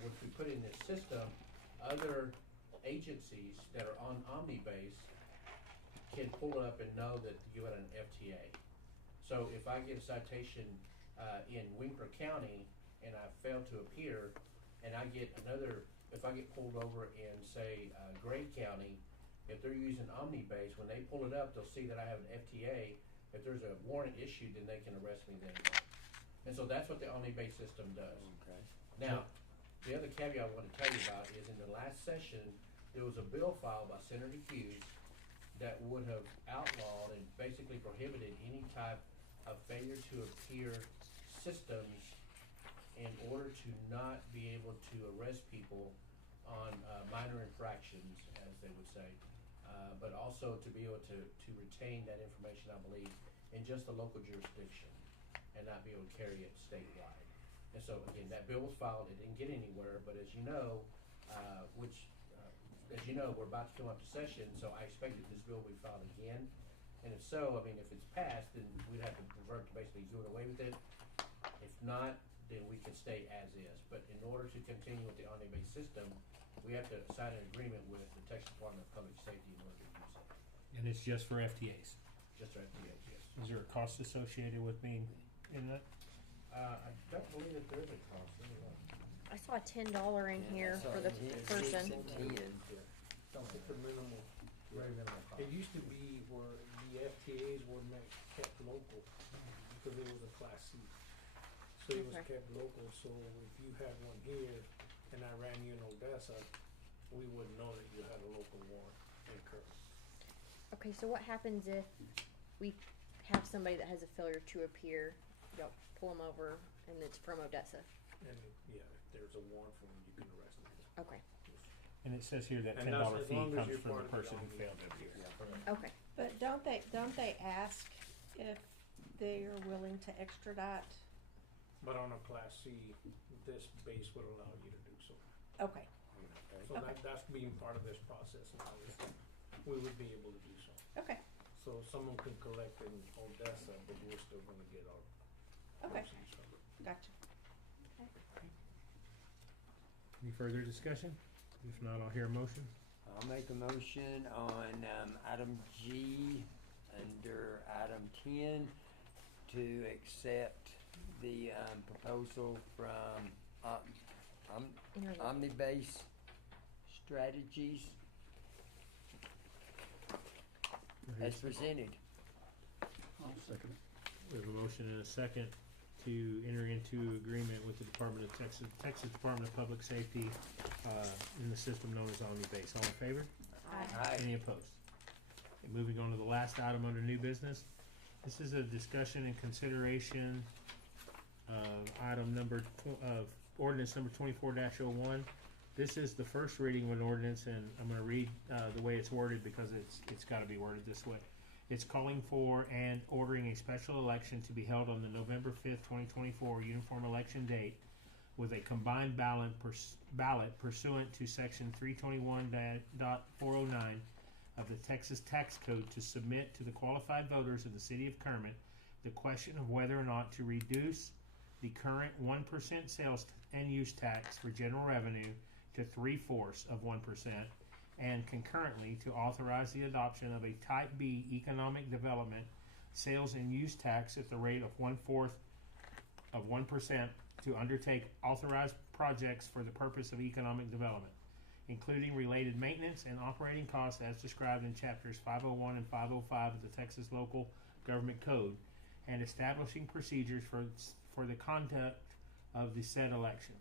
once we put in this system, other agencies that are on OmniBase can pull up and know that you had an FTA. So if I get a citation in Winkler County and I fail to appear, and I get if I get pulled over in, say, Gray County, if they're using OmniBase, when they pull it up, they'll see that I have an FTA. If there's a warrant issued, then they can arrest me then. And so that's what the OmniBase system does. Okay. Now, the other caveat I want to tell you about is in the last session, there was a bill filed by Senator Hughes that would have outlawed and basically prohibited any type of failure to appear systems in order to not be able to arrest people on minor infractions, as they would say, but also to be able to retain that information, I believe, in just the local jurisdiction and not be able to carry it statewide. And so again, that bill was filed, it didn't get anywhere, but as you know, we're about to come up to session, so I expect that this bill will be filed again. And if so, I mean, if it's passed, then we'd have to revert to basically doing away with it. If not, then we can stay as is. But in order to continue with the omni-based system, we have to sign an agreement with the Texas Department of Public Safety in order to use it. And it's just for FTAs. Just our FTAs, yes. Is there a cost associated with being in that? I don't believe that there is a cost. I saw a $10 in here for the person. It's a minimal. Very minimal cost. It used to be where the FTAs were kept local, because it was a Class C. So it was Okay. kept local, so if you had one here and I ran you in Odessa, we wouldn't know that you had a local warrant incurred. Okay, so what happens if we have somebody that has a failure to appear, y'all pull them over, and it's from Odessa? And yeah, if there's a warrant for them, you can arrest them. Okay, And it says here that And $10 that's as fee long as comes you're from part the of the person who omni- failed to appear. okay. But don't they ask if they are willing to extradite? But on a Class C, this base would allow you to do so. Okay, So Okay. that's being part of this process now, is we would be able to do so. okay, So someone can collect in Odessa, but we're still gonna get our okay, proceeds from it. gotcha. Any further discussion? If not, I'll hear a motion. I'll make a motion on, item G, under item 10, to accept the, proposal from, Interlocal. Omnibase Strategies as presented. I'll second it. We have a motion and a second to enter into agreement with the Department of Texas Department of Public Safety, in the system known as OmniBase. All in favor? Aye. Any opposed? Okay, moving on to the last item under new business. This is a discussion and consideration of of ordinance number 24-01. This is the first reading of an ordinance, and I'm gonna read, the way it's worded because it's gotta be worded this way. It's calling for and ordering a special election to be held on the November 5th, 2024 uniform election date with a combined ballot pursuant to section 321.409 of the Texas Tax Code to submit to the qualified voters of the city of Kermit the question of whether or not to reduce the current 1% sales and use tax for general revenue to 3/4 of 1%, and concurrently to authorize the adoption of a Type B economic development sales and use tax at the rate of 1/4 of 1% to undertake authorized projects for the purpose of economic development, including related maintenance and operating costs as described in chapters 501 and 505 of the Texas Local Government Code, and establishing procedures for the conduct of the said election,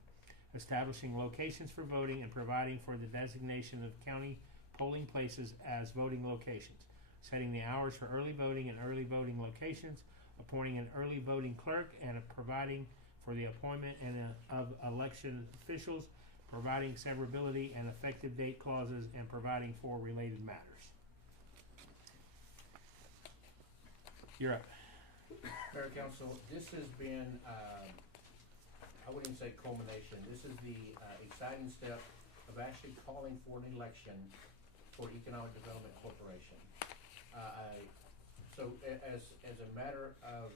establishing locations for voting and providing for the designation of county polling places as voting locations, setting the hours for early voting and early voting locations, appointing an early voting clerk, and providing for the appointment of election officials, providing severability and effective date clauses, and providing for related matters. You're up. Mayor Council, this has been, I wouldn't even say culmination, this is the exciting step of actually calling for an election for Economic Development Corporation. So as a matter of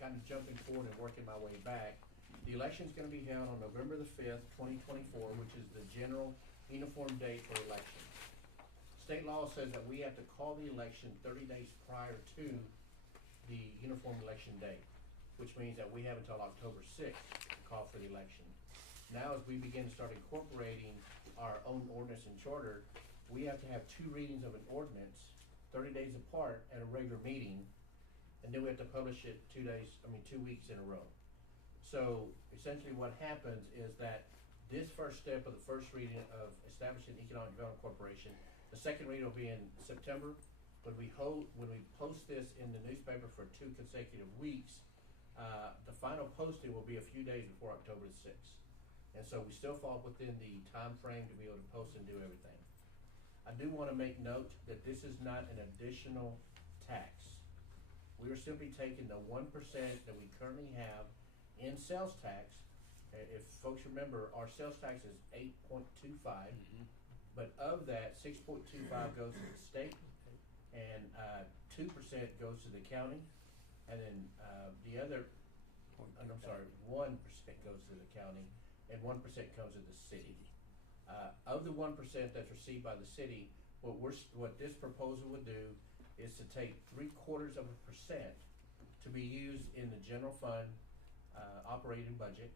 kind of jumping forward and working my way back, the election's gonna be held on November the 5th, 2024, which is the general uniform date for elections. State law says that we have to call the election 30 days prior to the uniform election date, which means that we have until October 6th to call for the election. Now, as we begin to start incorporating our own ordinance and charter, we have to have 2 readings of an ordinance 30 days apart at a regular meeting, and then we have to publish it 2 weeks in a row. So essentially what happens is that this first step of the first reading of establishing Economic Development Corporation, the second reading will be in September. When we post this in the newspaper for 2 consecutive weeks, The final posting will be a few days before October the 6th. And so we still fall within the time frame to be able to post and do everything. I do want to make note that this is not an additional tax. We are simply taking the 1% that we currently have in sales tax. If folks remember, our sales tax is 8.25, but of that, 6.25 goes to the state, and 2% goes to the county, and then the other, I'm sorry, 1% goes to the county, and 1% comes to the city. Of the 1% that's received by the city, what this proposal would do is to take 3/4 of a percent to be used in the general fund operating budget,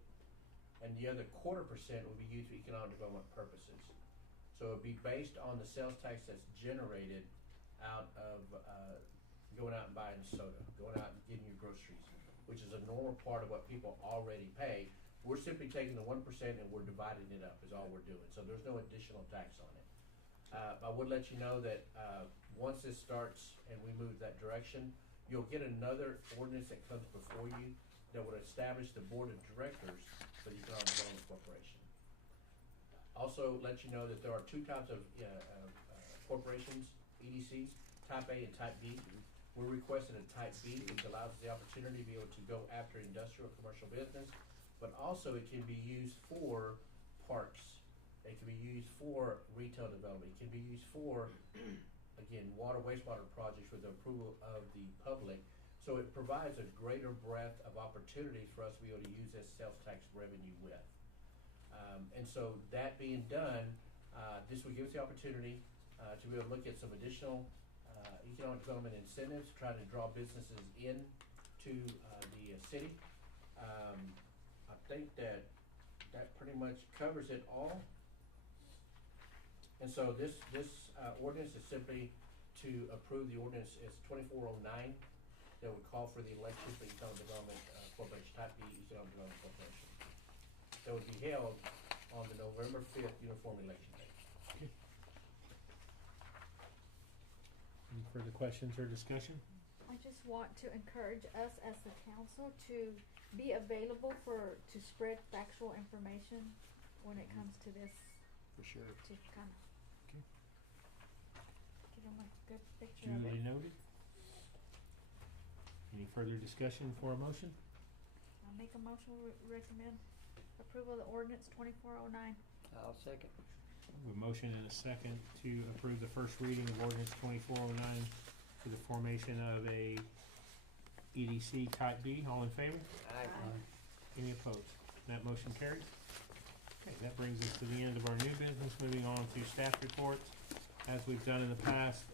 and the other 1/4% will be used for economic development purposes. So it'd be based on the sales tax that's generated out of going out and buying soda, going out and getting your groceries, which is a normal part of what people already pay. We're simply taking the 1% and we're dividing it up is all we're doing. So there's no additional tax on it. I would let you know that once this starts and we move that direction, you'll get another ordinance that comes before you that would establish the board of directors for the Economic Development Corporation. Also, let you know that there are two types of corporations, EDCs, Type A and Type B. We're requesting a Type B, which allows us the opportunity to be able to go after industrial commercial business, but also it can be used for parks. It can be used for retail development. It can be used for, again, water, wastewater projects with the approval of the public. So it provides a greater breadth of opportunities for us to be able to use this sales tax revenue with. And so that being done, this would give us the opportunity to be able to look at some additional economic development incentives, try to draw businesses in to the city. I think that pretty much covers it all. And so this ordinance is simply to approve the ordinance as 2409 that would call for the election for Economic Development Corporation, Type B Economic Development Corporation. That would be held on the November 5th uniform election day. Any further questions or discussion? I just want to encourage us as the council to be available to spread factual information when it comes to this. For sure. To kind of Okay. give them a good picture of Duly it. noted. Any further discussion for a motion? I'll make a motion, we recommend approval of the ordinance 2409. I'll second. We have a motion and a second to approve the first reading of ordinance 2409 for the formation of a EDC Type B. All in favor? Aye. Any opposed? That motion carries. Okay, that brings us to the end of our new business. Moving on to staff reports. As we've done in the past,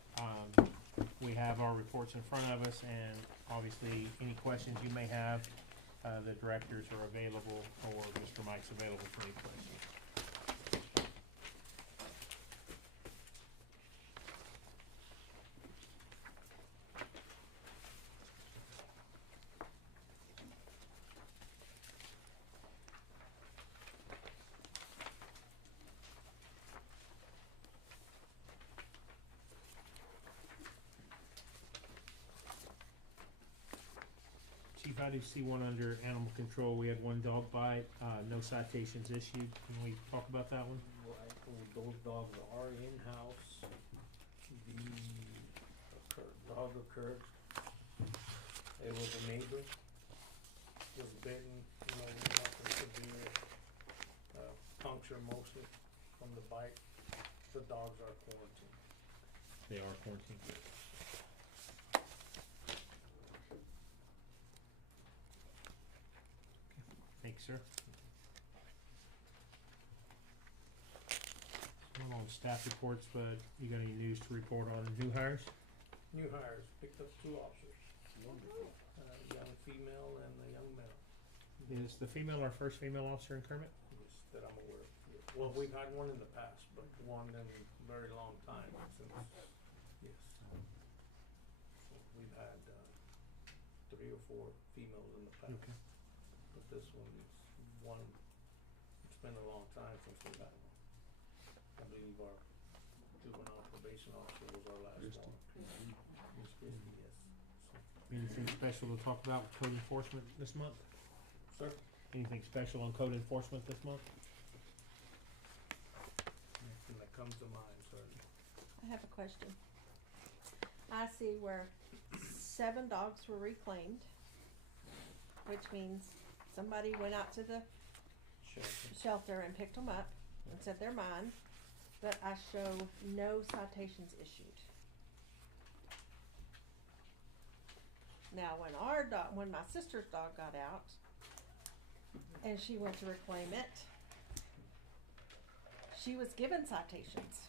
we have our reports in front of us, and obviously any questions you may have, the directors are available, or Mr. Mike's available for any questions. Chief, I do see one under animal control. We had one dog bite, no citations issued. Can we talk about that one? Right, well, those dogs are in-house. The dog occurred, it was a neighbor, was bitten, nothing severe, puncture mostly from the bite. The dogs are quarantined. They are quarantined. Thanks, sir. One on staff reports, but you got any news to report on new hires? New hires, picked up 2 officers. Wonderful. A young female and a young male. Is the female our first female officer in Kermit? Yes, that I'm aware of. Yes. Well, we've had one in the past, but one in a very long time since, yes. So we've had 3 or 4 females in the past. Okay. But this one, it's been a long time since we've had one. I believe our juvenile probation officer was our last one. Miss Christie, yes. So Anything special to talk about with code enforcement this month? Sir? Anything special on code enforcement this month? Anything that comes to mind, sir? I have a question. I see where 7 dogs were reclaimed, which means somebody went out to the shelter and picked them up and said they're mine, but I show no citations issued. Now, when my sister's dog got out and she went to reclaim it, she was given citations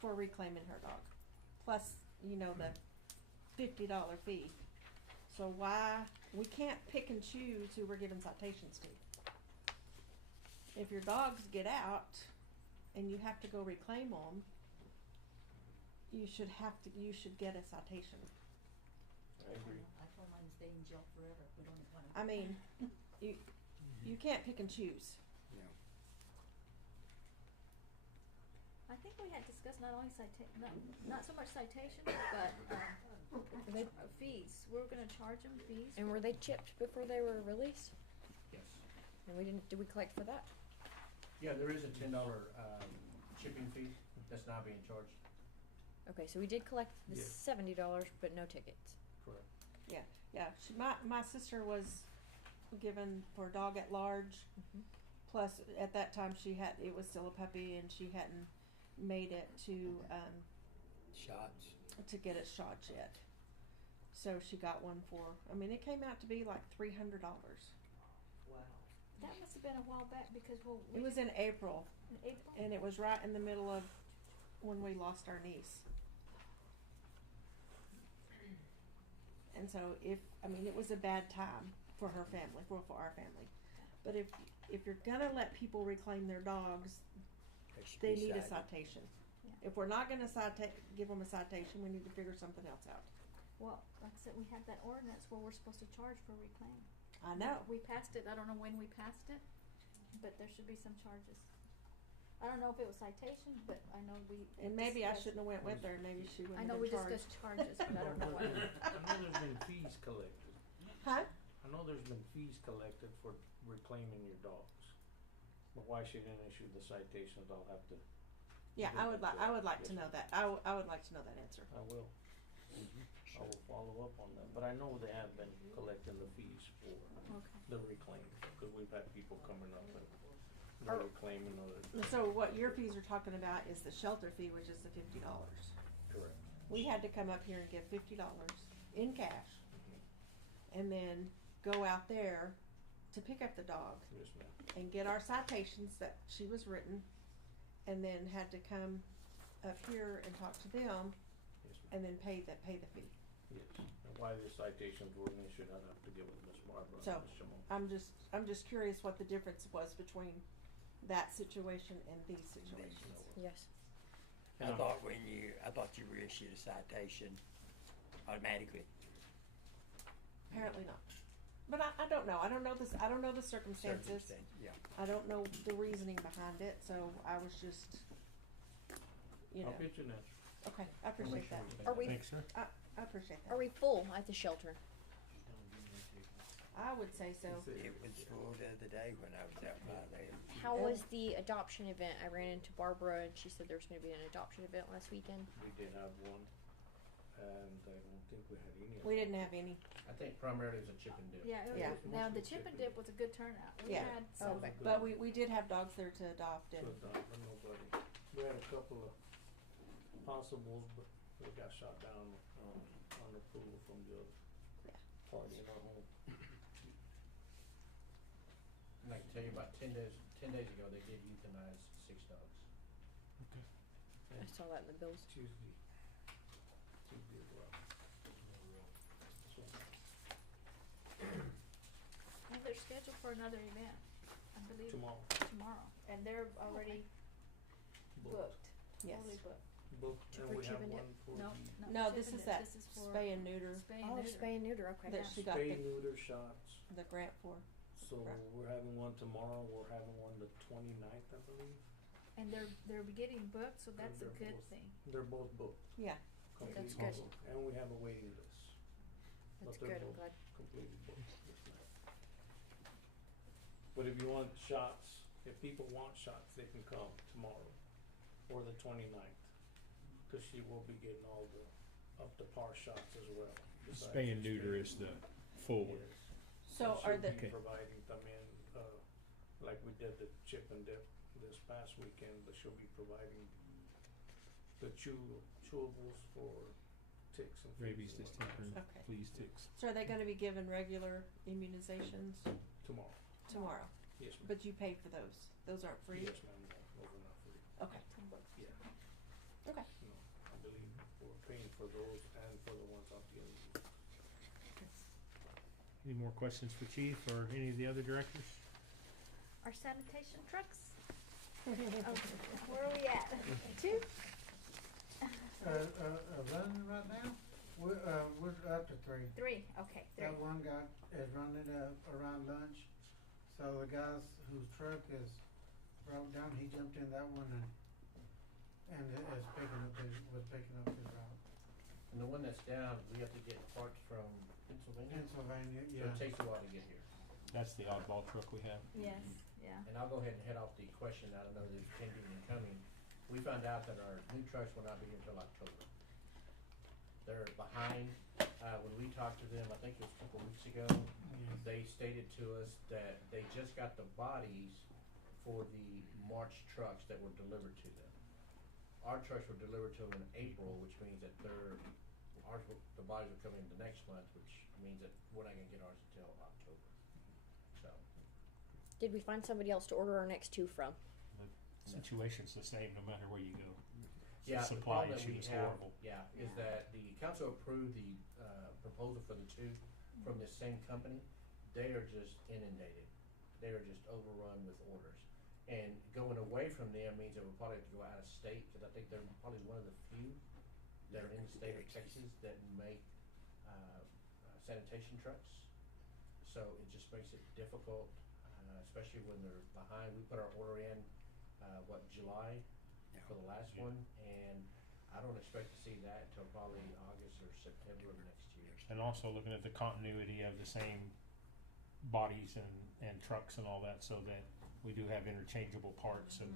for reclaiming her dog, plus, you know, the $50 fee. So why, we can't pick and choose who we're giving citations to. If your dogs get out and you have to go reclaim them, you should get a citation. I agree. I told mine to stay in jail forever. We don't want to. I mean, you can't pick and choose. I think we had discussed not only not so much citations, but fees. We were gonna charge them fees. And were they chipped before they were released? Yes. And did we collect for that? Yeah, there is a $10 chipping fee that's not being charged. Okay, so we did collect the Yeah. $70, but no tickets. Correct. Yeah. My sister was given for dog at large. Plus, at that time, it was still a puppy, and she hadn't made it to Shots. to get its shots yet. So she got one for. I mean, it came out to be like $300. Wow. That must have been a while back because It was in April, in April. and it was right in the middle of when we lost our niece. And so it was a bad time for her family, for our family. But if you're gonna let people reclaim their dogs, they need a citation. Yeah. If we're not gonna give them a citation, we need to figure something else out. Well, like I said, we have that ordinance where we're supposed to charge for reclaim. I know. We passed it. I don't know when we passed it, but there should be some charges. I don't know if it was citation, but I know we. And maybe I discussed- shouldn't have went with her. Maybe she wouldn't I know have we been charged. discussed charges, but I don't know what. I know there's been fees collected. Huh? I know there's been fees collected for reclaiming your dogs. But why she didn't issue the citations, I'll have to. Yeah, look I would into like. that. I would like Yes, to know ma'am. that. I would like to know that answer. I will. I will follow up on that, but I know they have been collecting the fees for Okay. the reclaim, because we've had people coming up and Or- they're reclaiming other. So what your fees are talking about is the shelter fee, which is the $50. Correct. We had to come up here and give $50 in cash, and then go out there to pick up the dog Yes, ma'am. and get our citations that she was written, and then had to come up here and talk to them, Yes, ma'am. and then pay the fee. Yes. And why the citations were issued, I'd have to get with Ms. Barbara So, and Ms. Shimon. I'm just curious what the difference was between that situation and these situations. Yes. I thought you were issued a citation automatically. Apparently not. But I don't know. I don't know the circumstances. Yeah. I don't know the reasoning behind it, so I was just, I'll get you an answer. Okay, I appreciate that. Are we? Thanks, sir. I appreciate that. Are we full at the shelter? I would say so. It was full the other day when I was out by there. How was the adoption event? I ran into Barbara and she said there was going to be an adoption event last weekend. We did have one, and I don't think we had any. We didn't have any. I think primarily it was a chip and dip. Yeah. Yeah. Now the chip and dip was a good turnout. We Yeah. had Oh, some. but we did have dogs there to adopt, and So but nobody. We had a couple of possibles, but they got shot down on approval from the other party in our home. And I can tell you about 10 days ago, they did euthanize 6 dogs. I saw that in the bills. Tuesday as well. So, And they're scheduled for another event, I believe. Tomorrow. And they're already booked. Yes. Totally booked. Booked, and For we chip have and dip? one for No, the no, chip this and is dip. that This is for spay and neuter spay and Oh, neuter. spay and neuter. Okay. that she got spay neuter shots. the grant for. So Right. we're having one tomorrow, we're having one the 29th, I believe. And they're getting booked, so that's a They're good both- thing. They're both booked. Yeah. Completely good. booked. And we have a waiting list. That's But they're good, I'm both glad. completely booked. Yes, ma'am. But if you want shots, if people want shots, they can come tomorrow or the 29th, cause she will be getting all the up to par shots as well. besides Spay and the neuter spay. is the full one. Yes. So And are she'll the, be providing them in, like we did the chip and dip this past weekend, but she'll be providing the chewables for ticks and fleas Rabies, and distemper, whatnot. Okay. fleas, ticks. so are they gonna be given regular immunizations Tomorrow. tomorrow? Yes, ma'am. But you pay for those? Those aren't free? Yes, ma'am, no, those are not free. Okay. Yeah. Okay. No, I believe we're paying for those and for the ones out the other. Any more questions for Chief or any of the other directors? Our sanitation trucks? Where are we at? 2? Running right now, we're up to 3. 3, okay, 3. That one guy is running around lunch, so the guys whose truck is broke down, he jumped in that one and was picking up his route. And the one that's down, we have to get parts from Pennsylvania? Pennsylvania, So yeah. it takes a while to get here. That's the oddball truck we have. Yes, yeah. And I'll go ahead and head off the question, I don't know that it's pending and coming. We found out that our new trucks will not be here until October. They're behind, when we talked to them, I think it was a couple of weeks ago, they stated to us that they just got the bodies for the March trucks that were delivered to them. Our trucks were delivered to them in April, which means that the bodies are coming the next month, which means that we're not gonna get ours until October. So, Did we find somebody else to order our next 2 from? The situation's the same no matter where you go. yeah, the Supply problem that issue we is have, horrible. yeah, is that the council approved the, proposal for the 2 from this same company. They are just inundated. They are just overrun with orders. And going away from them means that we'll probably have to go out of state, cause I think they're probably one of the few that are in the state of Texas that make, sanitation trucks. So it just makes it difficult, especially when they're behind. We put our order in, July for the last one, and I don't expect to see that until probably August or September of next year. And also looking at the continuity of the same bodies and trucks and all that, so that we do have interchangeable parts and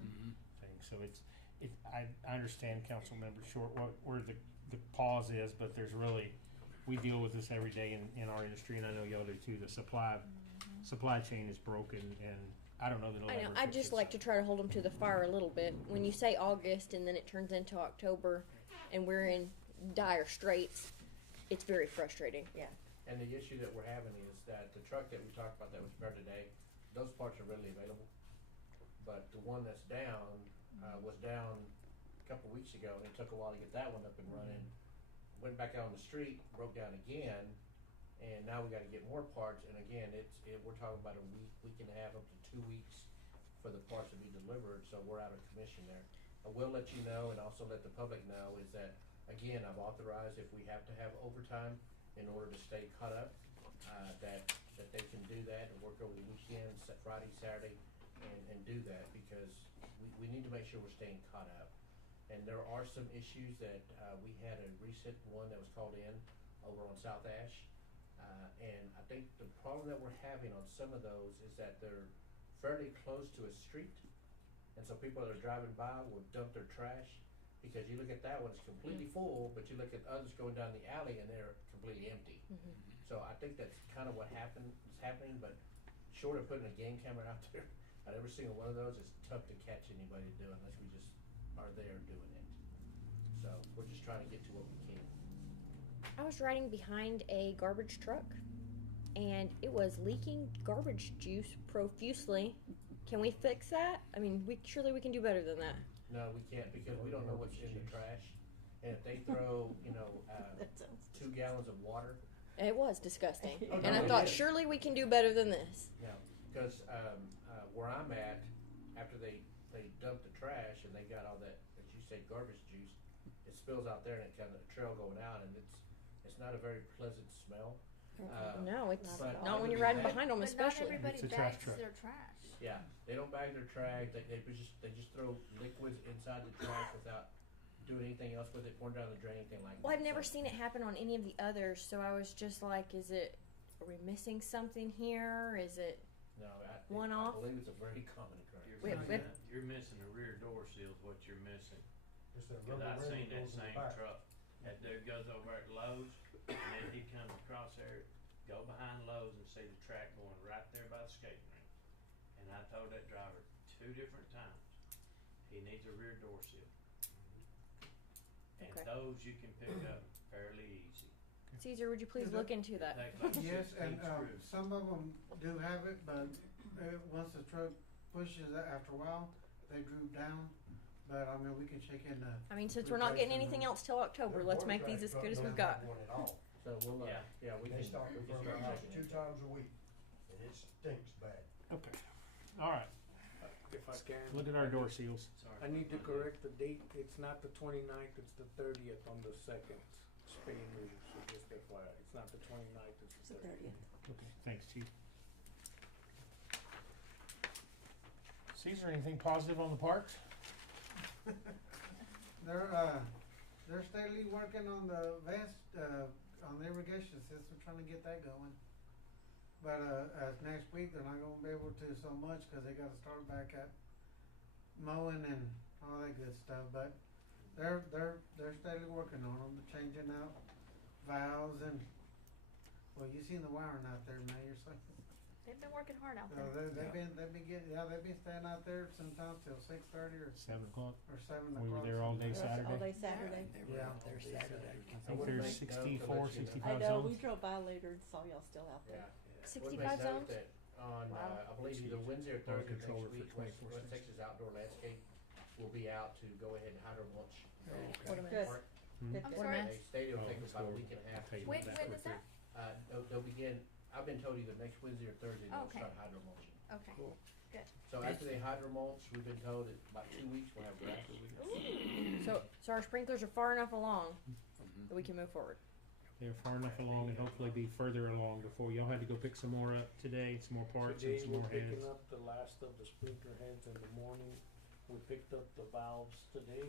things. So I understand Councilmember Short where the pause is, but there's really, we deal with this every day in our industry, and I know y'all do too. The supply chain is broken, and I don't know that it'll I know. ever I'd fix just itself. like to try to hold them to the fire a little bit. When you say August and then it turns into October, and we're in dire straits, it's very frustrating. Yeah. And the issue that we're having is that the truck that we talked about that was repaired today, those parts are readily available. But the one that's down, was down a couple weeks ago, and it took a while to get that one up and running. Went back out on the street, broke down again, and now we gotta get more parts, and again, we're talking about a week and a half, up to 2 weeks for the parts to be delivered, so we're out of commission there. I will let you know, and also let the public know, is that, again, I've authorized if we have to have overtime in order to stay caught up, that they can do that and work over the weekend, Friday, Saturday, and do that, because we need to make sure we're staying caught up. And there are some issues that, we had a recent one that was called in over on South Ash. And I think the problem that we're having on some of those is that they're fairly close to a street. And so people that are driving by will dump their trash, because you look at that one, it's completely full, but you look at others going down the alley and they're completely empty. So I think that's kind of what is happening, but short of putting a game camera out there, on every single one of those, it's tough to catch anybody to do unless we just are there doing it. So we're just trying to get to what we can. I was riding behind a garbage truck, and it was leaking garbage juice profusely. Can we fix that? I mean, surely we can do better than that. No, we can't, because we don't know what's in the trash. And if they throw, 2 gallons of water. It was disgusting. Oh, And no, I it thought, is. surely we can do better than this. No, because where I'm at, after they dump the trash and they got all that, as you say, garbage juice, it spills out there and it kind of a trail going out, and it's not a very pleasant smell. No, it's but not when other you're than riding that- behind them, But especially. not everybody It's a trash bags truck. their trash. Yeah, they don't bag their trash. They just throw liquids inside the trash without doing anything else with it, pouring down the drain, anything like that. Well, I've never So- seen it happen on any of the others, so I was just like, are we missing something here? Is it No, one off? I believe it's a very common occurrence. You're missing the rear door seal is what you're missing. Just that Cause rubber I ring seen that goes in the same back. truck, that dude goes over at Lowe's, and then he comes across there, go behind Lowe's and see the track going right there by the skating rink. And I told that driver 2 different times, he needs a rear door seal. And Okay. those you can pick up fairly easy. Caesar, would you please look into that? Take like Yes, 16 and screws. some of them do have it, but once the truck pushes it after a while, they droop down. But I mean, we can check in the. I mean, since we're not getting anything else till October, let's make these as good as we've got. One at all. So we'll, Yeah. we They can, stop in we can front of start our house checking 2 it. times a week, and it stinks bad. Okay. All right. If I can. Look at our door seals. Sorry. I need to correct the date. It's not the 29th, it's the 30th on the second spay and neuter, so just FYI. It's not the 29th, it's the 30th. Okay, thanks, Chief. Caesar, anything positive on the parks? They're steadily working on the vest, on the irrigation system, trying to get that going. But, next week, they're not gonna be able to so much, cause they gotta start back at mowing and all that good stuff, but they're steadily working on them, changing out valves and, well, you seen the wiring out there, Mayor, so. They've been working hard out So there. they've been staying out there sometimes till 6:30 or 7 o'clock. 7 o'clock. We were there all day Saturday. All day Saturday. Yeah. There Saturday. I think there's 64, 65 I know, we zones. drove by later and saw y'all still out there. Yeah. 65 zones? That on, Wow. I believe either Wednesday or Thursday next controller for week, 24 West Texas Outdoor Landscape will be out to go ahead and hydro mulch. What am I- Good. Park. Hmm? Good, I'm good. sorry? They stated it'll Oh, take let's about a go. week and a half. I'll tell you When, about when that is that? They'll begin, I've been told either next Wednesday or Thursday they'll Okay. start hydro mulching. Okay. Good. So after they hydro mulch, we've been told that about 2 weeks we'll have grass. So our sprinklers are far enough along that we can move forward. They're far enough along and hopefully be further along before y'all had to go pick some more up today, some more parts and Today some we're more heads. picking up the last of the sprinkler heads in the morning. We picked up the valves today.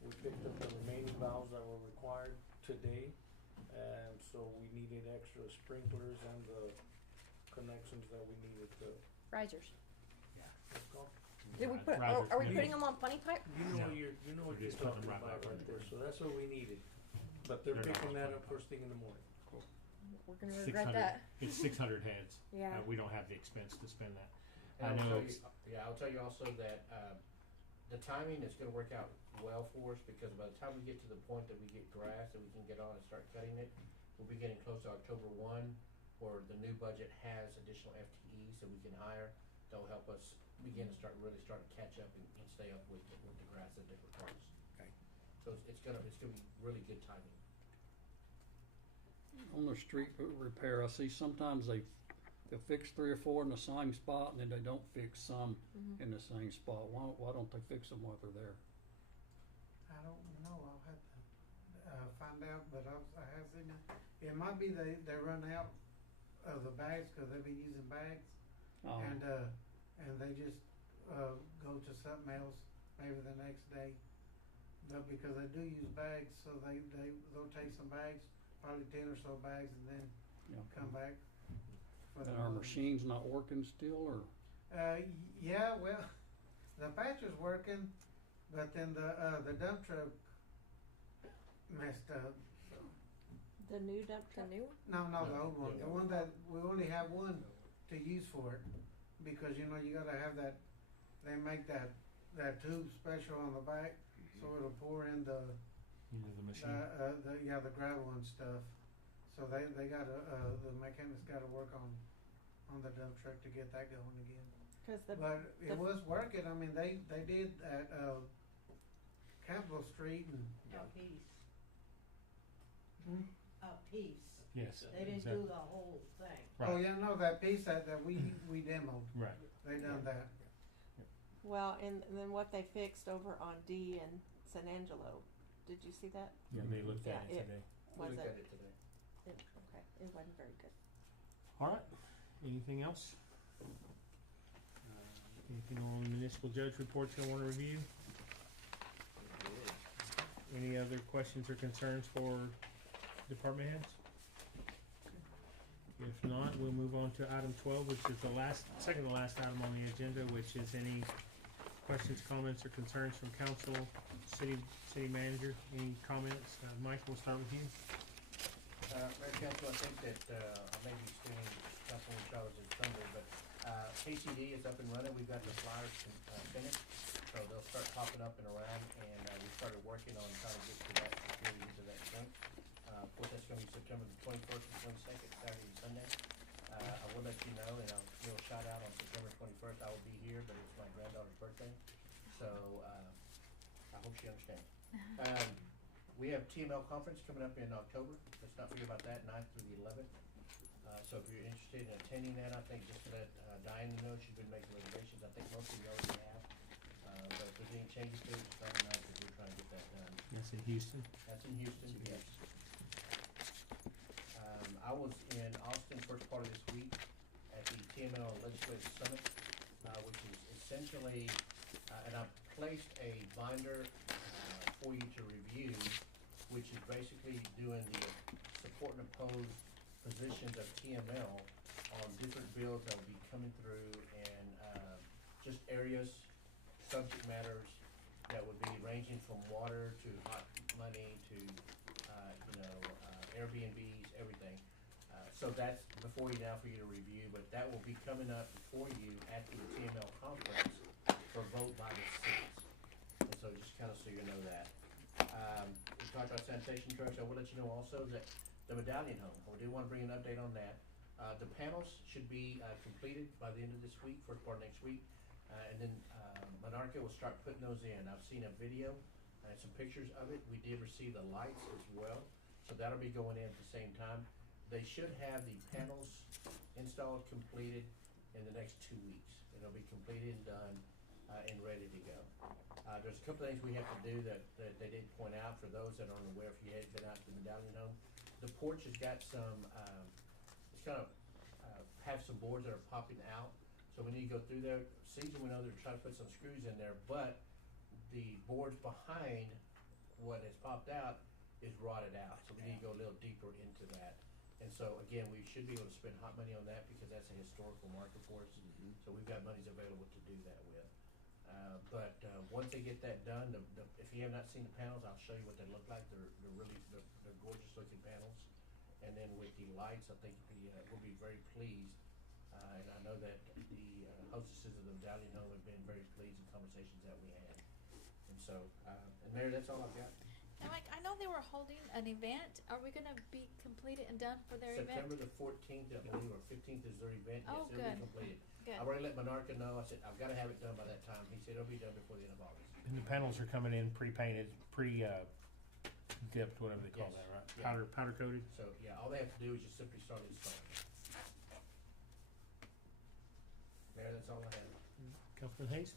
We picked up the remaining valves that were required today. And so we needed extra sprinklers and the connections that we needed to. Risers. Let's go. Did we put? Risers. Are we putting them on funny pipe? You know what you're We're just talking putting them about right right there. there, so that's what we needed. But they're They're not picking on that funny up first thing in the morning. We're gonna regret that. It's 600 heads. Yeah. We don't have the expense to spend that. And I know I'll tell you, I'll tell you also that, the timing is gonna work out well for us, because by the time we get to the point that we get grass that we can get on and start cutting it, we'll be getting close to October 1, where the new budget has additional FTEs that we can hire. They'll help us begin to really start to catch up and stay up with the grass at different parts. Okay. So it's gonna be really good timing. On the street repair, I see sometimes they fix 3 or 4 in the same spot, and then they don't fix some Mhm. in the same spot. Why don't they fix them while they're there? I don't know, I'll have to, find out, but I have seen it. It might be they run out of the bags, cause they've been using bags, and they just, go to something else, maybe the next day. But because they do use bags, so they'll take some bags, probably 10 or so bags, and then Yeah. come back. For the And our others. machines not working still, or? Yeah, well, the patcher's working, but then the dump truck messed up. The new dump The truck? new one? No, the old one, the one that, we only have one to use for it, because you know, you gotta have that, they make that tube special on the back, so it'll pour in the, Into the machine. the gravel and stuff. So they gotta, the mechanics gotta work on the dump truck to get that going again. Cause But it was working, I mean, they did at, Campbell Street and. A piece, Hmm? a piece. Yes. They didn't exactly. do the whole thing. Oh, yeah, no, that piece that we demoed, Right. they done that. Well, and then what they fixed over on D and San Angelo, did you see that? Yeah, they looked at Yeah, it today. We Was looked it? at it today. Okay, it wasn't very good. All right. Anything else? Anything on municipal judge reports you want to review? Any other questions or concerns for department heads? If not, we'll move on to item 12, which is the second to last item on the agenda, which is any questions, comments, or concerns from council, city manager. Any comments? Mike, we'll start with you. Mayor Council, I think that I may be stealing Councilman Charles' thunder, but KCD is up and running. We've got the flyers finished, so they'll start popping up and around. And we started working on trying to get to that security into that point. Of course, that's going to be September the 21st and 22nd, Saturday and Sunday. I will let you know, and I'll do a shout out on September 21st. I will be here, but it's my granddaughter's birthday, so I hope she understands. We have TML conference coming up in October. Let's not forget about that, 9th through the 11th. So if you're interested in attending that, I think just to let Diane know, she's been making reservations. I think most of you already have. But if there's any changes to it, just let me know, because we're trying to get that done. That's in Houston. That's in Houston, yes. I was in Austin first part of this week at the TML Legislative Summit, which is essentially, and I placed a binder for you to review, which is basically doing the support and oppose positions of TML on different bills that will be coming through, and just areas, subject matters that would be ranging from water to hot money to Airbnbs, everything. So that's before you now for you to review, but that will be coming up before you at the TML conference for vote by the cities. And so just kind of so you know that. We talked about sanitation trucks. I will let you know also that the Medallion Home, I do want to bring an update on that. The panels should be completed by the end of this week, first part of next week. And then Monarca will start putting those in. I've seen a video and some pictures of it. We did receive the lights as well. So that'll be going in at the same time. They should have the panels installed, completed in the next 2 weeks. It'll be completed and done and ready to go. There's a couple things we have to do that they did point out for those that aren't aware. If you had been out to the Medallion Home, the porch has got some, it's kind of have some boards that are popping out. So when you go through there, Caesar went over to try to put some screws in there, but the boards behind what has popped out is rotted out. So we need to go a little deeper into that. And so again, we should be able to spend hot money on that because that's a historical marker for us. So we've got monies available to do that with. But once they get that done, if you have not seen the panels, I'll show you what they look like. They're really gorgeous looking panels. And then with the lights, I think we'll be very pleased. And I know that the hostesses of the Medallion Home have been very pleased in conversations that we had. And so, and Mayor, that's all I've got. Now, Mike, I know they were holding an event. Are we gonna be completed and done for their event? September the 14th, I believe, or 15th is their event. Oh, Yes, it'll good. be completed. Good. I've already let Monarca know. I said, I've gotta have it done by that time. He said it'll be done before the end of August. And the panels are coming in pre-painted, dipped, whatever they call Yes. that, right? Yeah. Powder coated. So, yeah, all they have to do is just simply start installing. Mayor, that's all I have. Councilman Hayes?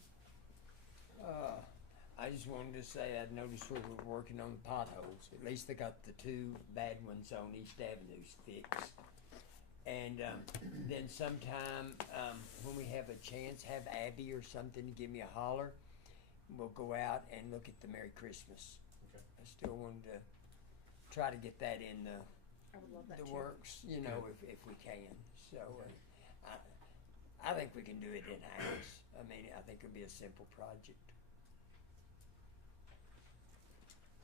I just wanted to say I'd noticed we were working on the potholes. At least they got the 2 bad ones on East Avenue fixed. And then sometime when we have a chance, have Abby or something to give me a holler. We'll go out and look at the Merry Christmas. Okay. I still wanted to try to get that in I would love that the too. works, you know, if we can. So I think we can do it in-house. I mean, I think it'll be a simple project.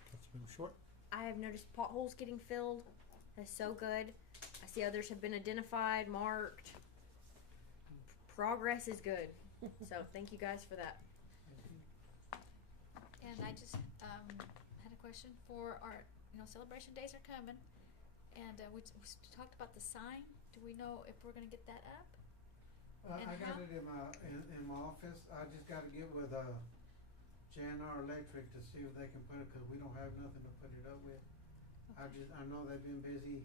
Councilman Short? I have noticed potholes getting filled. That's so good. I see others have been identified, marked. Progress is good. So thank you guys for that. And I just had a question for our, celebration days are coming, and we talked about the sign. Do we know if we're gonna get that up? And I got how? it in my office. I just got to get with JNR Electric to see if they can put it, because we don't have nothing to put it up with. Okay. I know they've been busy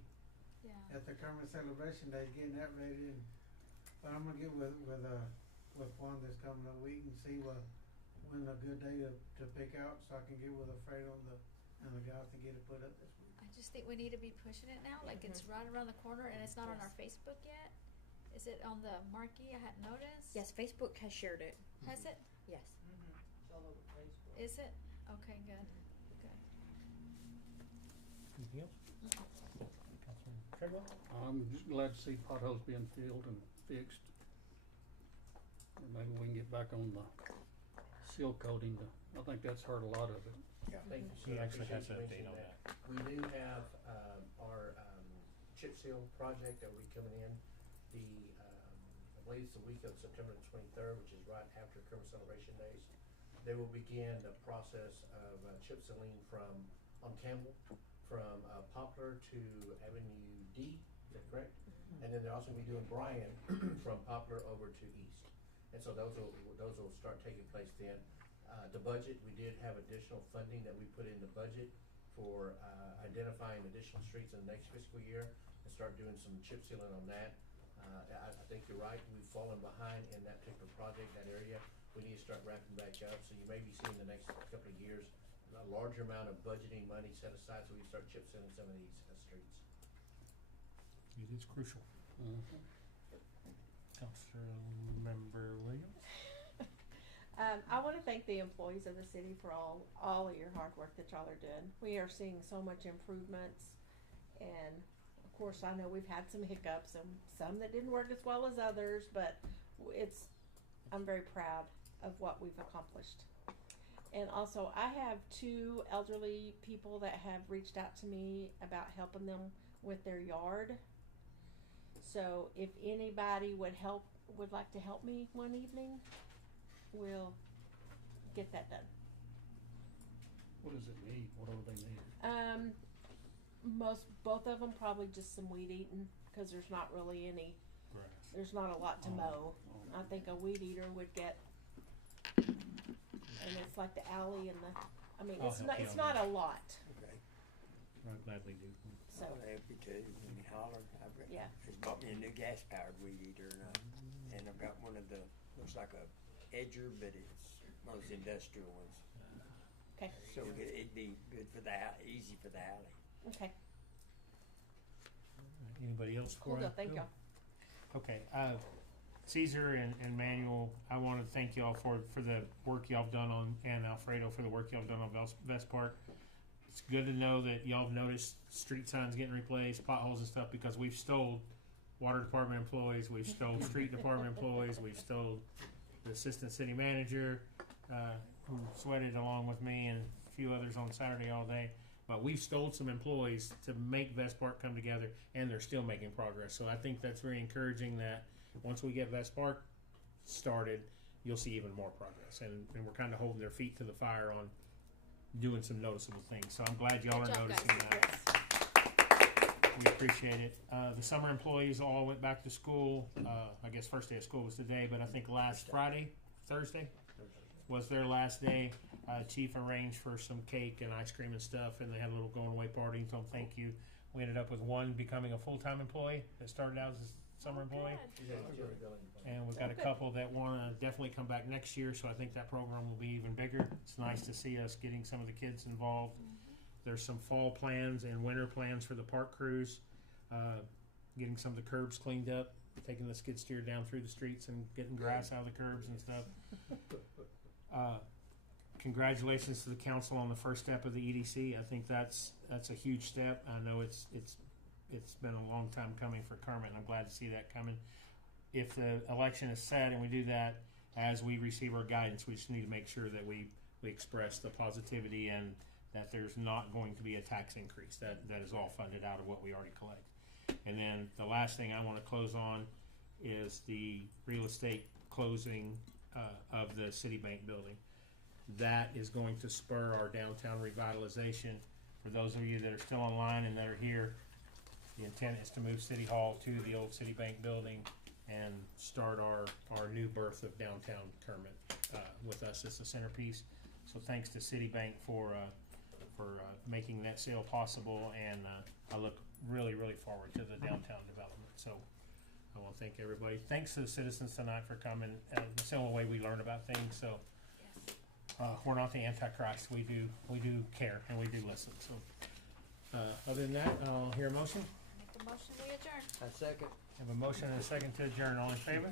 Yeah. at the Kermit Celebration Day getting that ready, but I'm gonna get with one that's coming up week and see when a good day to pick out, so I can get with Fredo and the guys to get it put up this week. I just think we need to be pushing it now. Like it's right around the corner, and it's not on our Facebook yet. Is it on the marquee? I hadn't noticed. Yes, Facebook has shared it. Has it? Yes. It's all over Facebook. Is it? Okay, good. Good. Anything else? Councilman Treadwell? I'm just glad to see potholes being filled and fixed. And maybe we can get back on the seal coating. I think that's hurt a lot of it. Yeah, thank you, sir. He I actually has appreciate an you update mentioning on We do have, our, chip seal project that will be coming in I believe it's the week of September the 23rd, which is right after Christmas Celebration Days. They will begin the process of chip sealing on Campbell, from Poplar to Avenue D, is that correct? And then they're also gonna be doing Bryan from Poplar over to East. And so those will start taking place then. The budget, we did have additional funding that we put in the budget for identifying additional streets in the next fiscal year and start doing some chip sealing on that. I think you're right, we've fallen behind in that particular project, that area. We need to start wrapping back up, so you may be seeing the next couple of years a larger amount of budgeting money set aside so we can start chip sealing some of these streets. It is crucial. Councilmember Williams? I want to thank the employees of the city for all of your hard work that y'all are doing. We are seeing so much improvements, and of course I know we've had some hiccups and some that didn't work as well as others, but I'm very proud of what we've accomplished. And also I have 2 elderly people that have reached out to me about helping them with their yard. So if anybody would like to help me one evening, we'll get that done. What does it need? What do they need? Both of them probably just some weed eating, because there's not really any. Grass. There's not a lot to mow. I think a weed eater would get, and it's like the alley and I'll it's help not. you It's on not that. a lot. Okay. I'll gladly do. So I'll help you too, when you holler. Yeah. Just bought me a new gas-powered weed eater, and I've got one of the, looks like a edger, but it's one of those industrial ones. Okay. So it'd be good for easy for the alley. Okay. Anybody else? Cool deal. Thank y'all. Okay, Caesar and Manuel, I want to thank y'all for the work y'all have done and Alfredo for the work y'all have done on Vest Park. It's good to know that y'all have noticed street signs getting replaced, potholes and stuff, because we've stole water department employees, we've stole street department employees, we've stole the assistant city manager, who sweated along with me and a few others on Saturday all day. But we've stole some employees to make Vest Park come together, and they're still making progress. So I think that's very encouraging that once we get Vest Park started, you'll see even more progress. And we're kind of holding their feet to the fire on doing some noticeable things. So I'm glad y'all are noticing that. We appreciate it. The summer employees all went back to school. I guess first day of school was today, but I think last Thursday was their last day. Chief arranged for some cake and ice cream and stuff, and they had a little going away party and told them thank you. We ended up with one becoming a full-time employee that started out as a summer employee. And we've got a couple that want to definitely come back next year, so I think that program will be even bigger. It's nice to see us getting some of the kids involved. There's some fall plans and winter plans for the park crews, getting some of the curbs cleaned up, taking the skid steer down through the streets and getting grass out of the curbs and stuff. Congratulations to the council on the first step of the EDC. I think that's a huge step. I know it's been a long time coming for Kermit, and I'm glad to see that coming. If the election is set and we do that, as we receive our guidance, we just need to make sure that we express the positivity and that there's not going to be a tax increase. That is all funded out of what we already collect. And then the last thing I want to close on is the real estate closing of the Citibank building. That is going to spur our downtown revitalization. For those of you that are still online and that are here, the intent is to move City Hall to the old Citibank building and start our new birth of downtown Kermit with us as the centerpiece. So thanks to Citibank for making that sale possible, and I look really forward to the downtown development. So I want to thank everybody. Thanks to the citizens tonight for coming. It's the only way we learn about things. So we're not the Antichrist. We do care and we do listen. So other than that, I'll hear a motion. Make a motion, we adjourn. A second. Have a motion and a second to adjourn. All in favor?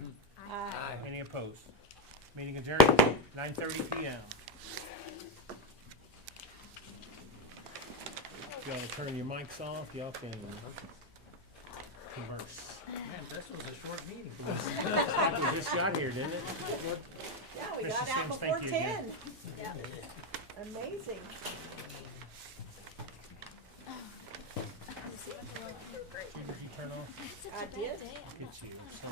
Aye. Any opposed? Meeting adjourned. 9:30 p.m. Y'all turn your mics off, y'all can converse. Man, this was a short meeting. We just got here, didn't it? What? Yeah, we Mr. got out Sims, before thank you again. 10. Yeah. Amazing. Did you turn off? I did. Look at you. So